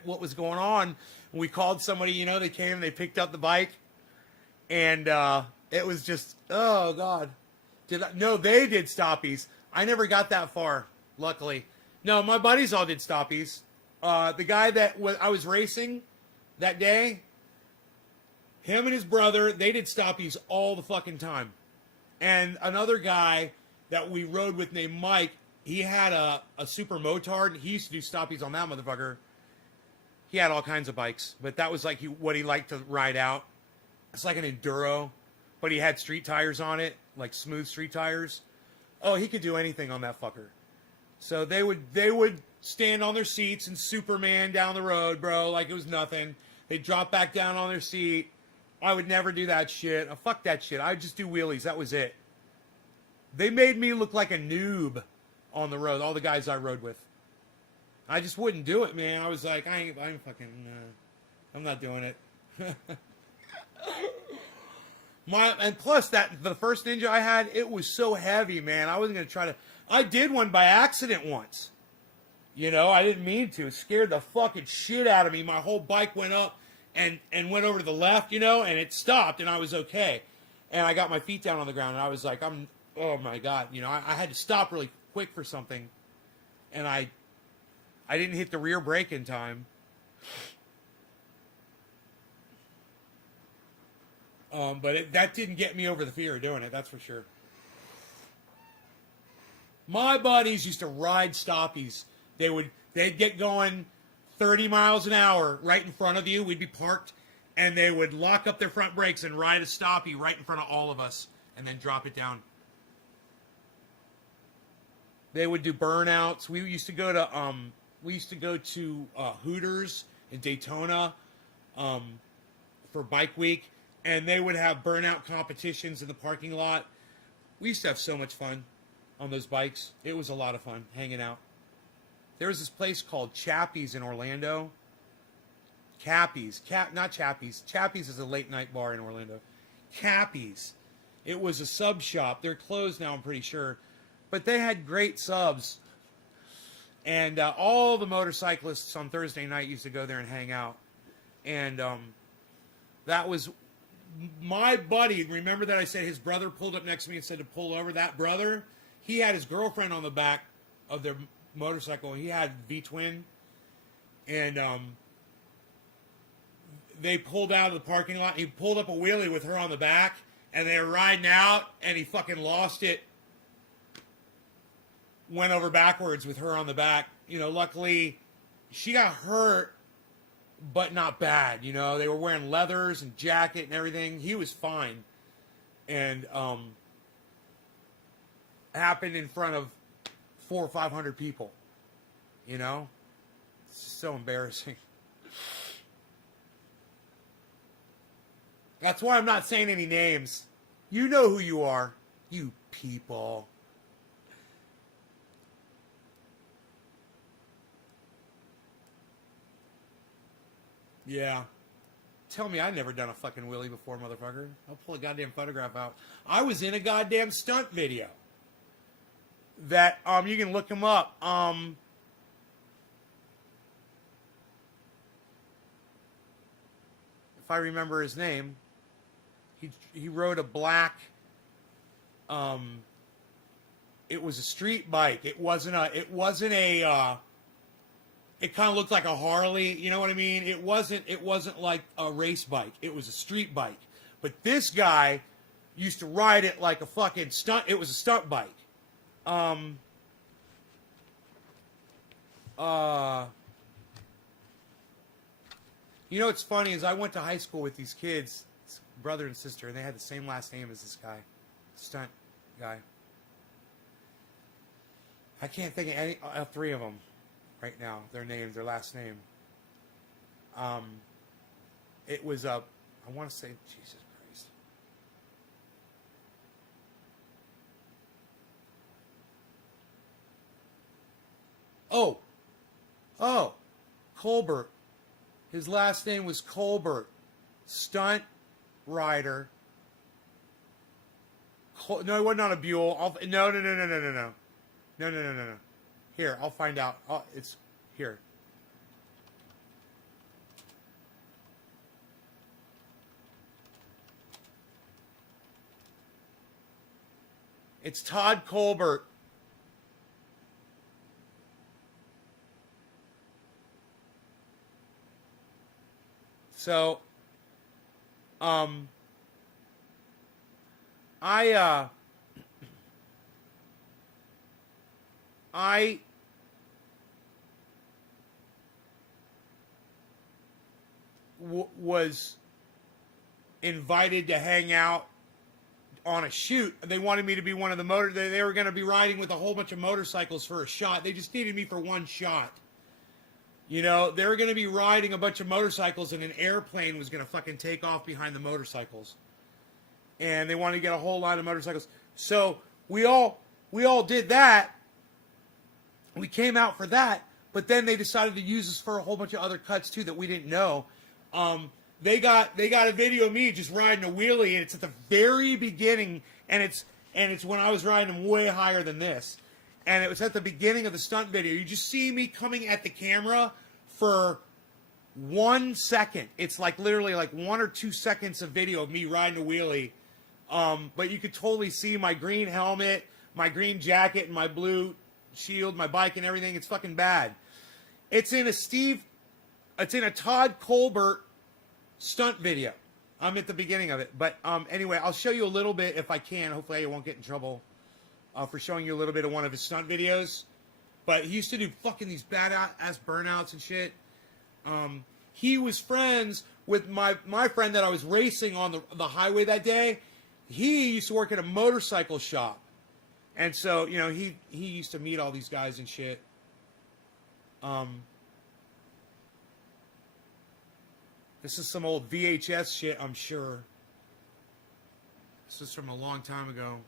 what was going on. And we called somebody, you know, they came, they picked up the bike, and it was just, oh God. No, they did stoppies. I never got that far. Luckily. No, my buddies all did stoppies. The guy that I was racing that day, him and his brother, they did stoppies all the fucking time. And another guy that we rode with named Mike, he had a super motard. He used to do stoppies on that motherfucker. He had all kinds of bikes, but that was like what he liked to ride out. It's like an enduro, but he had street tires on it, like smooth street tires. Oh, he could do anything on that fucker. So they would stand on their seats and Superman down the road, bro, like it was nothing. They'd drop back down on their seat. I would never do that shit. Oh, fuck that shit. I would just do wheelies. That was it. They made me look like a noob on the road, all the guys I rode with. I just wouldn't do it, man. I was like, I ain't fucking, I'm not doing it. And plus the first Ninja I had, it was so heavy, man. I wasn't gonna try to. I did one by accident once. You know, I didn't mean to. It scared the fucking shit out of me. My whole bike went up and went over to the left, you know, and it stopped, and I was okay. And I got my feet down on the ground, and I was like, oh my God, you know, I had to stop really quick for something, and I didn't hit the rear brake in time. But that didn't get me over the fear of doing it, that's for sure. My buddies used to ride stoppies. They'd get going 30 miles an hour right in front of you. We'd be parked, and they would lock up their front brakes and ride a stoppie right in front of all of us, and then drop it down. They would do burnouts. We used to go to Hooters in Daytona for Bike Week, and they would have burnout competitions in the parking lot. We used to have so much fun on those bikes. It was a lot of fun hanging out. There was this place called Chappie's in Orlando. Not Chappie's. Chappie's is a late night bar in Orlando. Cappy's. It was a sub shop. They're closed now, I'm pretty sure. But they had great subs. And all the motorcyclists on Thursday night used to go there and hang out. And that was my buddy. Remember that I said his brother pulled up next to me and said to pull over? That brother, he had his girlfriend on the back of their motorcycle. He had V-twin. And they pulled out of the parking lot. He pulled up a wheelie with her on the back. And they were riding out. And he fucking lost it. Went over backwards with her on the back. You know, luckily, she got hurt, but not bad. You know, they were wearing leathers and jacket and everything. He was fine. And happened in front of 400 or 500 people. You know? It's so embarrassing. That's why I'm not saying any names. You know who you are. You people. Yeah. Tell me I never done a fucking wheelie before, motherfucker. I'll pull a goddamn photograph out. I was in a goddamn stunt video. That, you can look him up. If I remember his name, he rode a black, it was a street bike. It wasn't a, it kind of looked like a Harley, you know what I mean? It wasn't like a race bike. It was a street bike. But this guy used to ride it like a fucking stunt. It was a stunt bike. You know what's funny is I went to high school with these kids, brother and sister, and they had the same last name as this guy, stunt guy. I can't think of any three of them right now. Their name, their last name. It was I want to say, Jesus Christ. Oh, Colbert. His last name was Colbert. Stunt rider. No, it wasn't on a Buell. No. No. Here, I'll find out. It's here. It's Todd Colbert. So, I was invited to hang out on a shoot. They wanted me to be one of the they were going to be riding with a whole bunch of motorcycles for a shot. They just needed me for one shot. You know, they were going to be riding a bunch of motorcycles and an airplane was going to fucking take off behind the motorcycles. And they wanted to get a whole line of motorcycles. So we all did that. We came out for that, but then they decided to use us for a whole bunch of other cuts too that we didn't know. they got a video of me just riding a wheelie, and it's at the very beginning, and it's when I was riding them way higher than this, and it was at the beginning of the stunt video. You just see me coming at the camera for 1 second. It's like literally like 1 or 2 seconds of video of me riding a wheelie, but you could totally see my green helmet, my green jacket, and my blue shield, my bike, and everything. It's fucking bad. It's in a Todd Colbert stunt video. I'm at the beginning of it. But anyway, I'll show you a little bit if I can. Hopefully I won't get in trouble for showing you a little bit of one of his stunt videos. But he used to do fucking these badass burnouts and shit. He was friends with my friend that I was racing on the highway that day. He used to work at a motorcycle shop. And so, you know, he used to meet all these guys and shit. This is some old VHS shit, I'm sure. This is from a long time ago.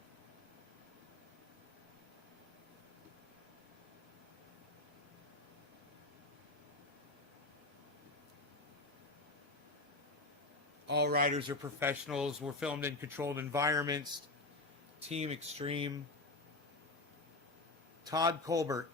All riders are professionals. We're filmed in controlled environments. Team Extreme. Todd Colbert.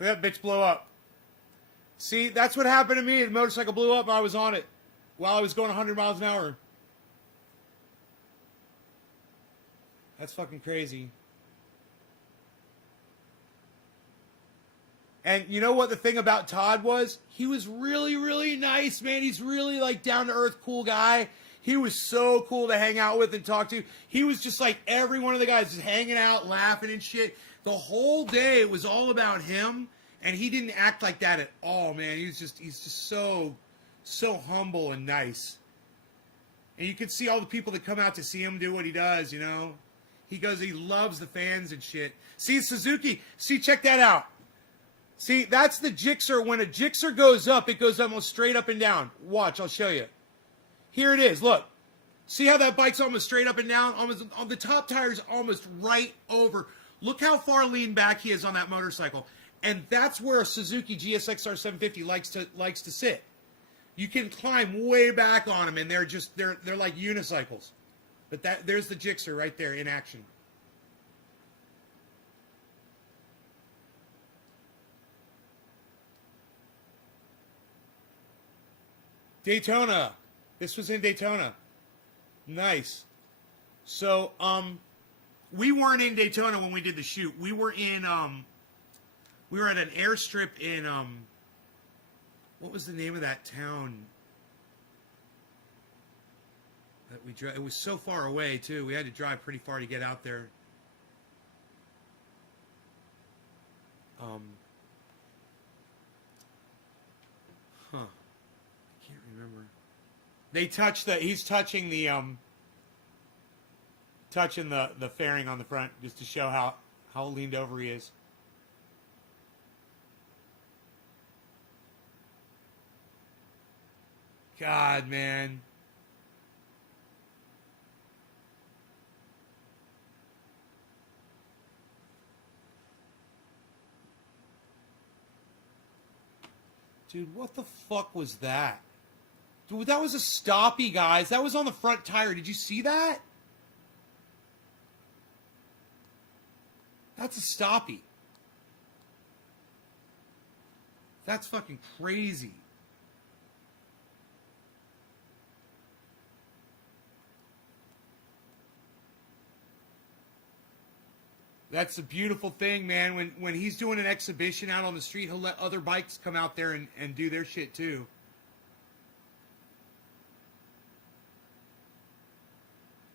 Look at that bitch blow up. See, that's what happened to me. The motorcycle blew up and I was on it while I was going 100 miles an hour. That's fucking crazy. And you know what the thing about Todd was? He was really, really nice, man. He's really like down-to-earth, cool guy. He was so cool to hang out with and talk to. He was just like every one of the guys, just hanging out, laughing and shit. The whole day it was all about him, and he didn't act like that at all, man. He's just so humble and nice. And you can see all the people that come out to see him do what he does, you know. He loves the fans and shit. See, Suzuki, see, check that out. See, that's the Gixxer. When a Gixxer goes up, it goes almost straight up and down. Watch, I'll show you. Here it is, look. See how that bike's almost straight up and down? Almost on the top tire's almost right over. Look how far lean back he is on that motorcycle. And that's where a Suzuki GSX-R 750 likes to sit. You can climb way back on them, and they're like unicycles. But there's the Gixxer right there in action. Daytona. This was in Daytona. Nice. So, we weren't in Daytona when we did the shoot. We were in, we were at an airstrip in, what was the name of that town that we drove? It was so far away, too. We had to drive pretty far to get out there. I can't remember. He's touching the, the fairing on the front just to show how leaned over he is. God, man. Dude, what the fuck was that? Dude, that was a stoppie, guys. That was on the front tire. Did you see that? That's a stoppie. That's fucking crazy. That's a beautiful thing, man. When he's doing an exhibition out on the street, he'll let other bikes come out there and do their shit too.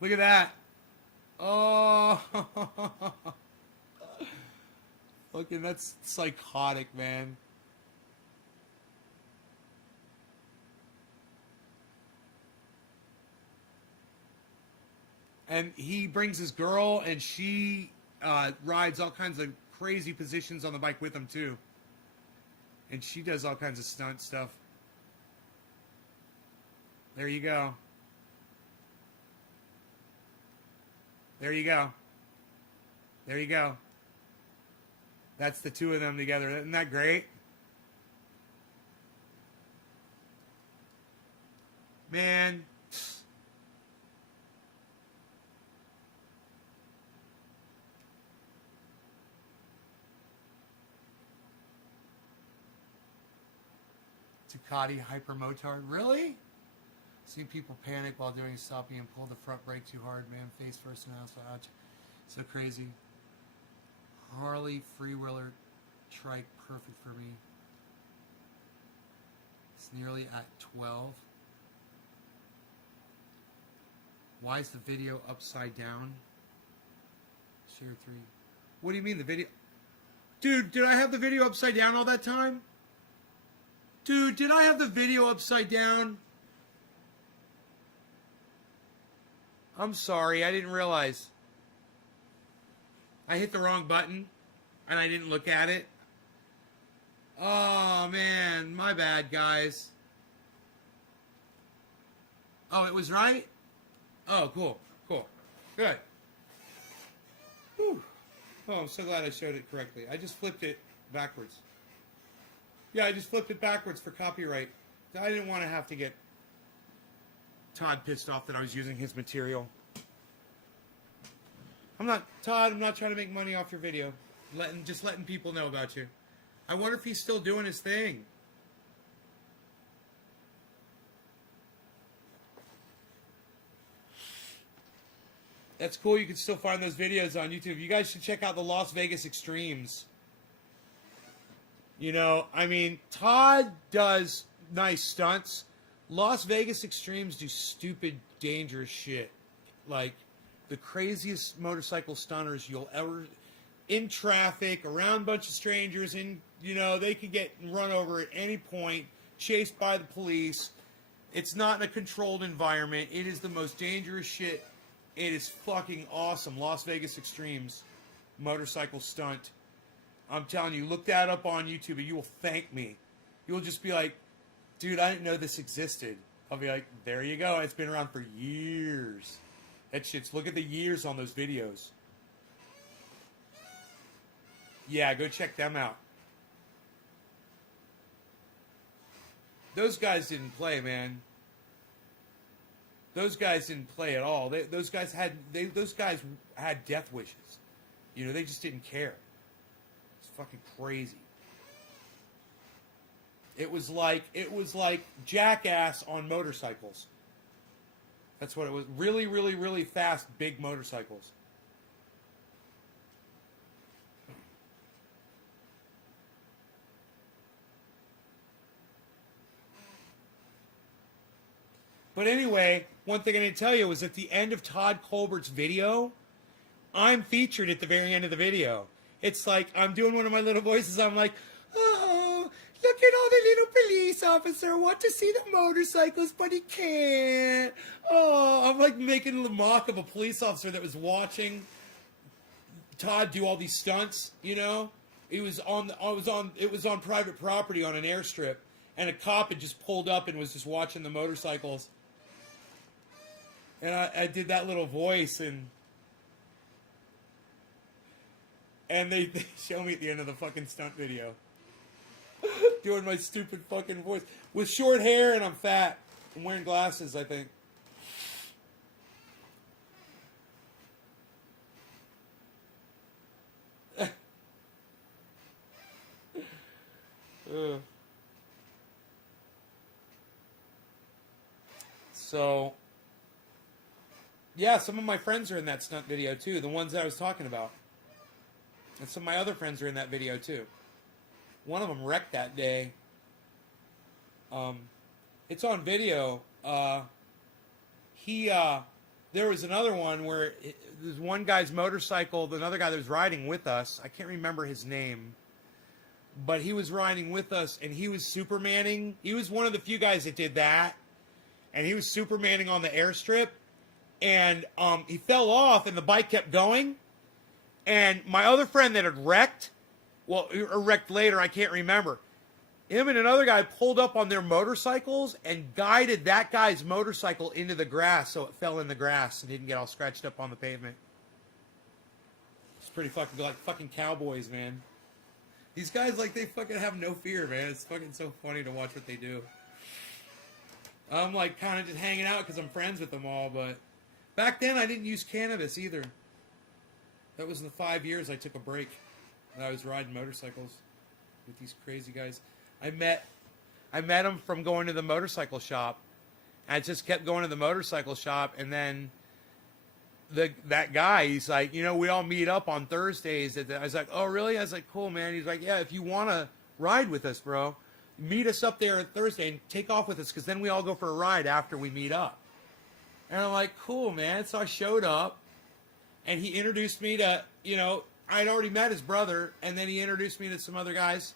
Look at that. Oh. Fucking, that's psychotic, man. And he brings his girl, and she rides all kinds of crazy positions on the bike with him, too. And she does all kinds of stunt stuff. There you go. There you go. There you go. That's the two of them together. Isn't that great? Man. Ducati Hypermotard. Really? Seen people panic while doing stopping and pull the front brake too hard. Man, face first and out. So crazy. Harley Freewheeler trike, perfect for me. It's nearly at 12. Why is the video upside down? Share 3. What do you mean the video? Dude, did I have the video upside down all that time? Dude, did I have the video upside down? I'm sorry, I didn't realize. I hit the wrong button, and I didn't look at it. Oh, man, my bad, guys. Oh, it was right? Oh, cool, cool. Good. Whew. Oh, I'm so glad I showed it correctly. I just flipped it backwards. Yeah, I just flipped it backwards for copyright. I didn't want to have to get Todd pissed off that I was using his material. Todd, I'm not trying to make money off your video. Just letting people know about you. I wonder if he's still doing his thing. That's cool. You can still find those videos on YouTube. You guys should check out the Las Vegas Extremes. You know, I mean, Todd does nice stunts. Las Vegas Extremes do stupid, dangerous shit. Like, the craziest motorcycle stunners you'll ever... In traffic, around a bunch of strangers, and, you know, they could get run over at any point, chased by the police. It's not in a controlled environment. It is the most dangerous shit. It is fucking awesome. Las Vegas Extremes motorcycle stunt. I'm telling you, look that up on YouTube and you will thank me. You'll just be like, dude, I didn't know this existed. I'll be like, there you go. It's been around for years. That shit's, look at the years on those videos. Yeah, go check them out. Those guys didn't play, man. Those guys didn't play at all. Those guys had death wishes. You know, they just didn't care. It's fucking crazy. It was like Jackass on motorcycles. That's what it was. Really, really, really fast, big motorcycles. But anyway, one thing I didn't tell you was at the end of Todd Colbert's video, I'm featured at the very end of the video. It's like I'm doing one of my little voices. I'm like, oh, look at all the little police officer want to see the motorcycles, but he can't. Oh, I'm like making a mock of a police officer that was watching Todd do all these stunts. You know, it was on private property on an airstrip, and a cop had just pulled up and was just watching the motorcycles. And I did that little voice, and they show me at the end of the fucking stunt video. Doing my stupid fucking voice. With short hair, and I'm fat. I'm wearing glasses, I think. So... yeah, some of my friends are in that stunt video, too. The ones that I was talking about. And some of my other friends are in that video, too. One of them wrecked that day. It's on video. There was another one where there's one guy's motorcycle, another guy that was riding with us. I can't remember his name. But he was riding with us, and he was Supermaning. He was one of the few guys that did that. And he was Supermaning on the airstrip. And he fell off, and the bike kept going. And my other friend that had wrecked, or wrecked later, I can't remember. Him and another guy pulled up on their motorcycles and guided that guy's motorcycle into the grass so it fell in the grass and didn't get all scratched up on the pavement. It's pretty fucking like fucking cowboys, man. These guys, like, they fucking have no fear, man. It's fucking so funny to watch what they do. I'm like kind of just hanging out because I'm friends with them all, but back then I didn't use cannabis either. That was in the 5 years I took a break and I was riding motorcycles with these crazy guys. I met him from going to the motorcycle shop. I just kept going to the motorcycle shop, and then that guy, he's like, you know, we all meet up on Thursdays. I was like, oh, really? I was like, cool, man. He's like, yeah, if you want to ride with us, bro, meet us up there on Thursday and take off with us, because then we all go for a ride after we meet up. And I'm like, cool, man. So I showed up, and he introduced me to, you know, I'd already met his brother, and then he introduced me to some other guys.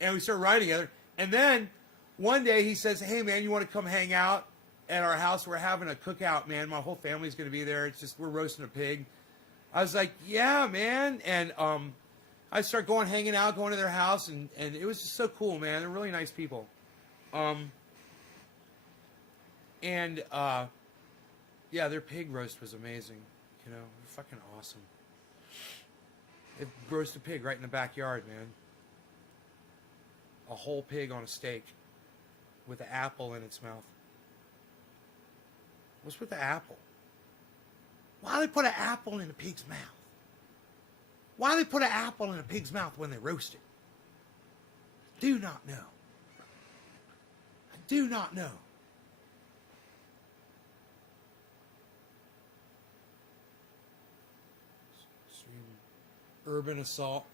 And we started riding together. And then one day he says, hey, man, you want to come hang out at our house? We're having a cookout, man. My whole family's going to be there. It's just, we're roasting a pig. I was like, yeah, man. And I started hanging out, going to their house. And it was just so cool, man. They're really nice people. Yeah, their pig roast was amazing. You know, fucking awesome. They roast a pig right in the backyard, man. A whole pig on a steak with an apple in its mouth. What's with the apple? Why do they put an apple in a pig's mouth? Why do they put an apple in a pig's mouth when they roast it? Do not know. I do not know. Urban Assault.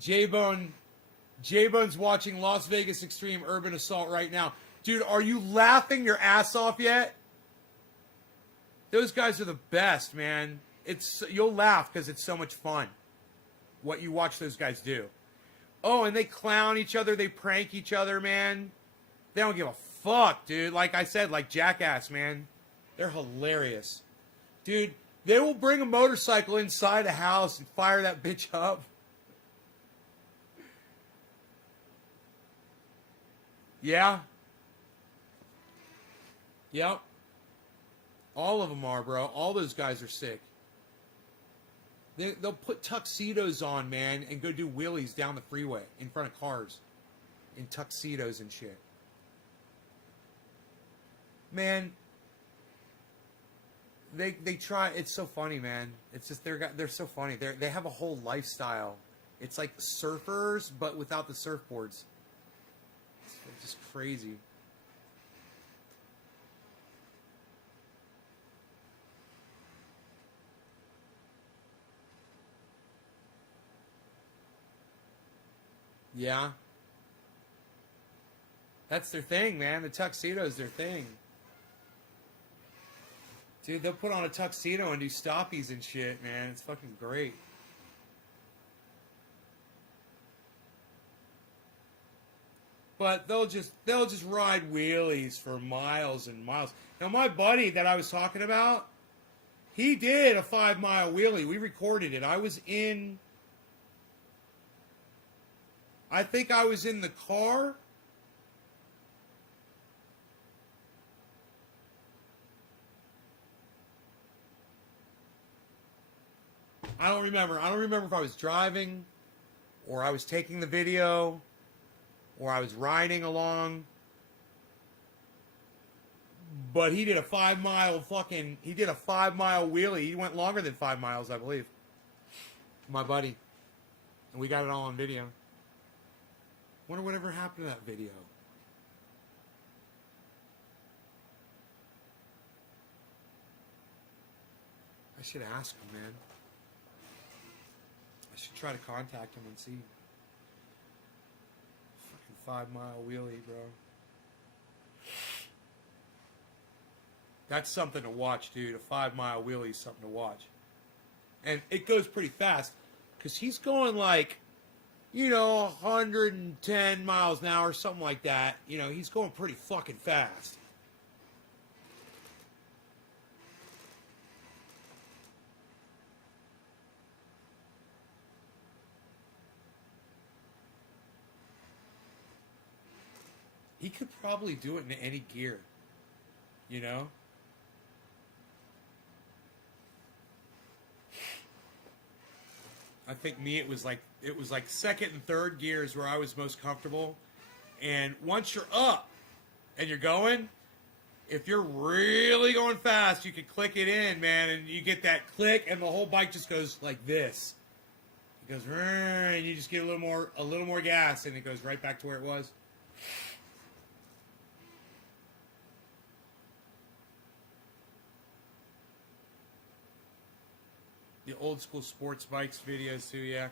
J-Bone's watching Las Vegas Extreme Urban Assault right now. Dude, are you laughing your ass off yet? Those guys are the best, man. You'll laugh because it's so much fun what you watch those guys do. Oh, and they clown each other. They prank each other, man. They don't give a fuck, dude. Like I said, like Jackass, man. They're hilarious. Dude, they will bring a motorcycle inside a house and fire that bitch up. Yeah. Yep. All of them are, bro. All those guys are sick. They'll put tuxedos on, man, and go do wheelies down the freeway in front of cars. In tuxedos and shit. Man. They try. It's so funny, man. It's just they're so funny. They have a whole lifestyle. It's like surfers, but without the surfboards. It's just crazy. Yeah. That's their thing, man. The tuxedo's their thing. Dude, they'll put on a tuxedo and do stoppies and shit, man. It's fucking great. But they'll just ride wheelies for miles and miles. Now my buddy that I was talking about, he did a 5-mile wheelie. We recorded it. I think I was in the car. I don't remember. I don't remember if I was driving or I was taking the video or I was riding along. But he did a 5-mile wheelie. He went longer than 5 miles, I believe. My buddy. And we got it all on video. Wonder whatever happened to that video. I should ask him, man. I should try to contact him and see. Fucking 5-mile wheelie, bro. That's something to watch, dude. A 5-mile wheelie is something to watch. And it goes pretty fast. Because he's going like, 110 miles an hour, something like that. He's going pretty fucking fast. He could probably do it in any gear. You know? I think it was like second and third gears where I was most comfortable. And once you're up and you're going, if you're really going fast, you can click it in, man, and you get that click, and the whole bike just goes like this. It goes, and you just get a little more gas, and it goes right back to where it was. The old school sports bikes videos too, yeah.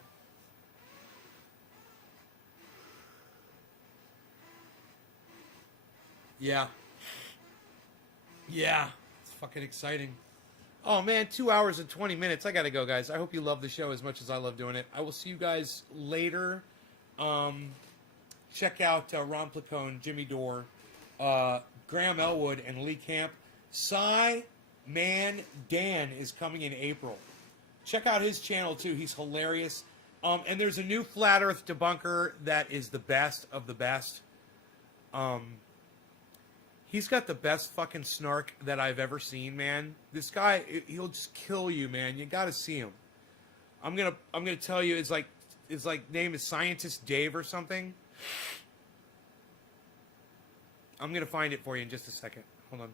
Yeah. Yeah. It's fucking exciting. Oh man, 2 hours and 20 minutes. I gotta go, guys. I hope you love the show as much as I love doing it. I will see you guys later. Check out Ron Placone, Jimmy Dore, Graham Elwood, and Lee Camp. Cy Man Dan is coming in April. Check out his channel too. He's hilarious. And there's a new Flat Earth debunker that is the best of the best. He's got the best fucking snark that I've ever seen, man. This guy, he'll just kill you, man. You got to see him. I'm gonna tell you, it's like name is Scientist Dave or something. I'm gonna find it for you in just a second. Hold on.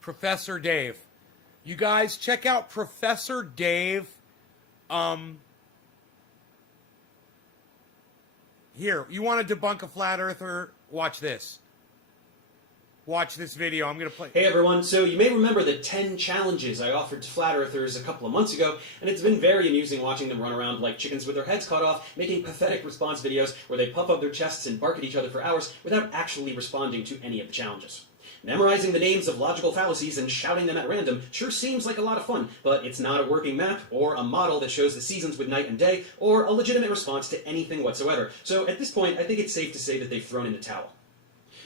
Professor Dave. You guys check out Professor Dave. Here, you want to debunk a flat earther? Watch this. Watch this video. I'm going to play. Hey everyone, so you may remember the 10 challenges I offered to flat earthers a couple of months ago, and it's been very amusing watching them run around like chickens with their heads cut off, making pathetic response videos where they puff up their chests and bark at each other for hours without actually responding to any of the challenges. Memorizing the names of logical fallacies and shouting them at random sure seems like a lot of fun, but it's not a working map, or a model that shows the seasons with night and day, or a legitimate response to anything whatsoever. So at this point, I think it's safe to say that they've thrown in the towel.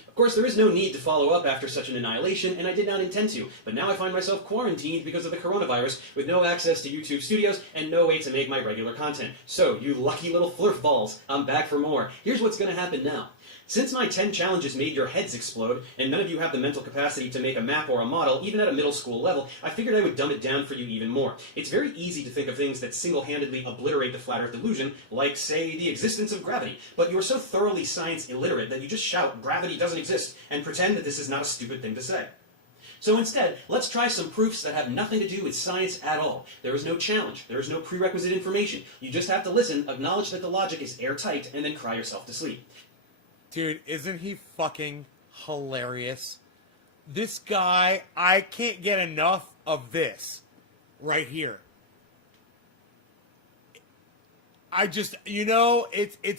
Of course, there is no need to follow up after such an annihilation, and I did not intend to, but now I find myself quarantined because of the coronavirus, with no access to YouTube Studios and no way to make my regular content. So, you lucky little flurf balls, I'm back for more. Here's what's going to happen now. Since my 10 challenges made your heads explode, and none of you have the mental capacity to make a map or a model, even at a middle school level, I figured I would dumb it down for you even more. It's very easy to think of things that single-handedly obliterate the flat earth illusion, like, say, the existence of gravity, but you're so thoroughly science illiterate that you just shout, "Gravity doesn't exist," and pretend that this is not a stupid thing to say. So instead, let's try some proofs that have nothing to do with science at all. There is no challenge. There is no prerequisite information. You just have to listen, acknowledge that the logic is airtight, and then cry yourself to sleep. Dude, isn't he fucking hilarious? This guy, I can't get enough of this right here. I just, you know, it's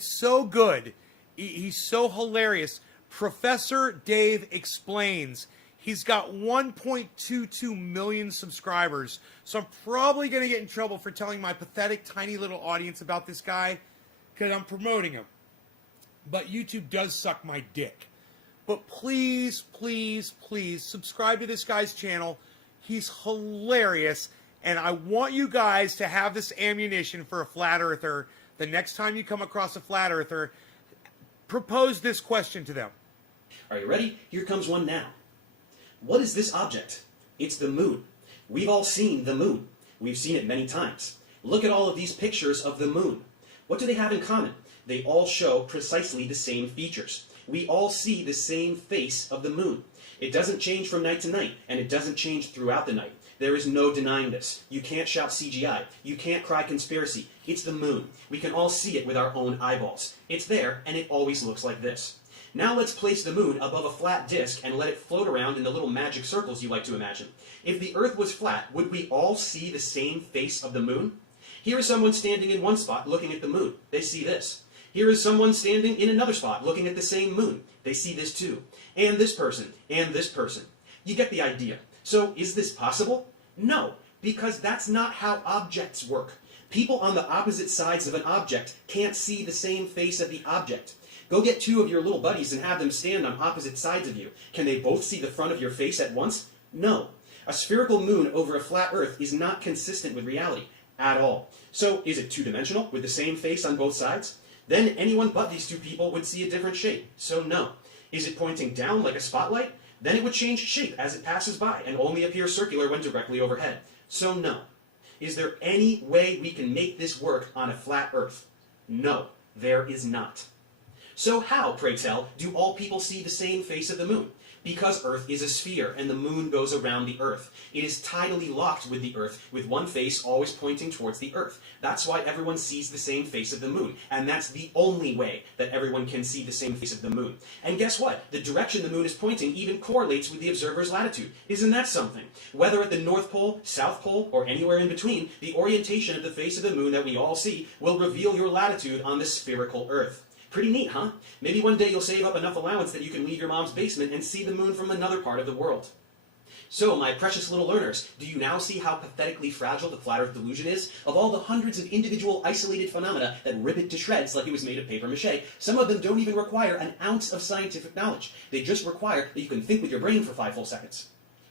so good. He's so hilarious. Professor Dave Explains. He's got 1.22 million subscribers. So I'm probably going to get in trouble for telling my pathetic, tiny little audience about this guy because I'm promoting him. But YouTube does suck my dick. But please, please, please subscribe to this guy's channel. He's hilarious. And I want you guys to have this ammunition for a flat earther. The next time you come across a flat earther, propose this question to them. Are you ready? Here comes one now. What is this object? It's the moon. We've all seen the moon. We've seen it many times. Look at all of these pictures of the moon. What do they have in common? They all show precisely the same features. We all see the same face of the moon. It doesn't change from night to night, and it doesn't change throughout the night. There is no denying this. You can't shout CGI. You can't cry conspiracy. It's the moon. We can all see it with our own eyeballs. It's there, and it always looks like this. Now let's place the moon above a flat disk and let it float around in the little magic circles you like to imagine. If the Earth was flat, would we all see the same face of the moon? Here is someone standing in one spot looking at the moon. They see this. Here is someone standing in another spot looking at the same moon. They see this too. And this person. And this person. You get the idea. So is this possible? No, because that's not how objects work. People on the opposite sides of an object can't see the same face of the object. Go get two of your little buddies and have them stand on opposite sides of you. Can they both see the front of your face at once? No. A spherical moon over a flat Earth is not consistent with reality at all. So is it two-dimensional with the same face on both sides? Then anyone but these two people would see a different shape. So no. Is it pointing down like a spotlight? Then it would change shape as it passes by and only appear circular when directly overhead. So no. Is there any way we can make this work on a flat Earth? No, there is not. So how, pray tell, do all people see the same face of the moon? Because Earth is a sphere and the moon goes around the Earth. It is tidally locked with the Earth, with one face always pointing towards the Earth. That's why everyone sees the same face of the moon, and that's the only way that everyone can see the same face of the moon. And guess what? The direction the moon is pointing even correlates with the observer's latitude. Isn't that something? Whether at the North Pole, South Pole, or anywhere in between, the orientation of the face of the moon that we all see will reveal your latitude on the spherical Earth. Pretty neat, huh? Maybe one day you'll save up enough allowance that you can leave your mom's basement and see the moon from another part of the world. So, my precious little learners, do you now see how pathetically fragile the flat Earth delusion is? Of all the hundreds of individual isolated phenomena that rip it to shreds like it was made of paper mache, some of them don't even require an ounce of scientific knowledge. They just require that you can think with your brain for 5 full seconds.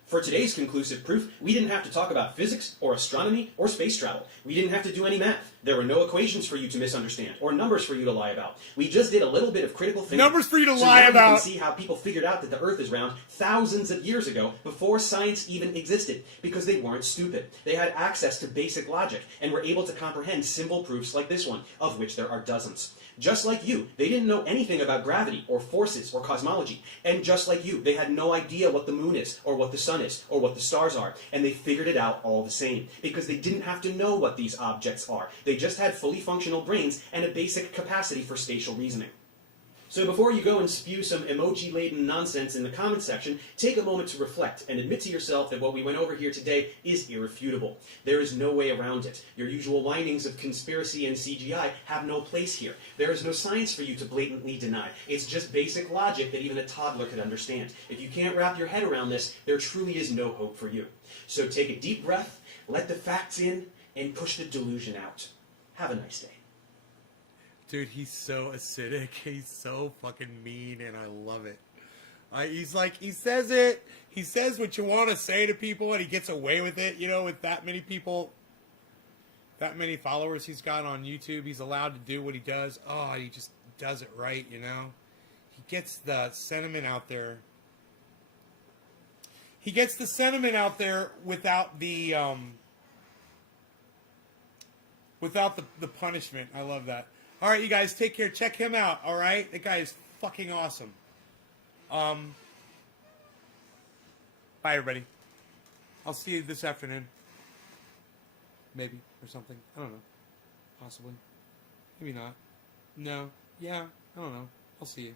For today's conclusive proof, we didn't have to talk about physics, or astronomy, or space travel. We didn't have to do any math. There were no equations for you to misunderstand, or numbers for you to lie about. We just did a little bit of critical thinking. Numbers for you to so lie now about! You can see how people figured out that the Earth is round thousands of years ago, before science even existed, because they weren't stupid. They had access to basic logic, and were able to comprehend simple proofs like this one, of which there are dozens. Just like you, they didn't know anything about gravity, or forces, or cosmology. And just like you, they had no idea what the moon is, or what the sun is, or what the stars are. And they figured it out all the same, because they didn't have to know what these objects are. They just had fully functional brains and a basic capacity for spatial reasoning. So before you go and spew some emoji-laden nonsense in the comments section, take a moment to reflect and admit to yourself that what we went over here today is irrefutable. There is no way around it. Your usual windings of conspiracy and CGI have no place here. There is no science for you to blatantly deny. It's just basic logic that even a toddler could understand. If you can't wrap your head around this, there truly is no hope for you. So take a deep breath, let the facts in, and push the delusion out. Have a nice day. Dude, he's so acidic. He's so fucking mean, and I love it. He's like, he says it. He says what you want to say to people, and he gets away with it. You know, with that many people, that many followers he's got on YouTube, he's allowed to do what he does. Oh, he just does it right, you know? He gets the sentiment out there. He gets the sentiment out there without the punishment. I love that. All right, you guys, take care. Check him out, all right? That guy is fucking awesome. Bye, everybody. I'll see you this afternoon. Maybe, or something. I don't know. Possibly. Maybe not. No. Yeah, I don't know. I'll see you.